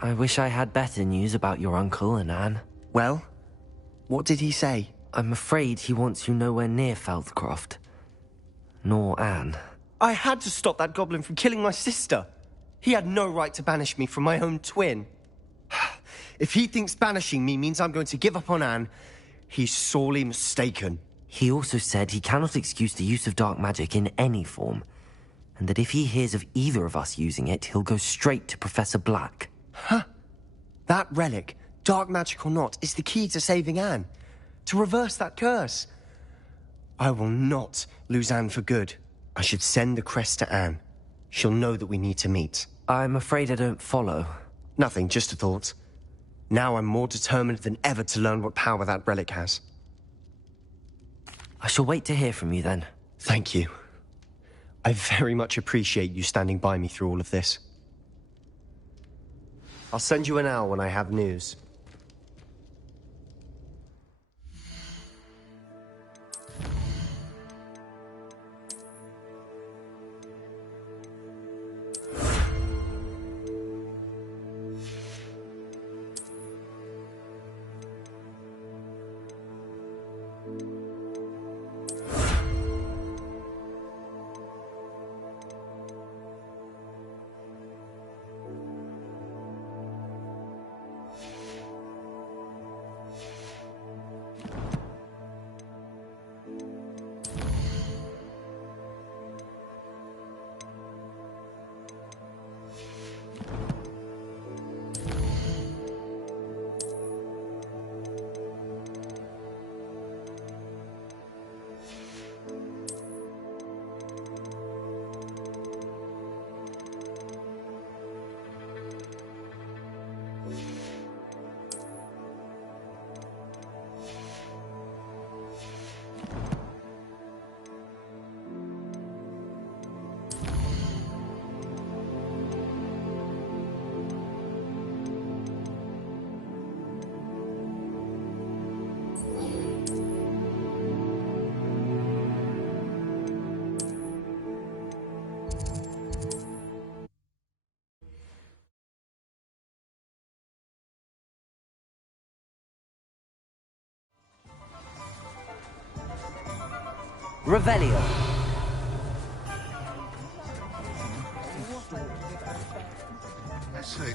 I wish I had better news about your uncle and Anne. Well, what did he say? I'm afraid he wants you nowhere near Feldcroft. Nor Anne. I had to stop that goblin from killing my sister. He had no right to banish me from my own twin. If he thinks banishing me means I'm going to give up on Anne, he's sorely mistaken. He also said he cannot excuse the use of dark magic in any form, and that if he hears of either of us using it, he'll go straight to Professor Black. Huh? That relic, dark magic or not, is the key to saving Anne. To reverse that curse. I will not lose Anne for good. I should send the crest to Anne. She'll know that we need to meet. I'm afraid I don't follow. Nothing, just a thought. Now I'm more determined than ever to learn what power that relic has. I shall wait to hear from you then. Thank you. I very much appreciate you standing by me through all of this. I'll send you an owl when I have news. Revelio. I say,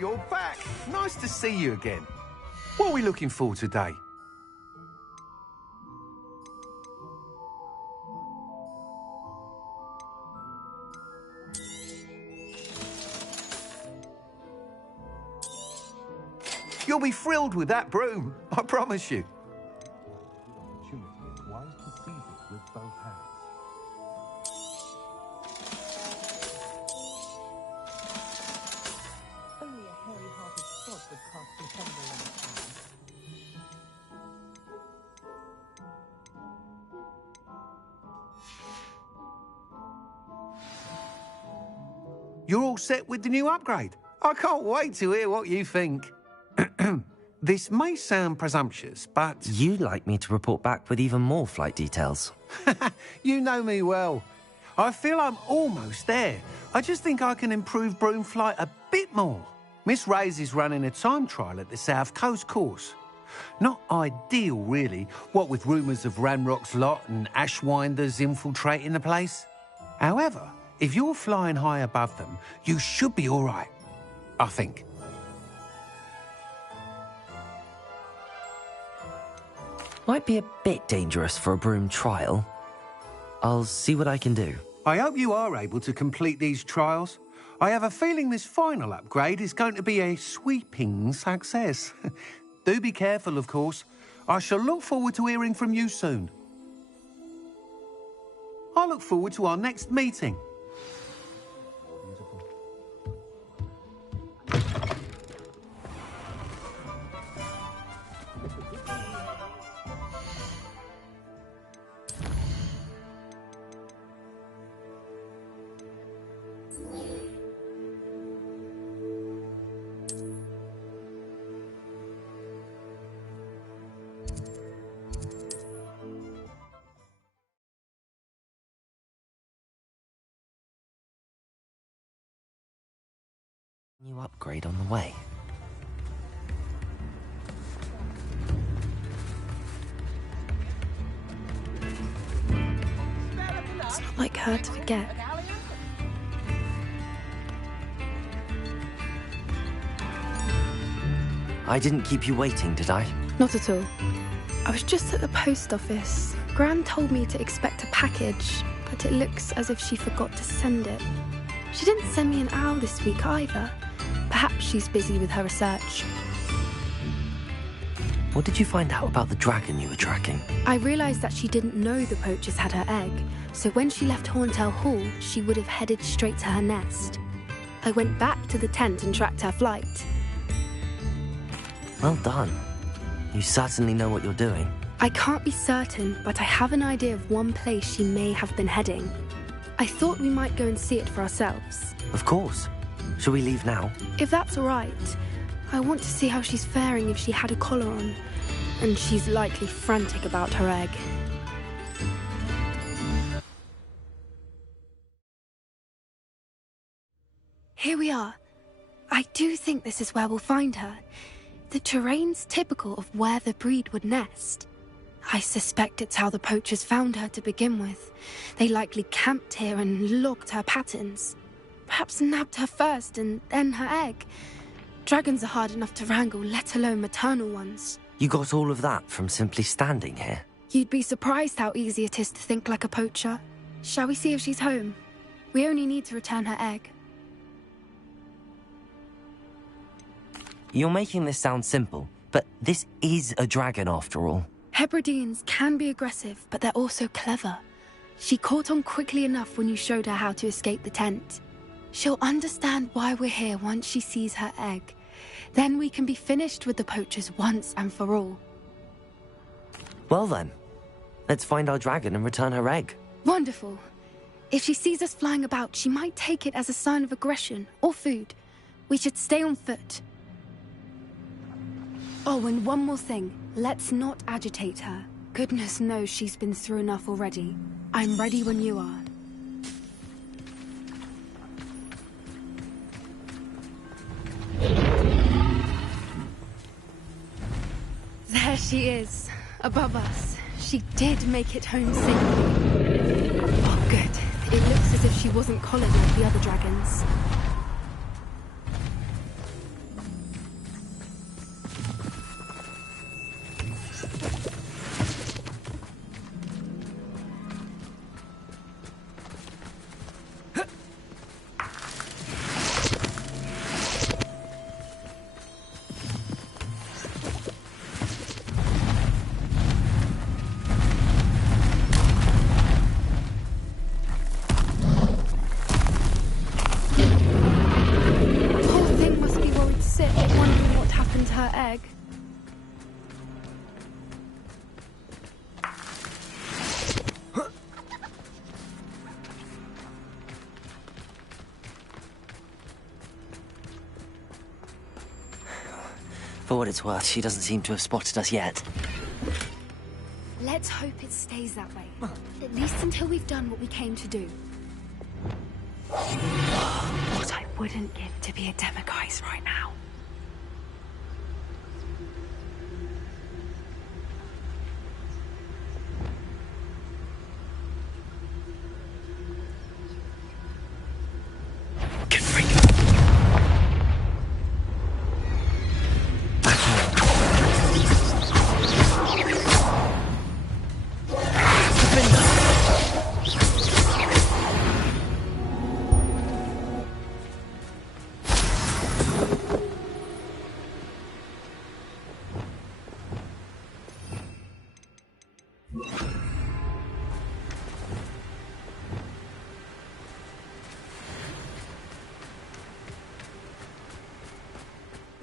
You're back. Nice to see you again. What are we looking for today? You'll be thrilled with that broom, I promise you. Opportunity, it's wise to seize it with both hands. Only a hairy-hearted sod would cast December on the town. You're all set with the new upgrade. I can't wait to hear what you think. This may sound presumptuous, but... You'd like me to report back with even more flight details. You know me well. I feel I'm almost there. I just think I can improve broom flight a bit more. Miss Ray's is running a time trial at the South Coast course. Not ideal, really, what with rumours of Ranrock's lot and Ashwinders infiltrating the place. However, if you're flying high above them, you should be all right, I think. Might be a bit dangerous for a broom trial. I'll see what I can do. I hope you are able to complete these trials. I have a feeling this final upgrade is going to be a sweeping success. Do be careful, of course. I shall look forward to hearing from you soon. I look forward to our next meeting. New upgrade on the way. It's not like her to forget. I didn't keep you waiting, did I? Not at all. I was just at the post office. Gran told me to expect a package, but it looks as if she forgot to send it. She didn't send me an owl this week either. Perhaps she's busy with her research. What did you find out about the dragon you were tracking? I realised that she didn't know the poachers had her egg, so when she left Horntail Hall, she would have headed straight to her nest. I went back to the tent and tracked her flight. Well done. You certainly know what you're doing. I can't be certain, but I have an idea of one place she may have been heading. I thought we might go and see it for ourselves. Of course. Shall we leave now? If that's all right. I want to see how she's faring if she had a collar on. And she's likely frantic about her egg. Here we are. I do think this is where we'll find her. The terrain's typical of where the breed would nest. I suspect it's how the poachers found her to begin with. They likely camped here and logged her patterns. Perhaps nabbed her first and then her egg. Dragons are hard enough to wrangle, let alone maternal ones. You got all of that from simply standing here? You'd be surprised how easy it is to think like a poacher. Shall we see if she's home? We only need to return her egg. You're making this sound simple, but this is a dragon after all. Hebrideans can be aggressive, but they're also clever. She caught on quickly enough when you showed her how to escape the tent. She'll understand why we're here once she sees her egg. Then we can be finished with the poachers once and for all. Well then, let's find our dragon and return her egg. Wonderful. If she sees us flying about, she might take it as a sign of aggression or food. We should stay on foot. Oh, and one more thing. Let's not agitate her. Goodness knows she's been through enough already. I'm ready when you are. There she is, above us. She did make it home safely. Oh, good. It looks as if she wasn't collared like the other dragons. For what it's worth, she doesn't seem to have spotted us yet. Let's hope it stays that way. At least until we've done what we came to do. What I wouldn't give to be a Demiguise right now.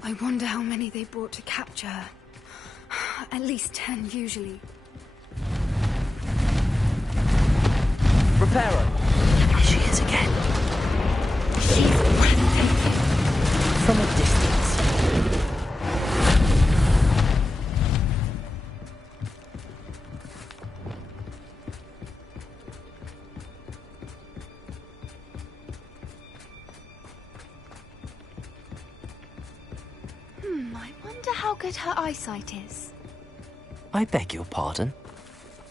I wonder how many they brought to capture her. At least 10, usually. Reparo! Here she is again. She's breathtaking. From a distance. good her eyesight is? I beg your pardon?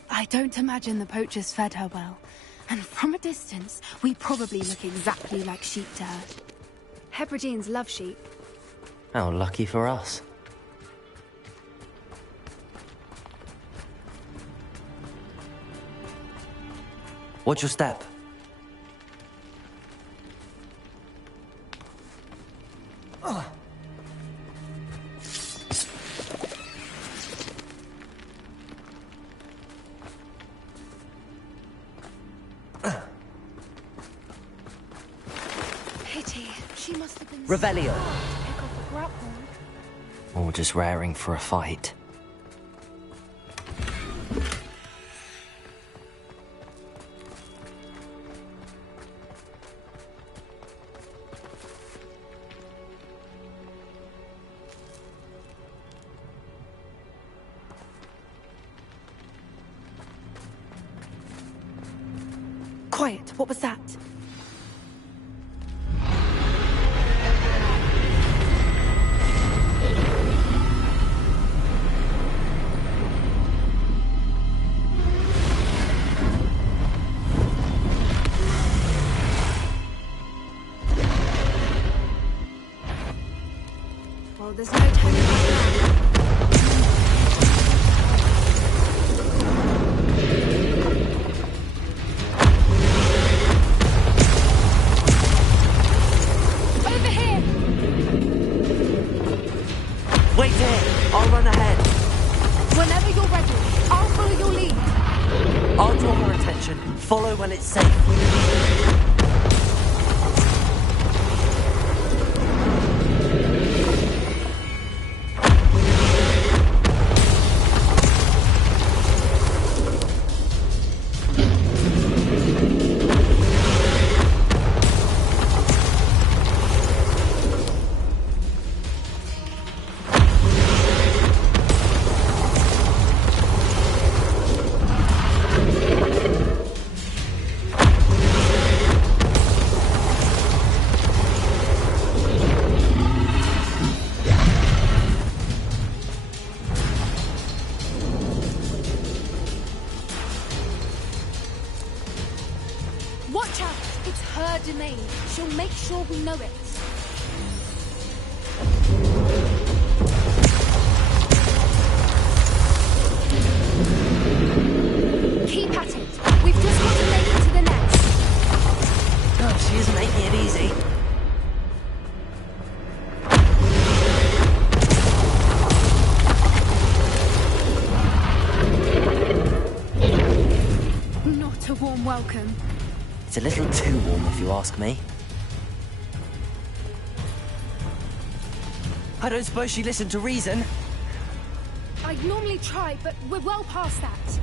I don't imagine the poachers fed her well. And from a distance, we probably look exactly like sheep to her. Hebrideans love sheep. How lucky for us. Watch your step. Pity. She must have been Revelio. pick off a grapple. Or just raring for a fight. Quiet. What was that? Well, there's no turning back now. Over here! Wait here! I'll run ahead. Whenever you're ready, I'll follow your lead. I'll draw her attention. Follow when it's safe. Watch out! It's her domain. She'll make sure we know it. Keep at it. We've just got to make it to the nest. Oh, she isn't making it easy. Not a warm welcome. It's a little too warm, if you ask me. I don't suppose she listened to reason. I'd normally try, but we're well past that.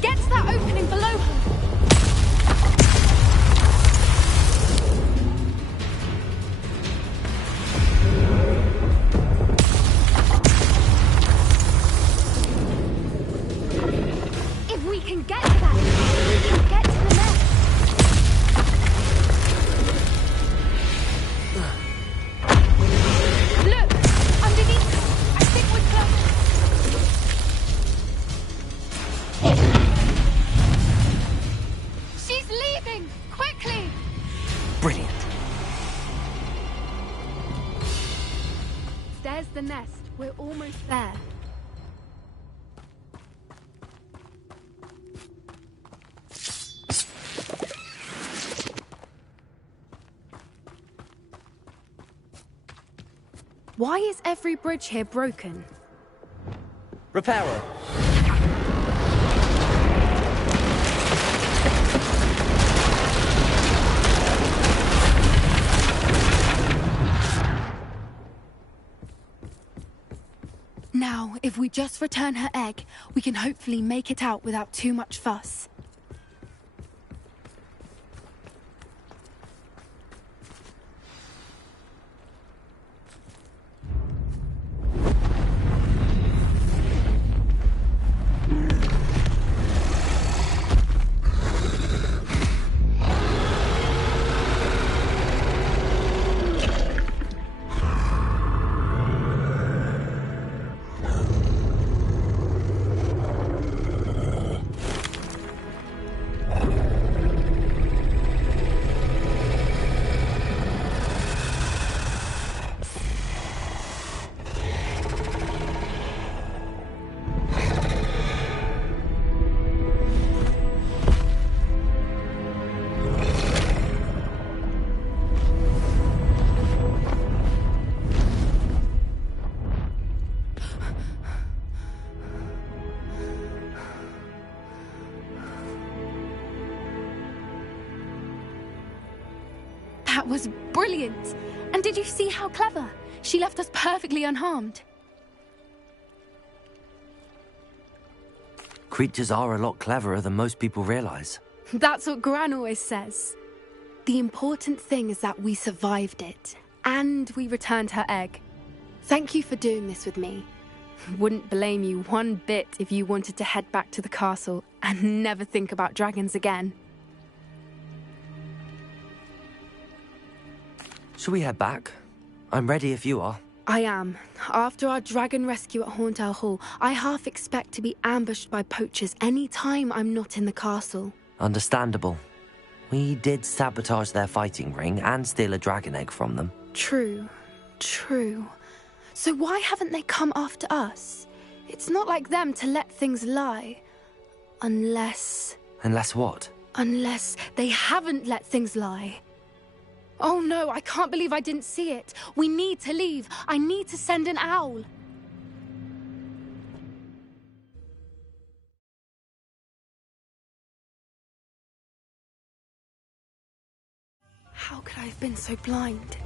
Get to that opening below her. If we can get to that, we can get to the nest. Look! Underneath her! I think we're close. She's leaving! Quickly! Brilliant. There's the nest. We're almost there. Why is every bridge here broken? Reparo. Now, if we just return her egg, we can hopefully make it out without too much fuss. That was brilliant. And did you see how clever? She left us perfectly unharmed. Creatures are a lot cleverer than most people realize. That's what Gran always says. The important thing is that we survived it, and we returned her egg. Thank you for doing this with me. Wouldn't blame you one bit if you wanted to head back to the castle and never think about dragons again. Shall we head back? I'm ready if you are. I am. After our dragon rescue at Hauntow Hall, I half expect to be ambushed by poachers any time I'm not in the castle. Understandable. We did sabotage their fighting ring and steal a dragon egg from them. True. So why haven't they come after us? It's not like them to let things lie. Unless... Unless what? Unless they haven't let things lie. Oh no, I can't believe I didn't see it. We need to leave. I need to send an owl. How could I have been so blind?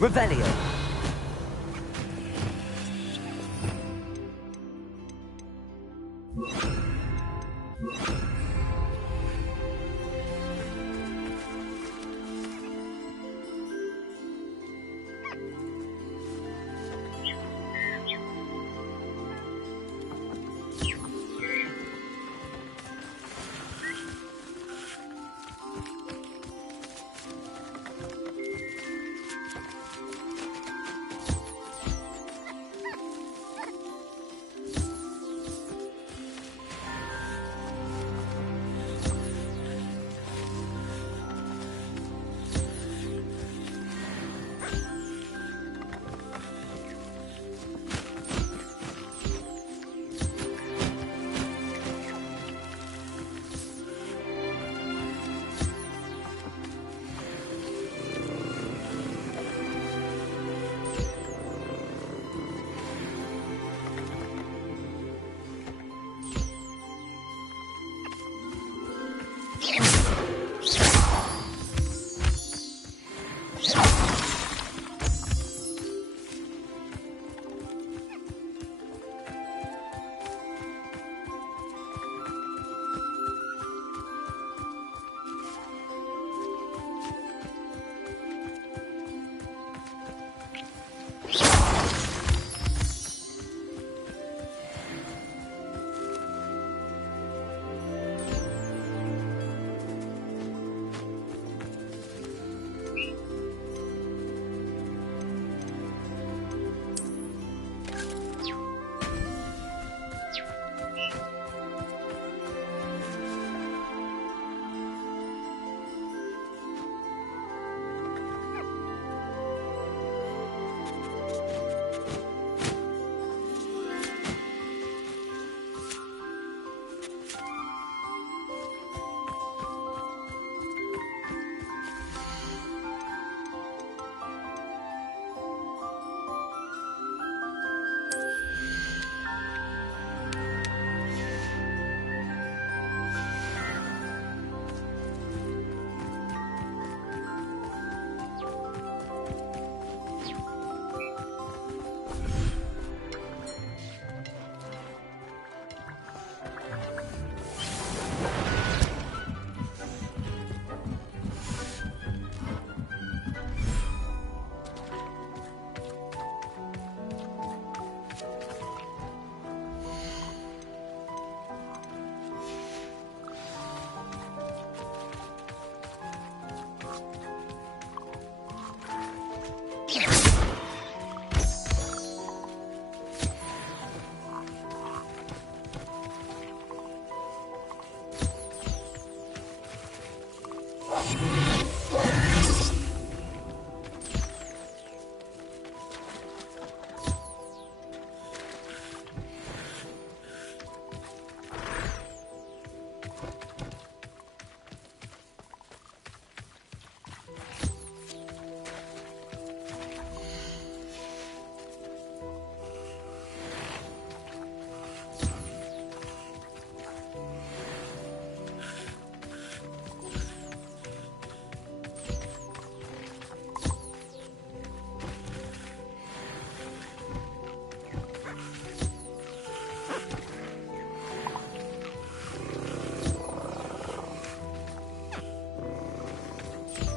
Revelio.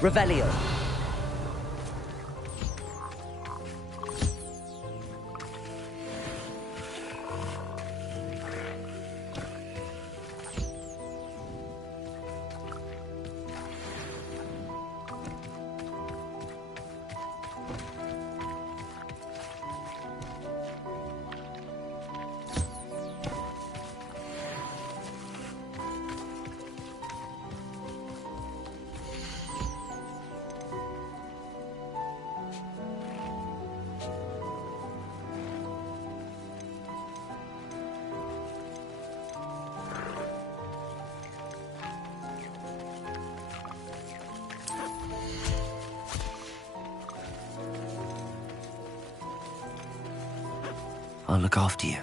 Revelio. I'll look after you.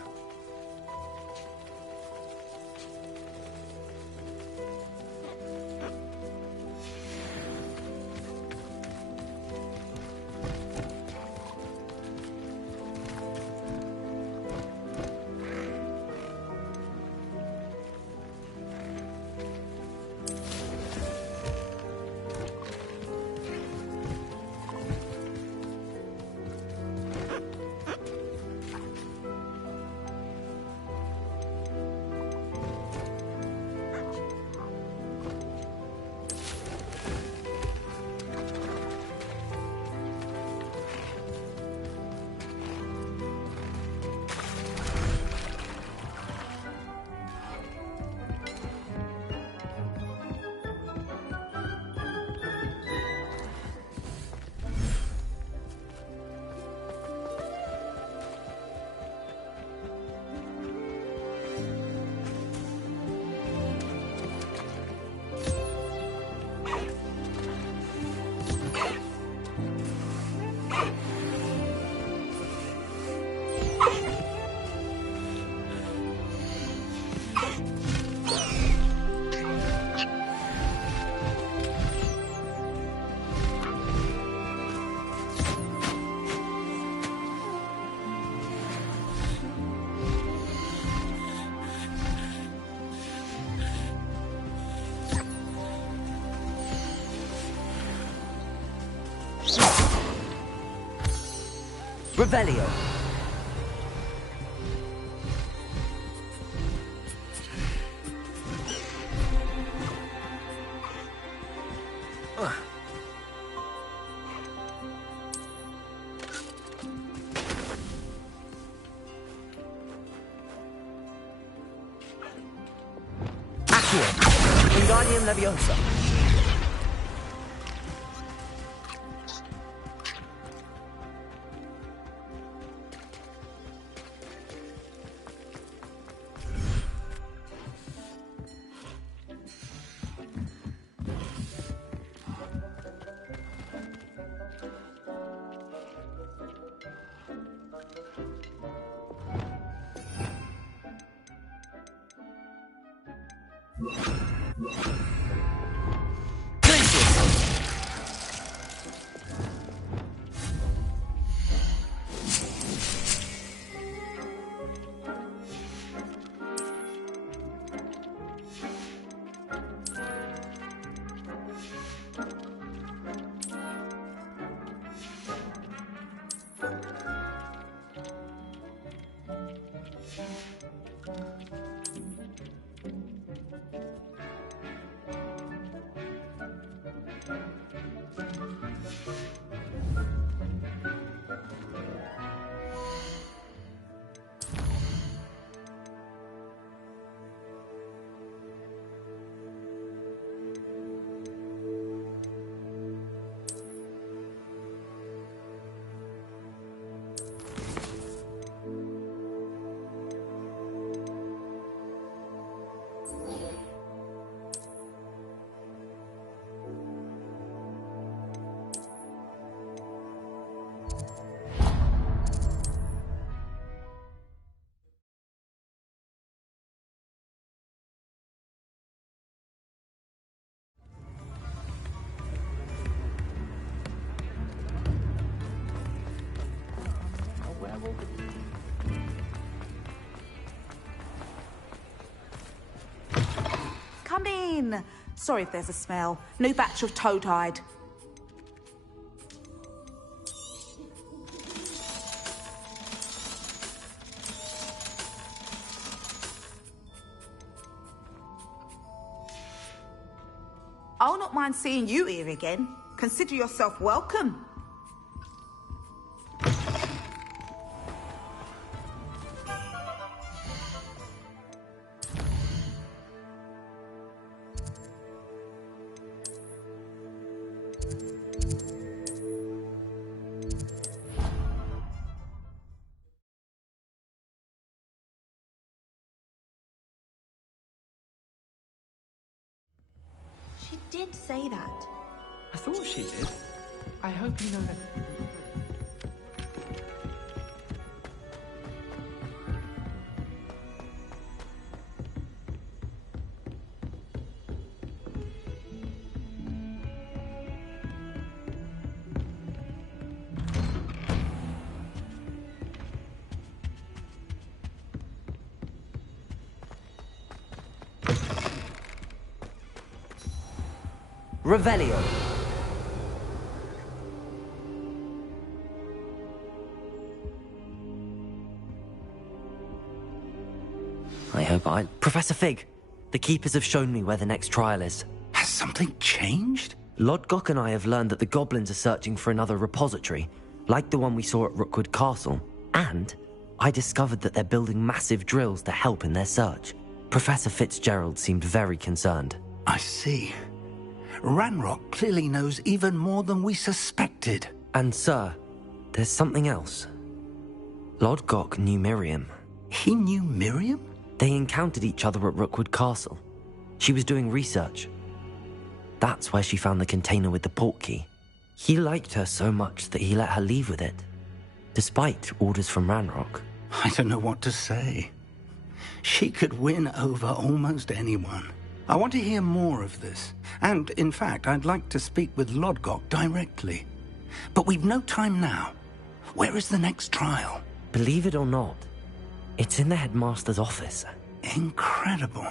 Revelio. Accio. Wingardium Leviosa. Come in. Sorry if there's a smell. New batch of toad-hide. I'll not mind seeing you here again. Consider yourself welcome. She did say that. I thought she did. I hope you know that. Revelio. Professor Fig, the Keepers have shown me where the next trial is. Has something changed? Lodgok and I have learned that the goblins are searching for another repository, like the one we saw at Rookwood Castle. And I discovered that they're building massive drills to help in their search. Professor Fitzgerald seemed very concerned. I see. Ranrock clearly knows even more than we suspected. And, sir, there's something else. Lodgok knew Miriam. He knew Miriam? They encountered each other at Rookwood Castle. She was doing research. That's where she found the container with the port key. He liked her so much that he let her leave with it, despite orders from Ranrock. I don't know what to say. She could win over almost anyone. I want to hear more of this. And, in fact, I'd like to speak with Lodgok directly. But we've no time now. Where is the next trial? Believe it or not, it's in the headmaster's office. Incredible.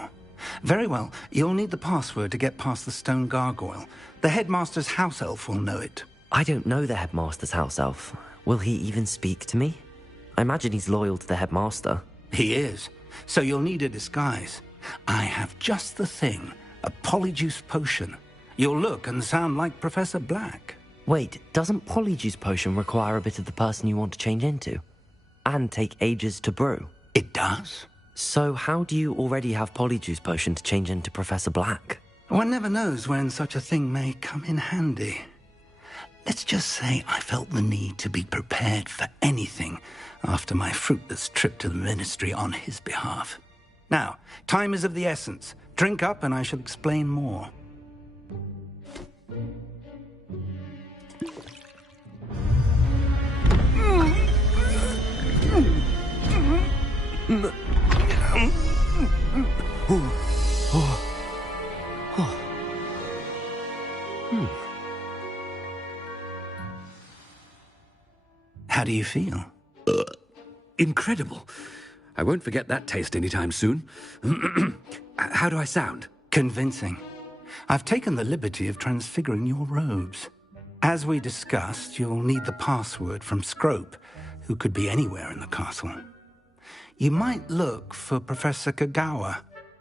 Very well. You'll need the password to get past the stone gargoyle. The headmaster's house elf will know it. I don't know the headmaster's house elf. Will he even speak to me? I imagine he's loyal to the headmaster. He is. So you'll need a disguise. I have just the thing. A polyjuice potion. You'll look and sound like Professor Black. Wait, doesn't polyjuice potion require a bit of the person you want to change into? And take ages to brew? It does. So how do you already have polyjuice potion to change into Professor Black? One never knows when such a thing may come in handy. Let's just say I felt the need to be prepared for anything after my fruitless trip to the ministry on his behalf. Now, time is of the essence. Drink up and I shall explain more. How do you feel? Incredible. I won't forget that taste anytime soon. How do I sound? Convincing. I've taken the liberty of transfiguring your robes. As we discussed, you'll need the password from Scrope, who could be anywhere in the castle. You might look for Professor Kagawa.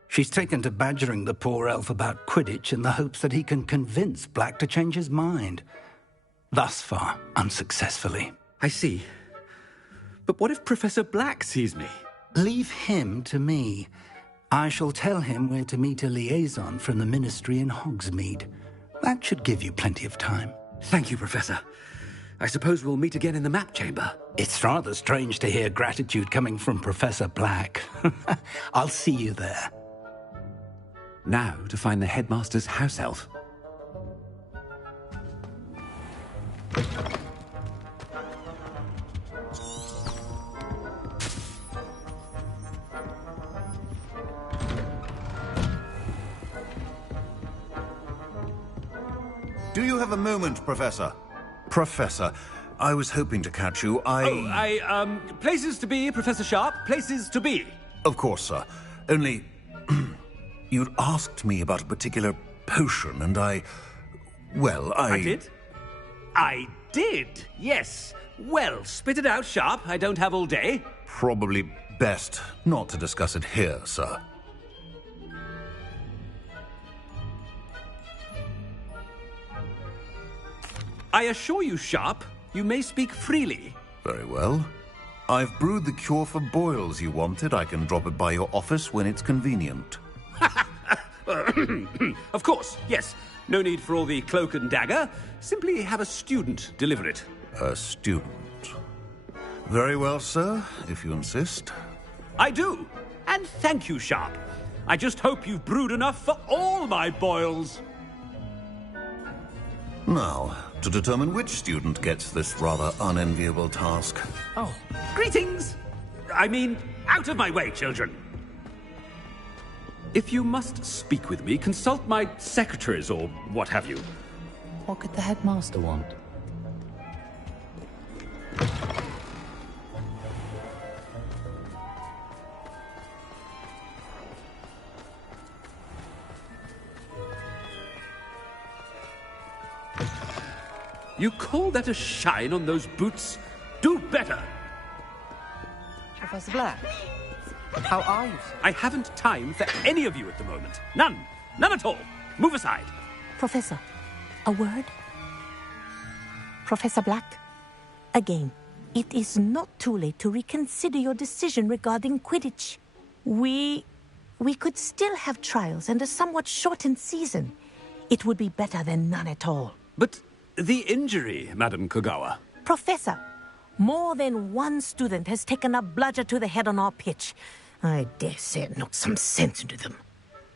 She's taken to badgering the poor elf about Quidditch in the hopes that he can convince Black to change his mind. Thus far, unsuccessfully. I see. But what if Professor Black sees me? Leave him to me. I shall tell him where to meet a liaison from the ministry in Hogsmeade. That should give you plenty of time. Thank you, Professor. I suppose we'll meet again in the map chamber. It's rather strange to hear gratitude coming from Professor Black. I'll see you there. Now to find the headmaster's house elf. Do you have a moment, Professor? Professor, I was hoping to catch you. Places to be, Professor Sharp. Places to be. Of course, sir. Only, you'd asked me about a particular potion, and I did? I did, yes. Well, spit it out, Sharp. I don't have all day. Probably best not to discuss it here, sir. I assure you, Sharp, you may speak freely. Very well. I've brewed the cure for boils you wanted. I can drop it by your office when it's convenient. Of course, yes. No need for all the cloak and dagger. Simply have a student deliver it. A student. Very well, sir, if you insist. I do. And thank you, Sharp. I just hope you've brewed enough for all my boils. Now, to determine which student gets this rather unenviable task. Oh, greetings! I mean, out of my way, children. If you must speak with me, consult my secretaries or what have you. What could the headmaster want? You call that a shine on those boots? Do better! Professor Black, how are you, sir? I haven't time for any of you at the moment. None. None at all. Move aside. Professor, a word? Professor Black, again, it is not too late to reconsider your decision regarding Quidditch. We could still have trials and a somewhat shortened season. It would be better than none at all. But the injury, Madam Kogawa. Professor, more than one student has taken a bludger to the head on our pitch. I dare say it knocked some sense into them.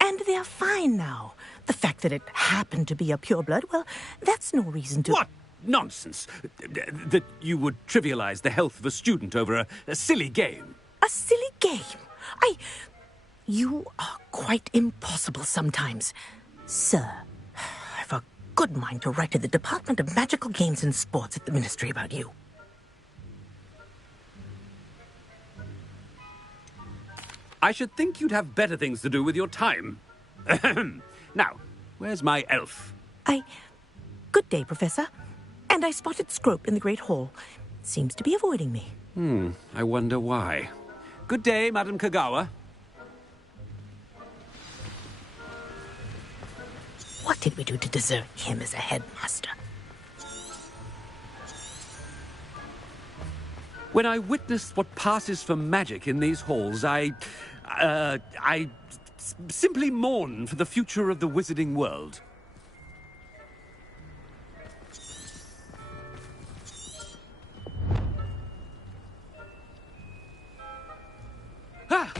And they're fine now. The fact that it happened to be a pureblood, well, that's no reason to... What nonsense! That you would trivialize the health of a student over a silly game. A silly game? You are quite impossible sometimes. Sir, I've a good mind to write to the Department of Magical Games and Sports at the Ministry about you. I should think you'd have better things to do with your time. Now, where's my elf? Good day, Professor. And I spotted Scrope in the Great Hall. Seems to be avoiding me. I wonder why. Good day, Madam Kogawa. What did we do to deserve him as a headmaster? When I witnessed what passes for magic in these halls, I simply mourn for the future of the wizarding world. Ah!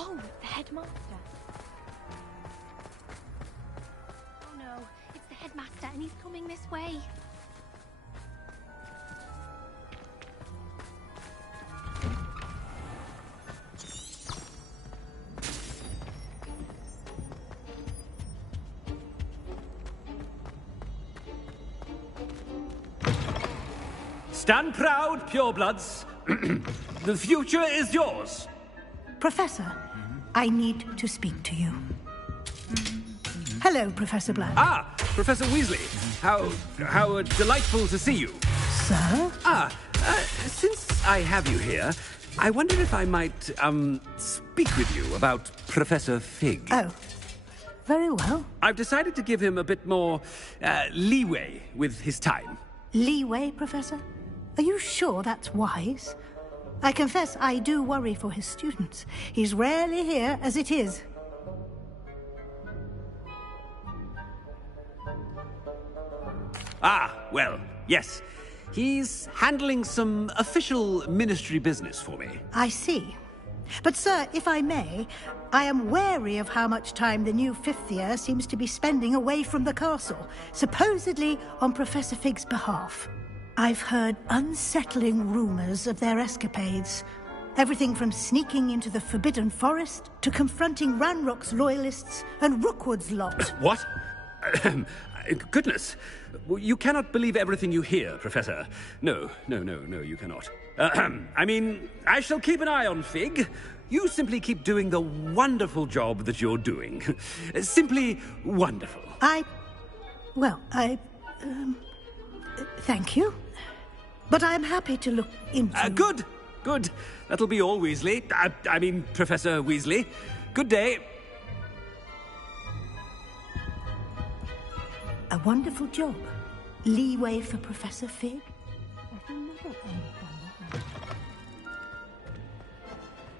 Oh, the headmaster. Oh no, it's the headmaster and he's coming this way. Stand proud, purebloods. The future is yours. Professor, I need to speak to you. Hello, Professor Black. Ah, Professor Weasley. How delightful to see you. Sir? Since I have you here, I wonder if I might, speak with you about Professor Fig. Oh, very well. I've decided to give him a bit more, leeway with his time. Leeway, Professor? Are you sure that's wise? I confess I do worry for his students. He's rarely here as it is. Ah, well, yes. He's handling some official ministry business for me. I see. But, sir, if I may, I am wary of how much time the new fifth year seems to be spending away from the castle, supposedly on Professor Fig's behalf. I've heard unsettling rumors of their escapades. Everything from sneaking into the Forbidden Forest to confronting Ranrock's loyalists and Rookwood's lot. What? Goodness. You cannot believe everything you hear, Professor. No, you cannot. I mean, I shall keep an eye on Fig. You simply keep doing the wonderful job that you're doing. Simply wonderful. Thank you. But I'm happy to look into... Good. Good. That'll be all, Weasley. I mean, Professor Weasley. Good day. A wonderful job. Leeway for Professor Fig?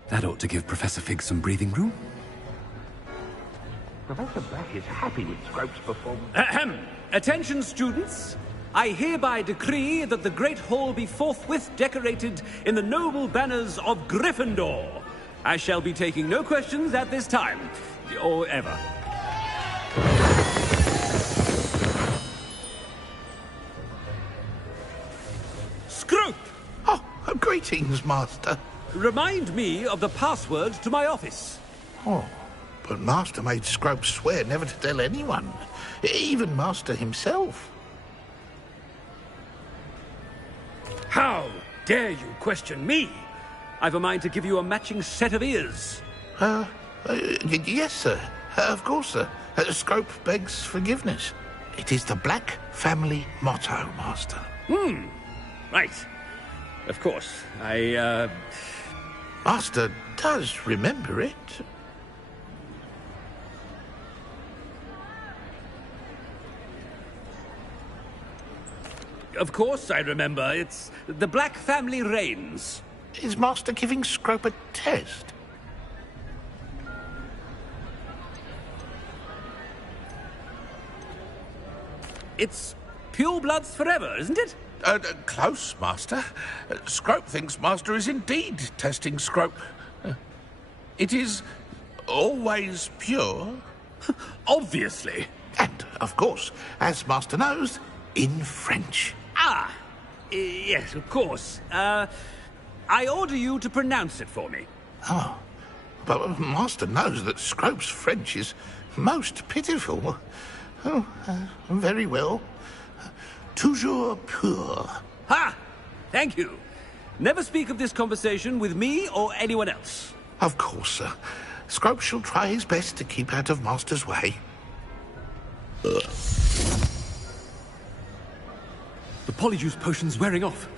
That ought to give Professor Fig some breathing room. Professor Black is happy with Scrope's performance. Ahem. Attention, students. I hereby decree that the Great Hall be forthwith decorated in the noble banners of Gryffindor. I shall be taking no questions at this time, or ever. Scrope! Oh, greetings, Master. Remind me of the password to my office. Oh, but Master made Scrope swear never to tell anyone, even Master himself. How dare you question me? I've a mind to give you a matching set of ears. Yes, sir. Of course, sir. Scrope begs forgiveness. It is the Black family motto, Master. Right. Of course. Master does remember it. Of course I remember. It's the Black family reigns. Is Master giving Scrope a test? It's pure bloods forever, isn't it? Close, Master. Scrope thinks Master is indeed testing Scrope. It is always pure. Obviously. And, of course, as Master knows, in French. Ah, yes, of course. I order you to pronounce it for me. Oh, but Master knows that Scrope's French is most pitiful. Oh, very well. Toujours pur. Ha! Thank you. Never speak of this conversation with me or anyone else. Of course, sir. Scrope shall try his best to keep out of Master's way. The polyjuice potion's wearing off.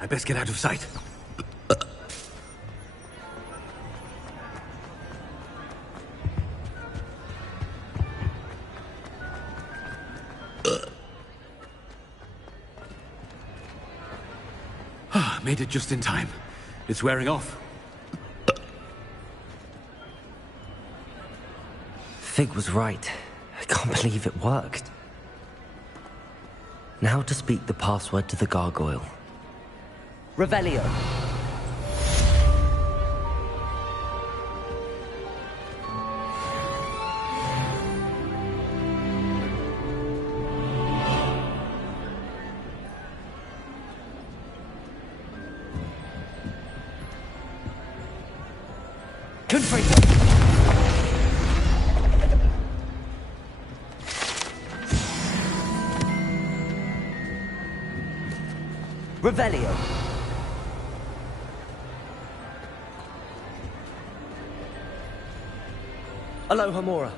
I best get out of sight. Made it just in time. It's wearing off. Fig was right. I can't believe it worked. Now to speak the password to the gargoyle. Revelio. Revelio. Aloha Mora.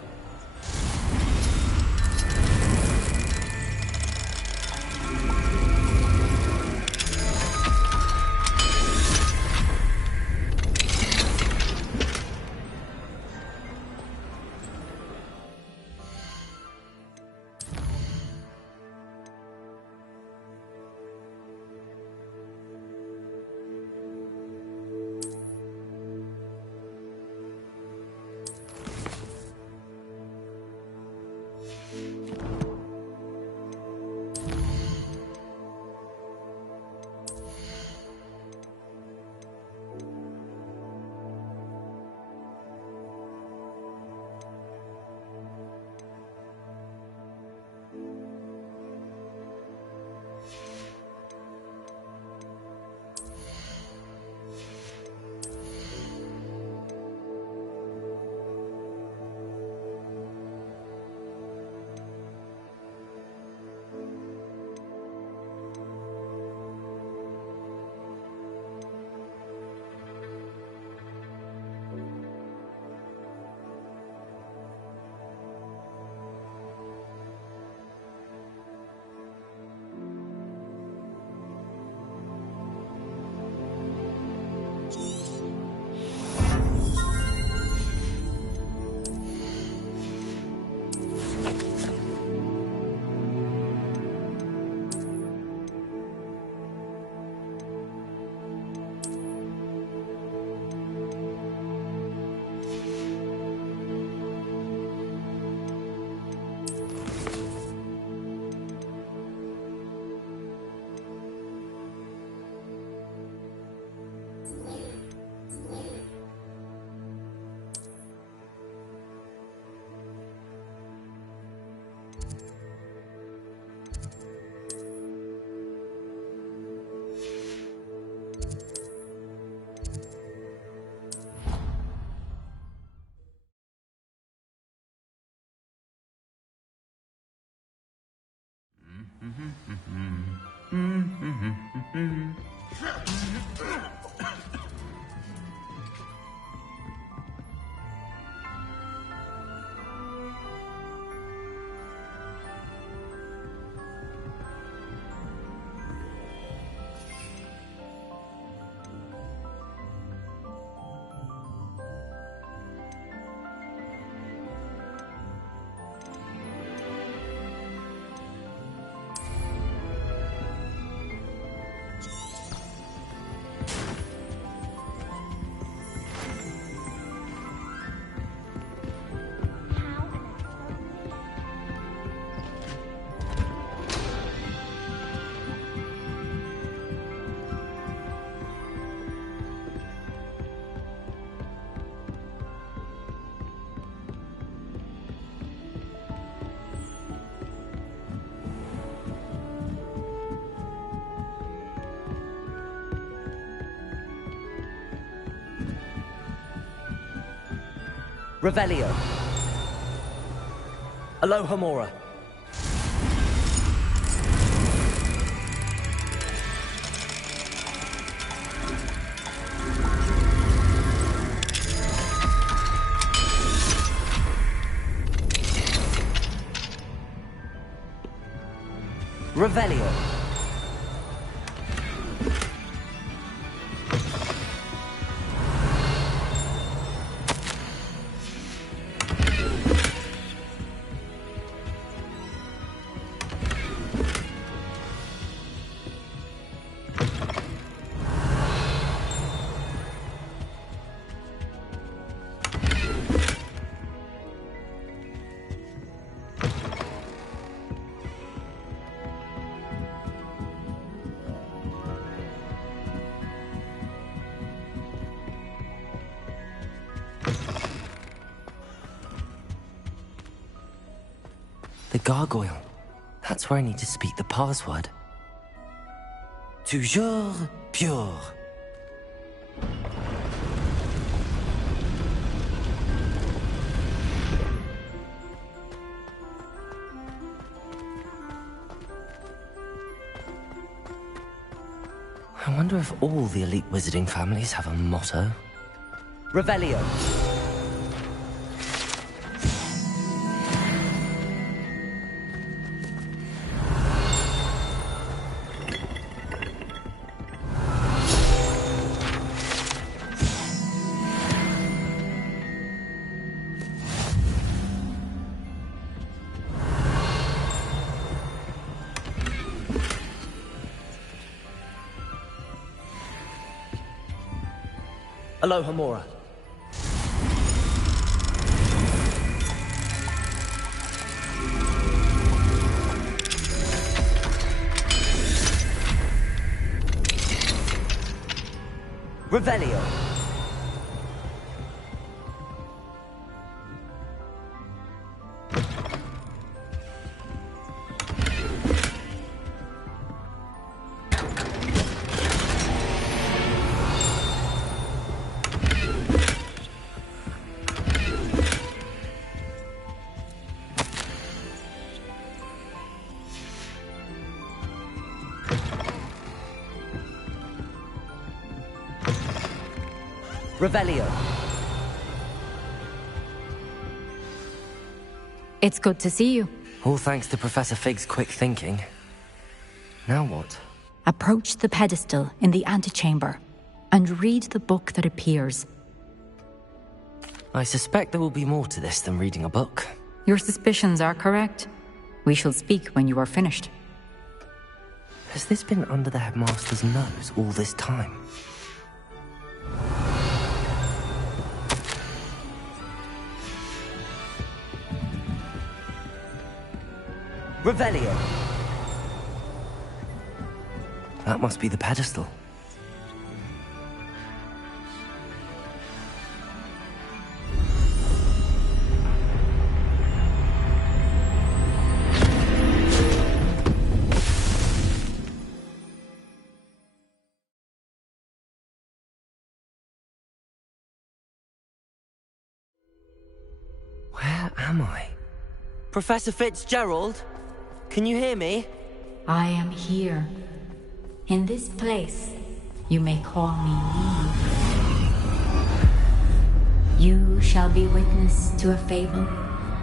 Revelio. Alohomora. Revelio. The gargoyle. That's where I need to speak the password. Toujours pure. I wonder if all the elite wizarding families have a motto. Revelio. Alohomora. Revelio. Revelio. It's good to see you. All thanks to Professor Fig's quick thinking. Now what? Approach the pedestal in the antechamber and read the book that appears. I suspect there will be more to this than reading a book. Your suspicions are correct. We shall speak when you are finished. Has this been under the headmaster's nose all this time? Revelio. That must be the pedestal. Where am I? Professor Fitzgerald? Can you hear me? I am here. In this place, you may call me Eve. You shall be witness to a fable.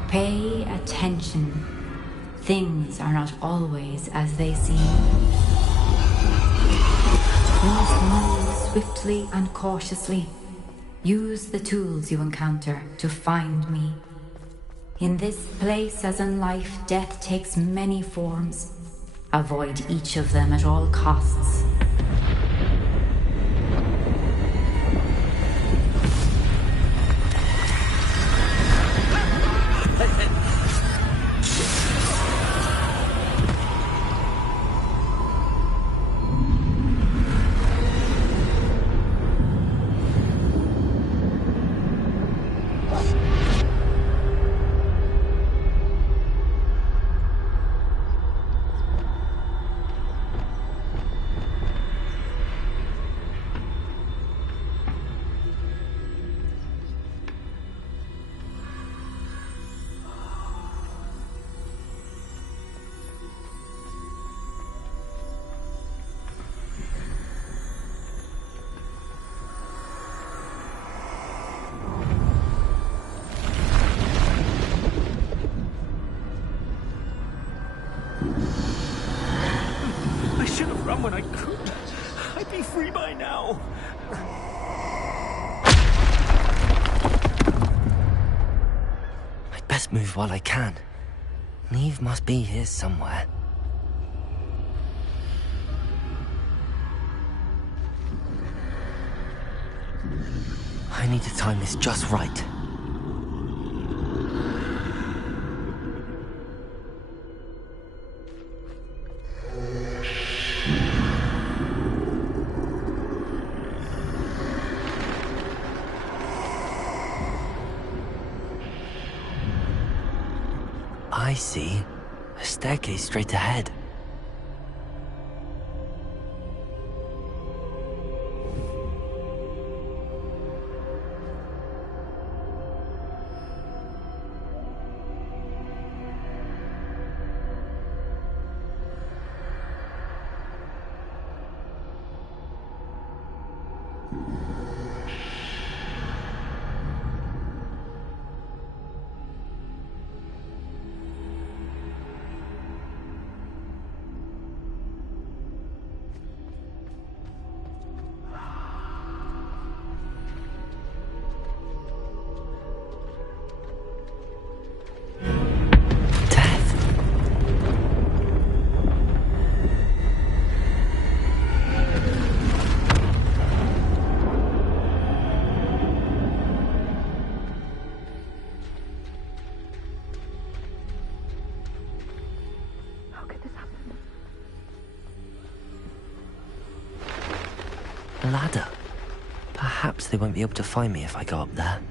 Pay attention. Things are not always as they seem. You must move swiftly and cautiously. Use the tools you encounter to find me. In this place, as in life, death takes many forms. Avoid each of them at all costs. best move while I can. Neve must be here somewhere. I need to time this just right. I see. A staircase straight ahead. Ladder. Perhaps they won't be able to find me if I go up there.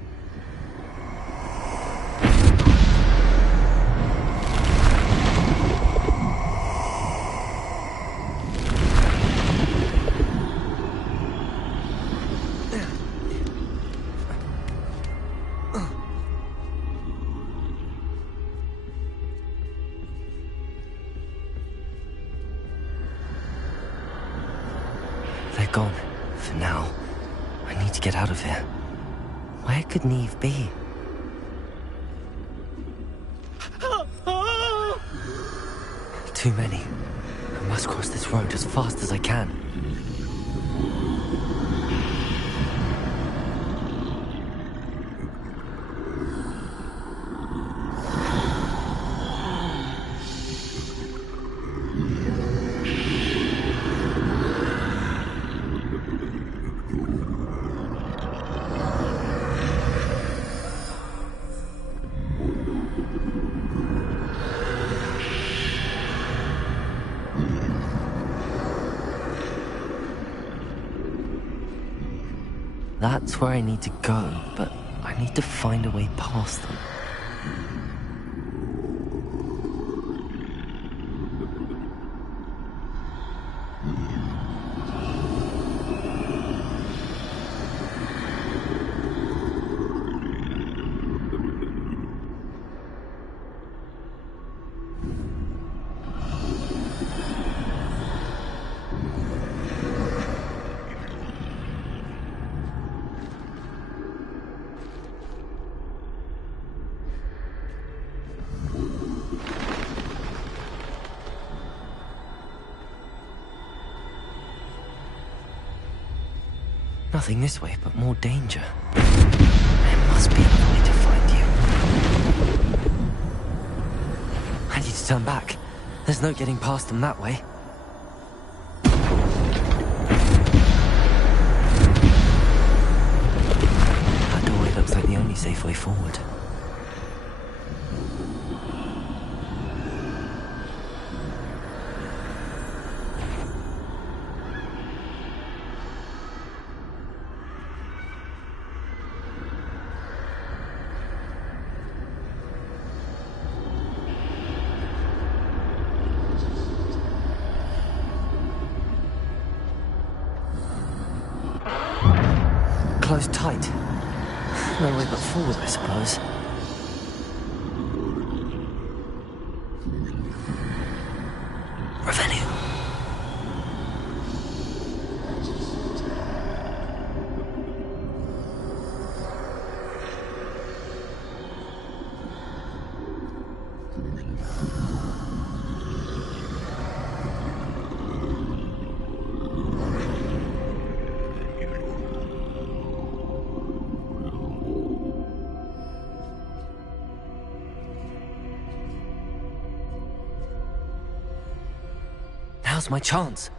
They're gone. For now. I need to get out of here. Where could Neve be? Too many. I must cross this road as fast as I can. That's where I need to go, but I need to find a way past them. Nothing this way, but more danger. There must be another way to find you. I need to turn back. There's no getting past them that way. That doorway looks like the only safe way forward. Closed tight. No way but forward, I suppose. Revelio. Now's my chance.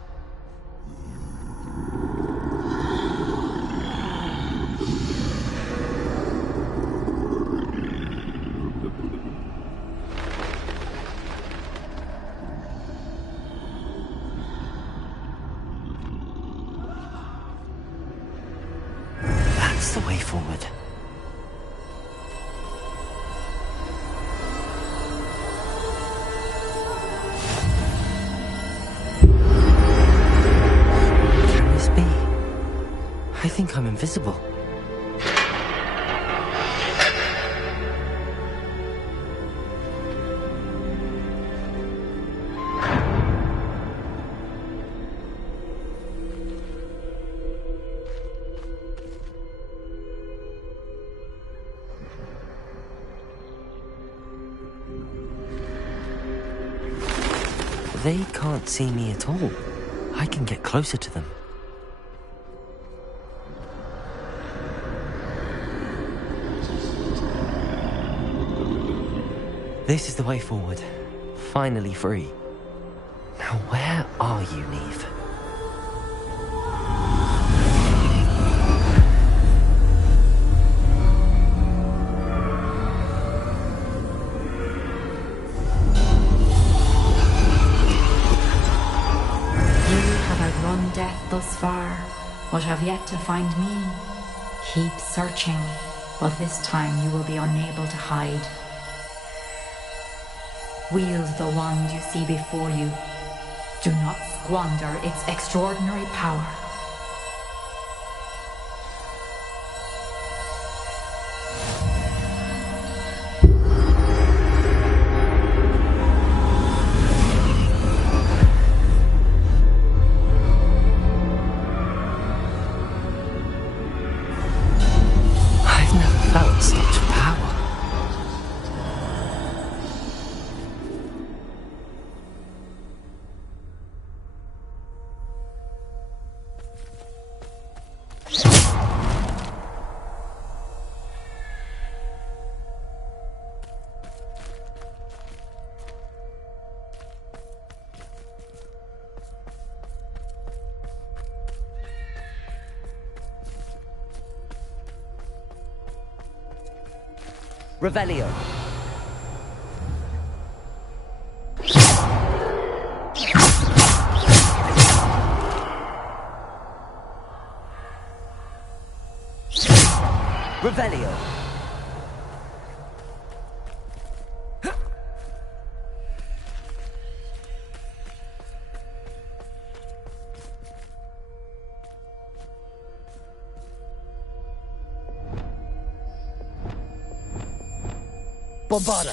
That's the way forward. I think I'm invisible. They can't see me at all. I can get closer to them. This is the way forward. Finally free. Now where are you, Neve? You have outrun death thus far, but have yet to find me. Keep searching, but this time you will be unable to hide. Wield the wand you see before you. Do not squander its extraordinary power. I've never felt such power. Revelio. Revelio. Bombarda.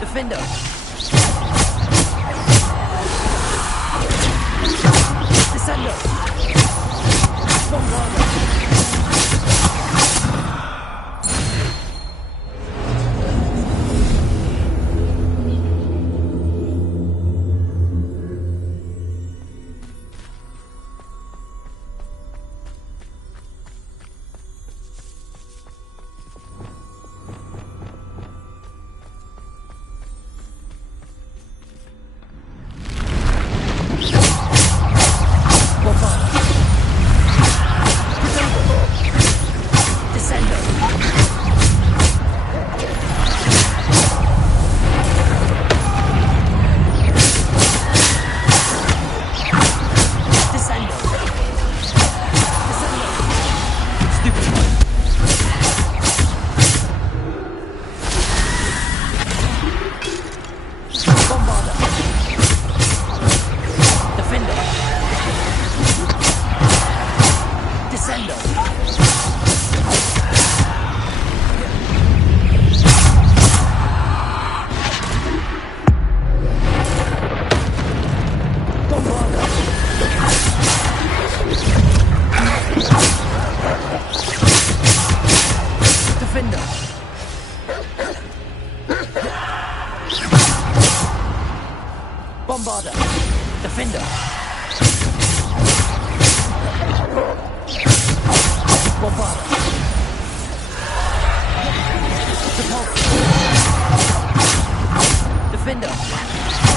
Defender. Descendo. Bombarda. Defender. Bombarder. Defender. Bombarder. Defender. Bombarder.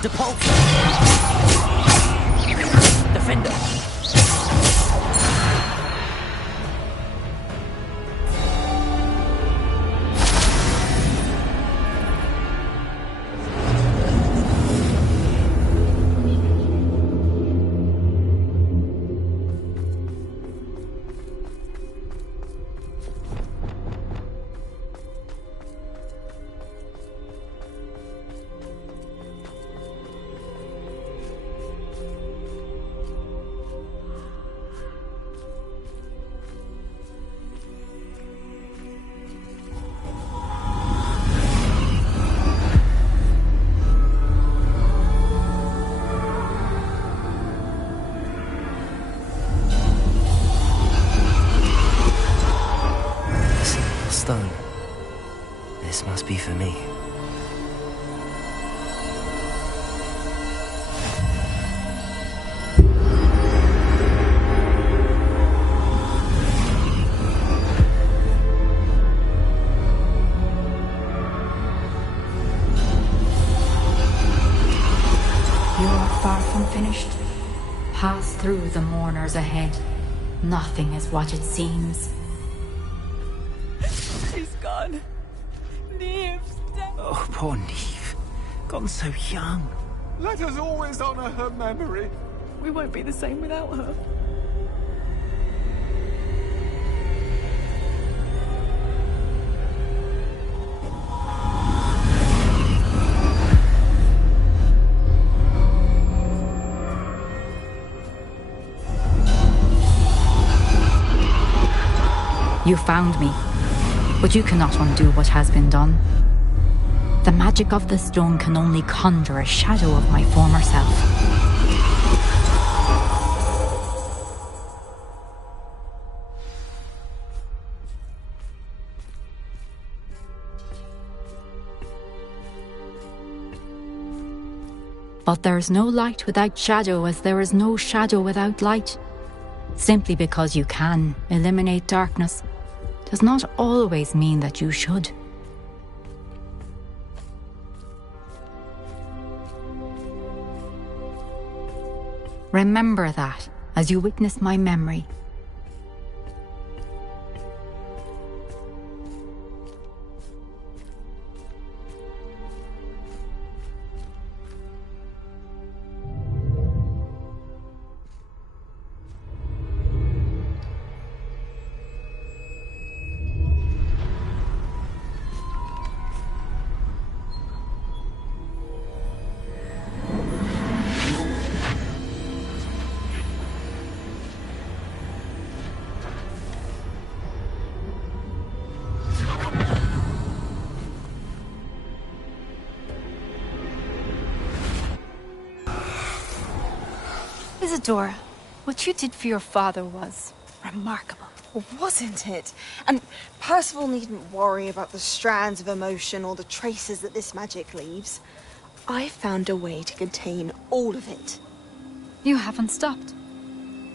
Depulsor! Defender! Stone. This must be for me. You are far from finished. Pass through the mourners ahead. Nothing is what it seems. She's gone. Neve's dead. Oh, poor Neve. Gone so young. Let us always honor her memory. We won't be the same without her. You found me, but you cannot undo what has been done. The magic of the stone can only conjure a shadow of my former self. But there is no light without shadow, as there is no shadow without light. Simply because you can eliminate darkness does not always mean that you should. Remember that as you witness my memory. Isadora, what you did for your father was remarkable. Wasn't it? And Percival needn't worry about the strands of emotion or the traces that this magic leaves. I found a way to contain all of it. You haven't stopped.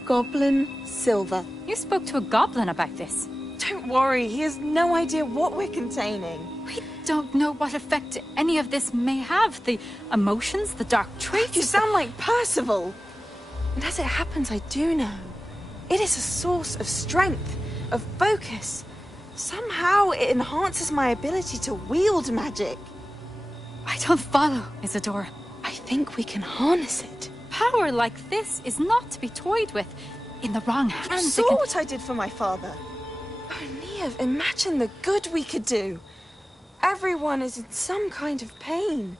Goblin Silver. You spoke to a goblin about this. Don't worry, he has no idea what we're containing. We don't know what effect any of this may have. The emotions, the dark traits. You sound like Percival. And as it happens, I do know. It is a source of strength, of focus. Somehow it enhances my ability to wield magic. I don't follow, Isadora. I think we can harness it. Power like this is not to be toyed with. In the wrong hands, You saw what I did for my father. Oh, Neve, imagine the good we could do. Everyone is in some kind of pain.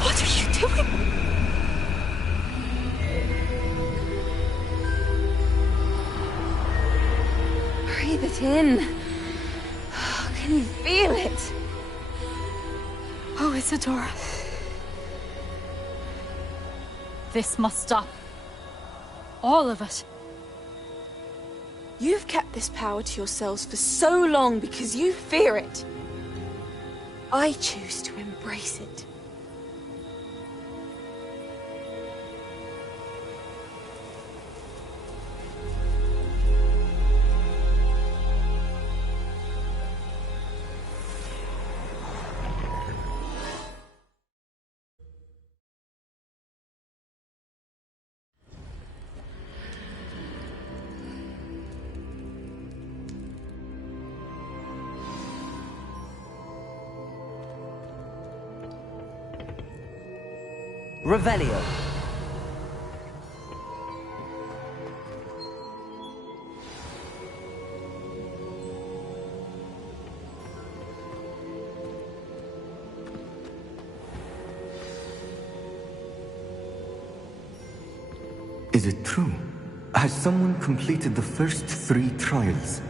What are you doing? Breathe it in. Can you feel it? Oh, Isadora. This must stop. All of it. You've kept this power to yourselves for so long because you fear it. I choose to embrace it. Revelio. Is it true? Has someone completed the first 3 trials?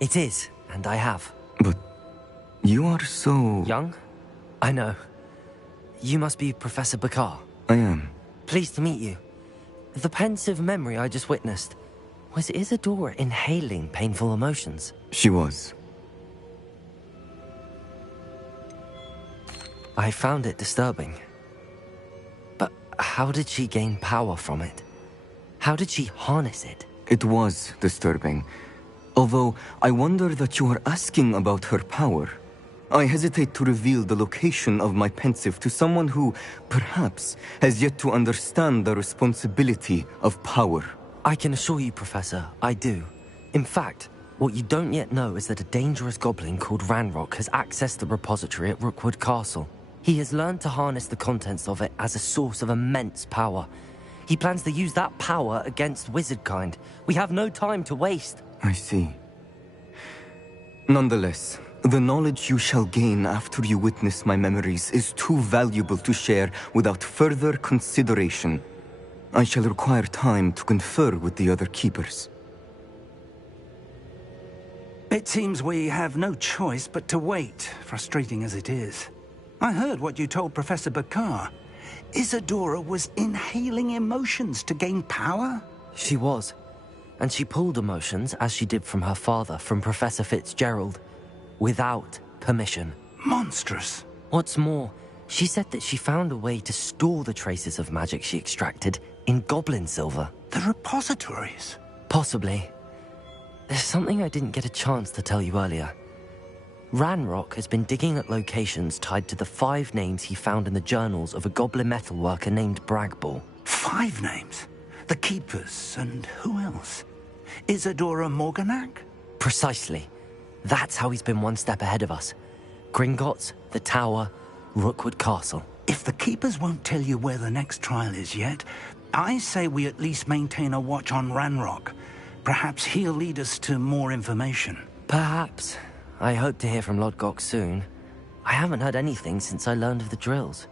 It is, and I have. But you are so... Young? I know. You must be Professor Bakar. I am. Pleased to meet you. The pensive memory I just witnessed, was Isadora inhaling painful emotions? She was. I found it disturbing. But how did she gain power from it? How did she harness it? It was disturbing. Although, I wonder that you are asking about her power. I hesitate to reveal the location of my pensive to someone who, perhaps, has yet to understand the responsibility of power. I can assure you, Professor, I do. In fact, what you don't yet know is that a dangerous goblin called Ranrock has accessed the repository at Rookwood Castle. He has learned to harness the contents of it as a source of immense power. He plans to use that power against wizardkind. We have no time to waste. I see. Nonetheless, the knowledge you shall gain after you witness my memories is too valuable to share without further consideration. I shall require time to confer with the other keepers. It seems we have no choice but to wait, frustrating as it is. I heard what you told Professor Bakar. Isadora was inhaling emotions to gain power? She was. And she pulled emotions, as she did from her father, from Professor Fitzgerald, without permission. Monstrous. What's more, she said that she found a way to store the traces of magic she extracted in goblin silver. The repositories? Possibly. There's something I didn't get a chance to tell you earlier. Ranrock has been digging at locations tied to the 5 names he found in the journals of a goblin metalworker named Bragball. 5 names? The Keepers, and who else? Isadora Morganac? Precisely. That's how he's been one step ahead of us. Gringotts, the Tower, Rookwood Castle. If the Keepers won't tell you where the next trial is yet, I say we at least maintain a watch on Ranrock. Perhaps he'll lead us to more information. Perhaps. I hope to hear from Lodgok soon. I haven't heard anything since I learned of the drills.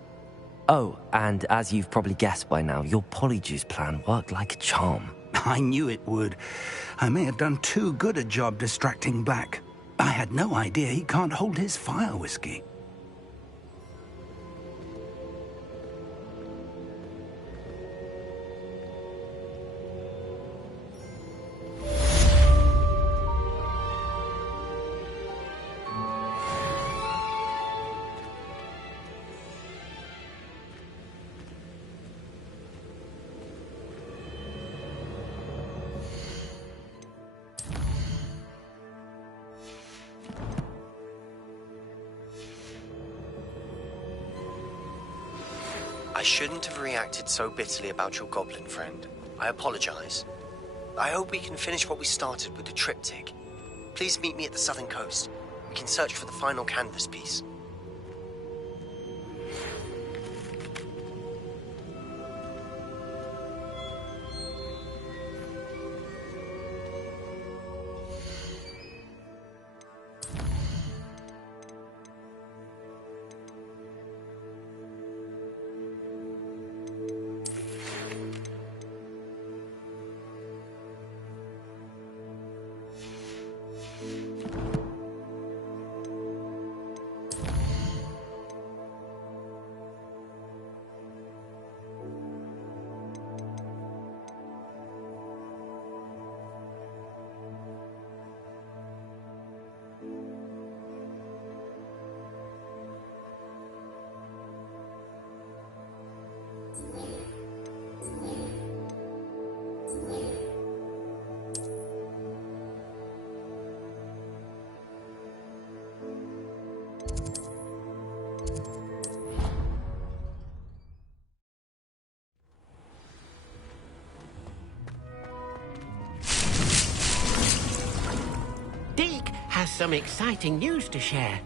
Oh, and as you've probably guessed by now, your polyjuice plan worked like a charm. I knew it would. I may have done too good a job distracting Black. I had no idea he can't hold his fire whiskey. I shouldn't have reacted so bitterly about your goblin friend. I apologize. I hope we can finish what we started with the triptych. Please meet me at the southern coast. We can search for the final canvas piece. Deke has some exciting news to share.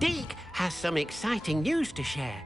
Deke has some exciting news to share.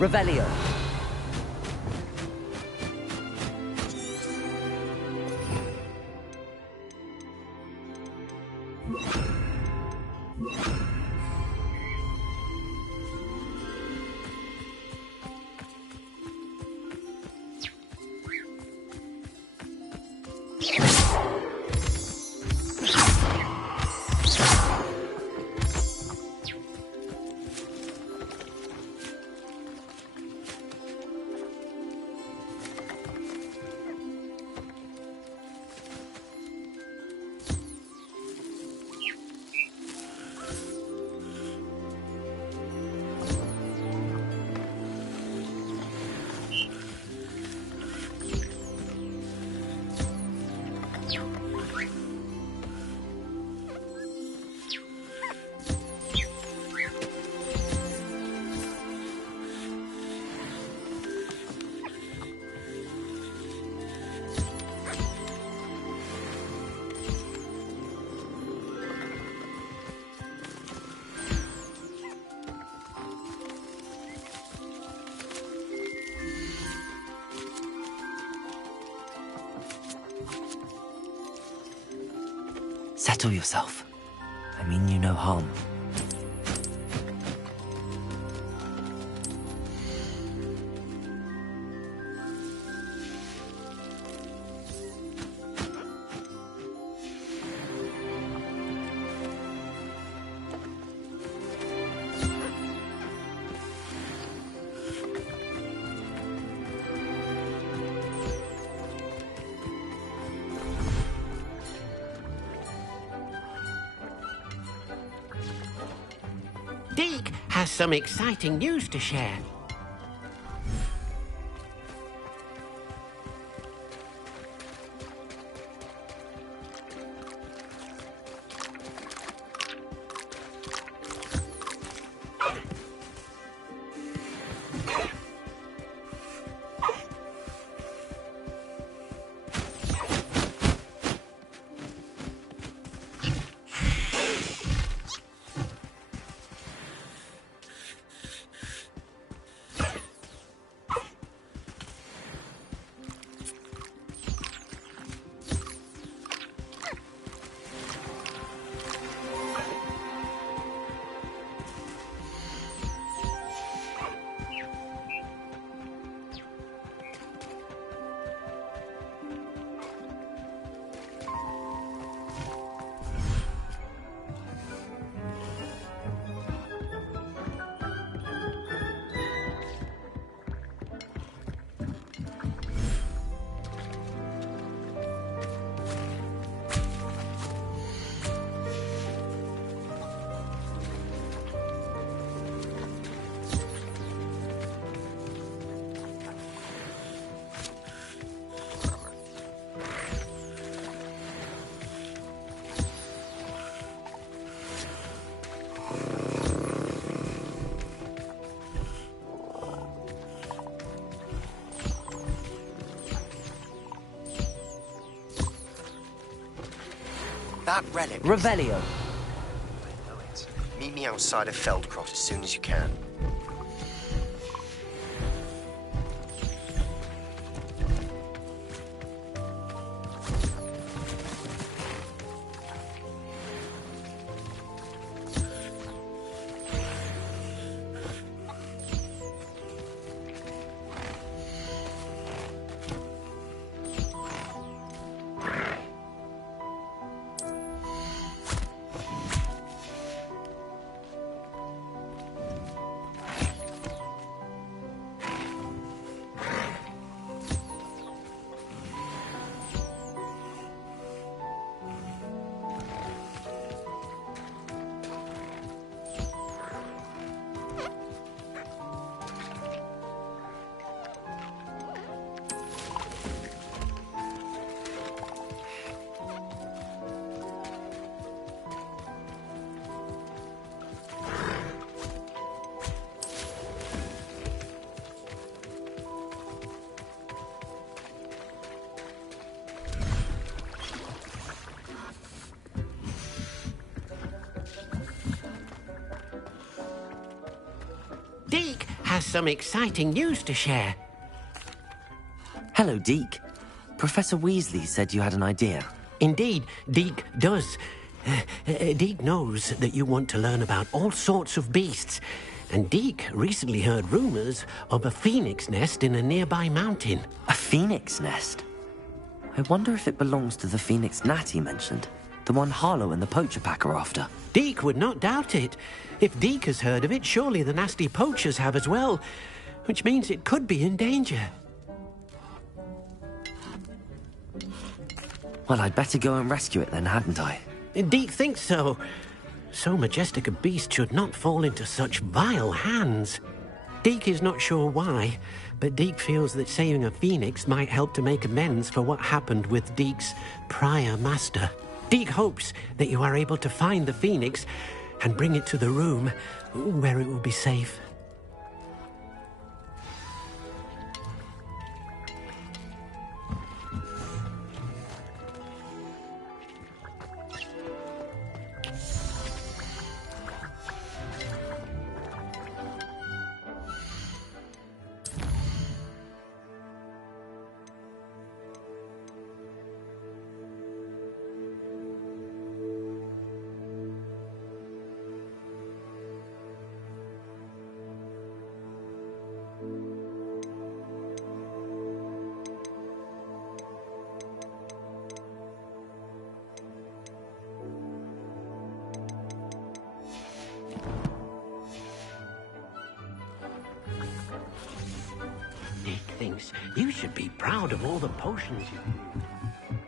Revelio. Settle yourself. I mean you no harm. Deke has some exciting news to share. that relic... Revelio. I know it. Meet me outside of Feldcroft as soon as you can. Deke has some exciting news to share. Hello, Deke. Professor Weasley said you had an idea. Indeed, Deke does. Deke knows that you want to learn about all sorts of beasts, and Deke recently heard rumors of a phoenix nest in a nearby mountain. A phoenix nest? I wonder if it belongs to the phoenix gnat he mentioned. The one Harlow and the poacher pack are after. Deke would not doubt it. If Deke has heard of it, surely the nasty poachers have as well, which means it could be in danger. Well, I'd better go and rescue it then, hadn't I? Deke thinks so. So majestic a beast should not fall into such vile hands. Deke is not sure why, but Deke feels that saving a phoenix might help to make amends for what happened with Deke's prior master. Deke hopes that you are able to find the phoenix and bring it to the room where it will be safe. Deke thinks you should be proud of all the potions you...